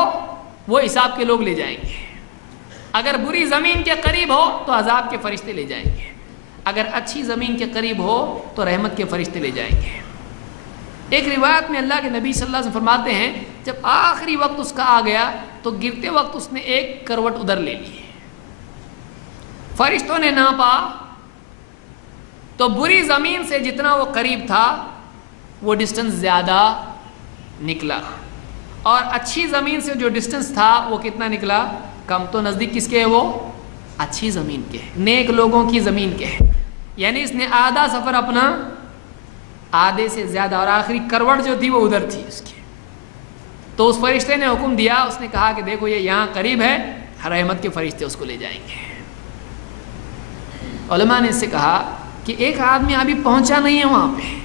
وہ حساب کے لوگ لے جائیں گے۔ اگر بری زمین کے قریب ہو تو عذاب کے فرشتے لے جائیں گے، اگر اچھی زمین کے قریب ہو تو رحمت کے فرشتے لے جائیں گے۔ ایک روایت میں اللہ کے نبی صلی اللہ علیہ وسلم فرماتے ہیں جب آخری وقت اس کا آ گیا تو گرتے وقت اس نے ایک کروٹ ادھر لے لی، فرشتوں نے ناپا تو بری زمین سے جتنا وہ قریب تھا وہ ڈسٹنس زیادہ نکلا، اور اچھی زمین سے جو ڈسٹنس تھا وہ کتنا نکلا؟ کم۔ تو نزدیک کس کے ہے؟ وہ اچھی زمین کے، نیک لوگوں کی زمین کے، یعنی اس نے آدھا سفر اپنا آدھے سے زیادہ، اور آخری کروٹ جو تھی وہ ادھر تھی اس کی۔ تو اس فرشتے نے حکم دیا، اس نے کہا کہ دیکھو یہ یہاں قریب ہے، رحمت کے فرشتے اس کو لے جائیں گے۔ علماء نے اس سے کہا کہ ایک آدمی ابھی پہنچا نہیں ہے وہاں پہ،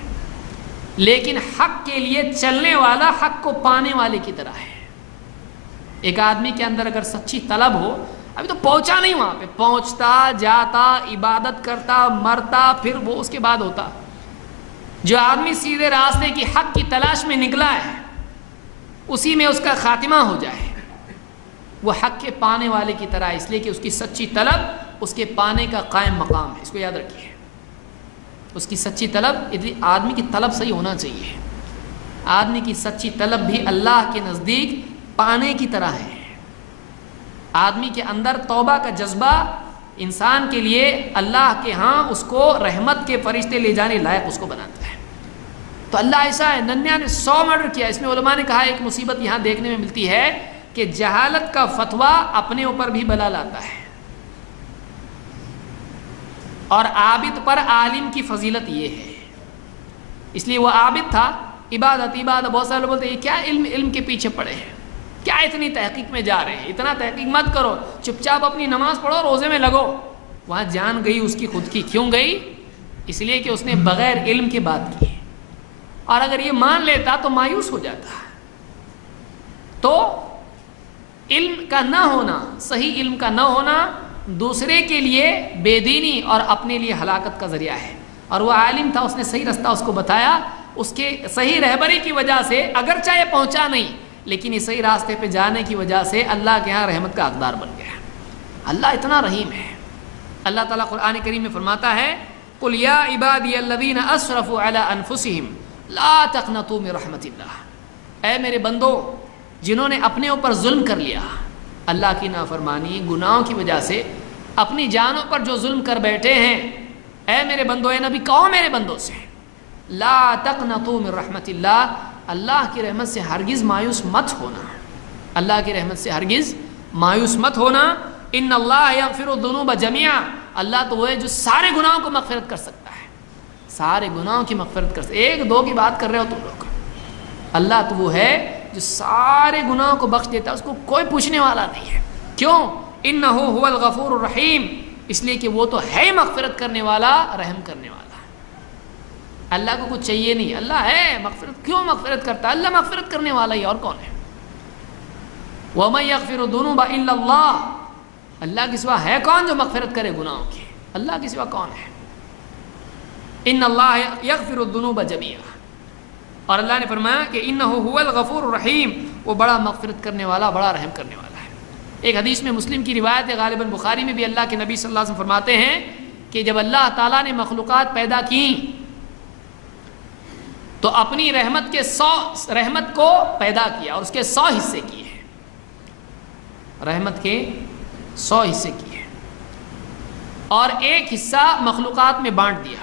لیکن حق کے لیے چلنے والا حق کو پانے والے کی طرح ہے۔ ایک آدمی کے اندر اگر سچی طلب ہو، ابھی تو پہنچا نہیں وہاں پہ، پہنچتا جاتا عبادت کرتا مرتا پھر وہ اس کے بعد ہوتا۔ جو آدمی سیدھے راستے کی حق کی تلاش میں نکلا ہے اسی میں اس کا خاتمہ ہو جائے، وہ حق کے پانے والے کی طرح، اس لیے کہ اس کی سچی طلب اس کے پانے کا قائم مقام ہے۔ اس کو یاد رکھیے، اس کی سچی طلب، آدمی کی طلب صحیح ہونا چاہیے۔ آدمی کی سچی طلب بھی اللہ کے نزدیک پانے کی طرح ہے۔ آدمی کے اندر توبہ کا جذبہ انسان کے لیے اللہ کے ہاں اس کو رحمت کے فرشتے لے جانے لائق اس کو بناتا ہے۔ تو اللہ ایسا ہے، ننیا نے 100 مرڈر کیا۔ اس میں علماء نے کہا ایک مصیبت یہاں دیکھنے میں ملتی ہے کہ جہالت کا فتویٰ اپنے اوپر بھی بلا لاتا ہے، اور عابد پر عالم کی فضیلت یہ ہے۔ اس لیے وہ عابد تھا، عبادت بہت سارے لوگ بولتے ہیں یہ کیا علم کے پیچھے پڑے ہیں، کیا اتنی تحقیق میں جا رہے ہیں، اتنا تحقیق مت کرو، چپ چاپ اپنی نماز پڑھو، روزے میں لگو۔ وہاں جان گئی اس کی خود کی، کیوں گئی؟ اس لیے کہ اس نے بغیر علم کے بات کی، اور اگر یہ مان لیتا تو مایوس ہو جاتا۔ تو علم کا نہ ہونا، صحیح علم کا نہ ہونا دوسرے کے لیے بے دینی اور اپنے لیے ہلاکت کا ذریعہ ہے۔ اور وہ عالم تھا، اس نے صحیح رستہ اس کو بتایا، اس کے صحیح رہبری کی وجہ سے اگرچہ یہ پہنچا نہیں، لیکن یہ صحیح راستے پہ جانے کی وجہ سے اللہ کے ہاں رحمت کا حقدار بن گیا۔ اللہ اتنا رحیم ہے۔ اللہ تعالیٰ قرآن کریم میں فرماتا ہے قُلْ يَا عِبَادِيَ الَّذِينَ أَسْرَفُوا عَلَىٰ أَنفُسِهِمْ لَا تَقْنَطُوا مِن رَحْمَتِ اللَّهِ، اے میرے بندو جنہوں نے اپنے اوپر ظلم کر لیا، اللہ کی نافرمانی گناہوں کی وجہ سے اپنی جانوں پر جو ظلم کر بیٹھے ہیں، اے میرے بندو، اے نبی کہو میرے بندوں سے لا تقنطوا من رحمت اللہ، اللہ کی رحمت سے ہرگز مایوس مت ہونا، اللہ کی رحمت سے ہرگز مایوس مت ہونا۔ ان اللہ یغفر الذنوب جميعا، اللہ تو وہ ہے جو سارے گناہوں کو مغفرت کر سکتا ہے، سارے گناہوں کی مغفرت کر سکتا ہے۔ ایک دو کی بات کر رہے ہو تم لوگ، اللہ تو وہ ہے جو سارے گناہوں کو بخش دیتا ہے، اس کو کوئی پوچھنے والا نہیں ہے۔ کیوں؟ انہ هو الغفور الرحیم، اس لیے کہ وہ تو ہے مغفرت کرنے والا، رحم کرنے والا۔ اللہ کو کچھ چاہیے نہیں، اللہ ہے مغفرت، کیوں مغفرت کرتا ہے؟ اللہ مغفرت کرنے والا ہی، اور کون ہے؟ وَمَن يَغْفِرُ الذُّنُوبَ إِلَّا اللَّهُ، اللہ کے سوا ہے کون جو مغفرت کرے گناہوں کی؟ اللہ کے سوا کون ہے؟ ان اللہ یغفر الذنوب جميعا، اور اللہ نے فرمایا کہ انہ هو الغفور الرحیم، وہ بڑا مغفرت کرنے والا، بڑا رحم کرنے والا ہے۔ ایک حدیث میں مسلم کی روایت ہے، غالباً بخاری میں بھی، اللہ کے نبی صلی اللہ علیہ وسلم فرماتے ہیں کہ جب اللہ تعالیٰ نے مخلوقات پیدا کی تو اپنی رحمت کو پیدا کیا اور اس کے 100 حصے کیے ہیں، رحمت کے 100 حصے کیے اور ایک حصہ مخلوقات میں بانٹ دیا۔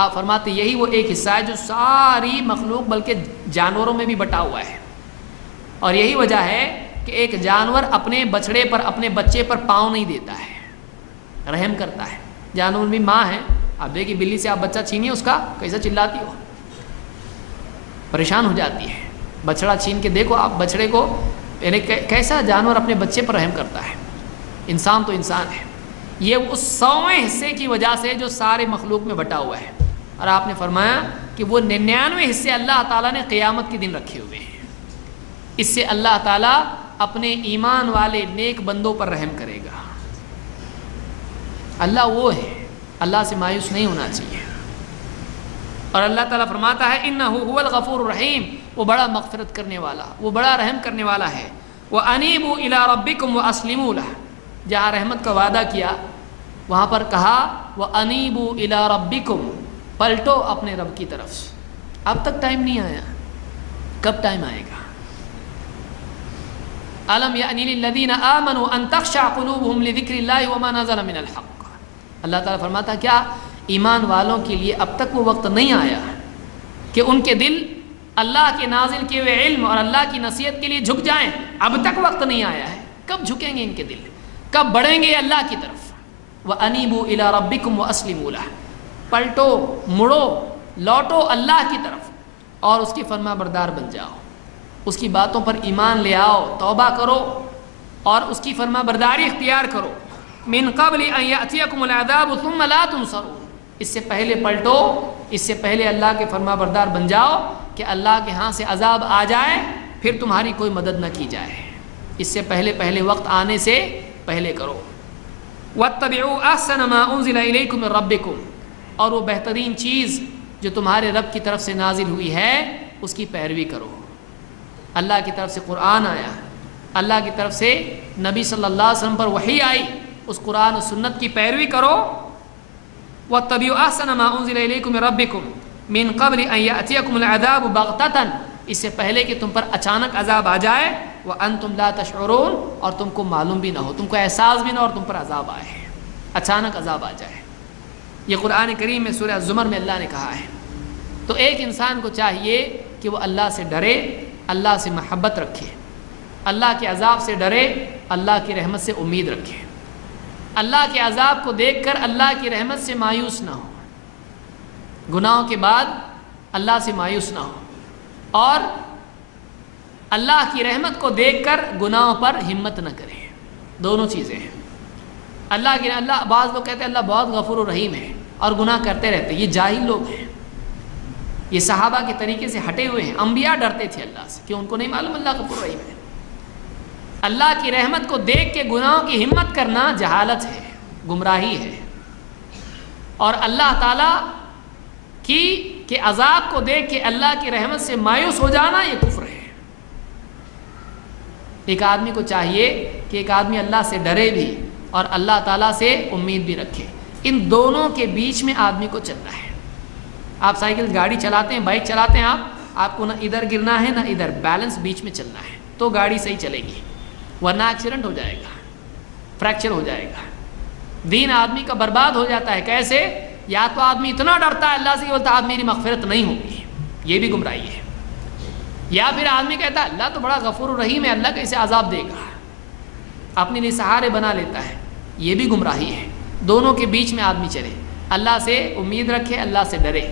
آپ فرماتے یہی وہ ایک حصہ ہے جو ساری مخلوق بلکہ جانوروں میں بھی بٹا ہوا ہے، اور یہی وجہ ہے کہ ایک جانور اپنے بچڑے پر، اپنے بچے پر پاؤں نہیں دیتا ہے، رحم کرتا ہے۔ جانور بھی ماں ہے، آپ دیکھیں بلی سے آپ بچہ چھینیے اس کا کیسا چلاتی ہو، پریشان ہو جاتی ہے۔ بچڑا چھین کے دیکھو آپ بچڑے کو، یعنی کیسا جانور اپنے بچے پر رحم کرتا ہے۔ انسان تو انسان ہے، یہ اس 100ویں حصے کی وجہ سے جو سارے مخلوق میں بٹا ہوا ہے۔ اور آپ نے فرمایا کہ وہ 99 حصے اللہ تعالیٰ نے قیامت کے دن رکھے ہوئے ہیں، اس سے اللہ تعالیٰ اپنے ایمان والے نیک بندوں پر رحم کرے گا۔ اللہ وہ ہے، اللہ سے مایوس نہیں ہونا چاہیے۔ اور اللہ تعالیٰ فرماتا ہے انہ هو الغفور الرحیم، وہ بڑا مغفرت کرنے والا، وہ بڑا رحم کرنے والا ہے۔ وَأَنِيبُوا إِلَىٰ رَبِّكُمْ وَأَسْلِمُوا لَهُ، جہاں رحمت کا وعدہ کیا وہاں پر کہا وَأَنِيبُوا إِلَىٰ رَبِّكُمْ، پلٹو اپنے رب کی طرف سے۔ اب تک ٹائم نہیں آیا، کب ٹائم آئے گا؟ أَلَمْ يَأْنِ لِلَّذِينَ آمَنُوا أَن تَخْشَعَ قُلُوبُهُمْ لِذِكْرِ اللَّهِ وَمَا نَزَلَ مِنَ الْحَقِّ۔ اللہ تعالیٰ فرماتا کیا ایمان والوں کے لیے اب تک وہ وقت نہیں آیا کہ ان کے دل اللہ کے نازل کیے ہوئے علم اور اللہ کی نصیحت کے لیے جھک جائیں؟ اب تک وقت نہیں آیا ہے۔ کب جھکیں گے ان کے دل، کب بڑھیں گے اللہ کی طرف؟ وَأَنِيبُوا إِلَىٰ رَبِّكُمْ وَأَسْلِمُوا لَهُ، پلٹو، مڑو، لوٹو اللہ کی طرف اور اس کی فرما بردار بن جاؤ، اس کی باتوں پر ایمان لے آؤ، توبہ کرو اور اس کی فرما برداری اختیار کرو۔ من قبل ان یأتیکم العذاب ثم لا تنصرون، اس سے پہلے پلٹو، اس سے پہلے اللہ کے فرما بردار بن جاؤ کہ اللہ کے ہاں سے عذاب آ جائے پھر تمہاری کوئی مدد نہ کی جائے۔ اس سے پہلے وقت آنے سے پہلے کرو۔ واتبعوا احسن ما انزل الیکم من ربکم، اور وہ بہترین چیز جو تمہارے رب کی طرف سے نازل ہوئی ہے اس کی پیروی کرو۔ اللہ کی طرف سے قرآن آیا، اللہ کی طرف سے نبی صلی اللہ علیہ وسلم پر وحی آئی، اس قرآن و سنت کی پیروی کرو۔ واتبعوا احسن ما انزل الیکم من ربکم من قبل ان یأتیکم العذاب بغتۃ، اس سے پہلے کہ تم پر اچانک عذاب آ جائے، وانتم لا تشعرون، اور تم کو معلوم بھی نہ ہو، تم کو احساس بھی نہ ہو اور تم پر عذاب آئے، اچانک عذاب آ جائے۔ یہ قرآن کریم میں سورہ الزمر میں اللہ نے کہا ہے۔ تو ایک انسان کو چاہیے کہ وہ اللہ سے ڈرے، اللہ سے محبت رکھے، اللہ کے عذاب سے ڈرے، اللہ کی رحمت سے امید رکھے، اللہ کے عذاب کو دیکھ کر اللہ کی رحمت سے مایوس نہ ہو، گناہوں کے بعد اللہ سے مایوس نہ ہو، اور اللہ کی رحمت کو دیکھ کر گناہوں پر ہمت نہ کرے۔ دونوں چیزیں ہیں۔ اللہ بعض لوگ کہتے ہیں اللہ بہت غفور و رحیم ہے اور گناہ کرتے رہتے، یہ جاہل لوگ ہیں، یہ صحابہ کے طریقے سے ہٹے ہوئے ہیں۔ انبیاء ڈرتے تھے اللہ سے، کیوں؟ ان کو نہیں معلوم اللہ غفور و رحیم ہے۔ اللہ کی رحمت کو دیکھ کے گناہوں کی ہمت کرنا جہالت ہے، گمراہی ہے، اور اللہ تعالیٰ کے عذاب کو دیکھ کے اللہ کی رحمت سے مایوس ہو جانا یہ کفر ہے۔ ایک آدمی کو چاہیے کہ ایک آدمی اللہ سے ڈرے بھی اور اللہ تعالیٰ سے امید بھی رکھے، ان دونوں کے بیچ میں آدمی کو چلنا ہے۔ آپ سائیکل گاڑی چلاتے ہیں، بائک چلاتے ہیں، آپ کو نہ ادھر گرنا ہے نہ ادھر، بیلنس بیچ میں چلنا ہے تو گاڑی صحیح چلے گی، ورنہ ایکسیڈنٹ ہو جائے گا، فریکچر ہو جائے گا، دین آدمی کا برباد ہو جاتا ہے۔ کیسے؟ یا تو آدمی اتنا ڈرتا ہے اللہ سے کہ بولتا ہے اب میری مغفرت نہیں ہوگی، یہ بھی گمراہی ہے، یا پھر آدمی کہتا ہے اللہ تو بڑا غفور الرحیم ہے، اللہ کیسے عذاب دے گا، اپنے لیے سہارے بنا لیتا ہے، یہ بھی گمراہی ہے۔ دونوں کے بیچ میں آدمی چلے، اللہ سے امید رکھے، اللہ سے ڈرے،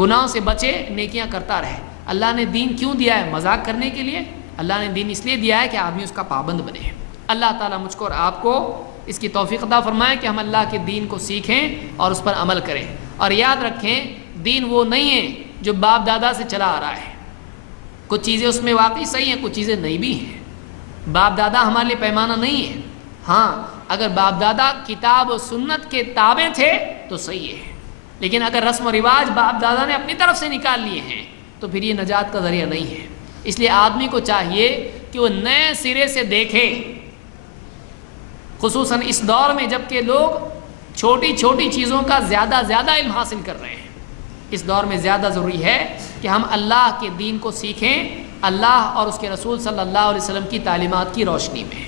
گناہوں سے بچے، نیکیاں کرتا رہے۔ اللہ نے دین کیوں دیا ہے؟ مذاق کرنے کے لیے؟ اللہ نے دین اس لیے دیا ہے کہ آدمی اس کا پابند بنے۔ اللہ تعالیٰ مجھ کو اور آپ کو اس کی توفیق عطا فرمائے کہ ہم اللہ کے دین کو سیکھیں اور اس پر عمل کریں، اور یاد رکھیں دین وہ نہیں ہے جو باپ دادا سے چلا آ رہا ہے۔ کچھ چیزیں اس میں واقعی صحیح ہیں، کچھ چیزیں نہیں بھی ہیں۔ باپ دادا ہمارے لیے پیمانہ نہیں ہے۔ ہاں اگر باپ دادا کتاب و سنت کے تابع تھے تو صحیح ہے، لیکن اگر رسم و رواج باپ دادا نے اپنی طرف سے نکال لیے ہیں تو پھر یہ نجات کا ذریعہ نہیں ہے۔ اس لیے آدمی کو چاہیے کہ وہ نئے سرے سے دیکھے، خصوصاً اس دور میں جب کہ لوگ چھوٹی چھوٹی چیزوں کا زیادہ علم حاصل کر رہے ہیں۔ اس دور میں زیادہ ضروری ہے کہ ہم اللہ کے دین کو سیکھیں، اللہ اور اس کے رسول صلی اللہ علیہ وسلم کی تعلیمات کی روشنی میں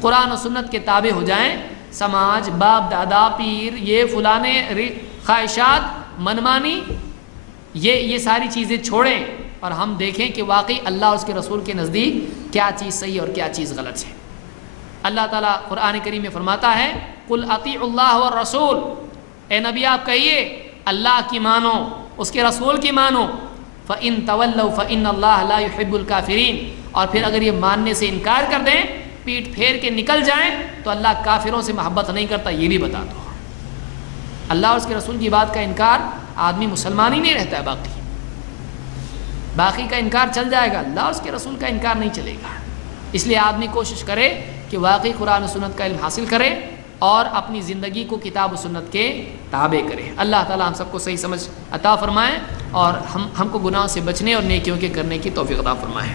قرآن و سنت کے تابع ہو جائیں۔ سماج، باپ دادا، پیر، یہ فلانے خواہشات، منمانی، یہ ساری چیزیں چھوڑیں اور ہم دیکھیں کہ واقعی اللہ اور اس کے رسول کے نزدیک کیا چیز صحیح اور کیا چیز غلط ہے۔ اللہ تعالیٰ قرآن کریم میں فرماتا ہے قُلْ أَطِيعُوا اللَّهَ وَالرَّسُولَ، اے نبی آپ کہیے اللہ کی مانو، اس کے رسول کی مانو۔ فَإِن تَوَلَّوْا فَإِنَّ اللَّهَ لَا يُحِبُّ الْكَافِرِينَ، اور پھر اگر یہ ماننے سے انکار کر دیں، پیٹ پھیر کے نکل جائیں، تو اللہ کافروں سے محبت نہیں کرتا، یہ بھی بتا دو۔ اللہ اور اس کے رسول کی بات کا انکار، آدمی مسلمان ہی نہیں رہتا ہے، باقی کا انکار چل جائے گا، اللہ اور اس کے رسول کا انکار نہیں چلے گا۔ اس لیے آدمی کوشش کرے کہ واقعی قرآن و سنت کا علم حاصل کرے اور اپنی زندگی کو کتاب و سنت کے تابع کرے۔ اللہ تعالیٰ ہم سب کو صحیح سمجھ عطا فرمائے اور ہم کو گناہ سے بچنے اور نیکیوں کے کرنے کی توفیق عطا فرمائے۔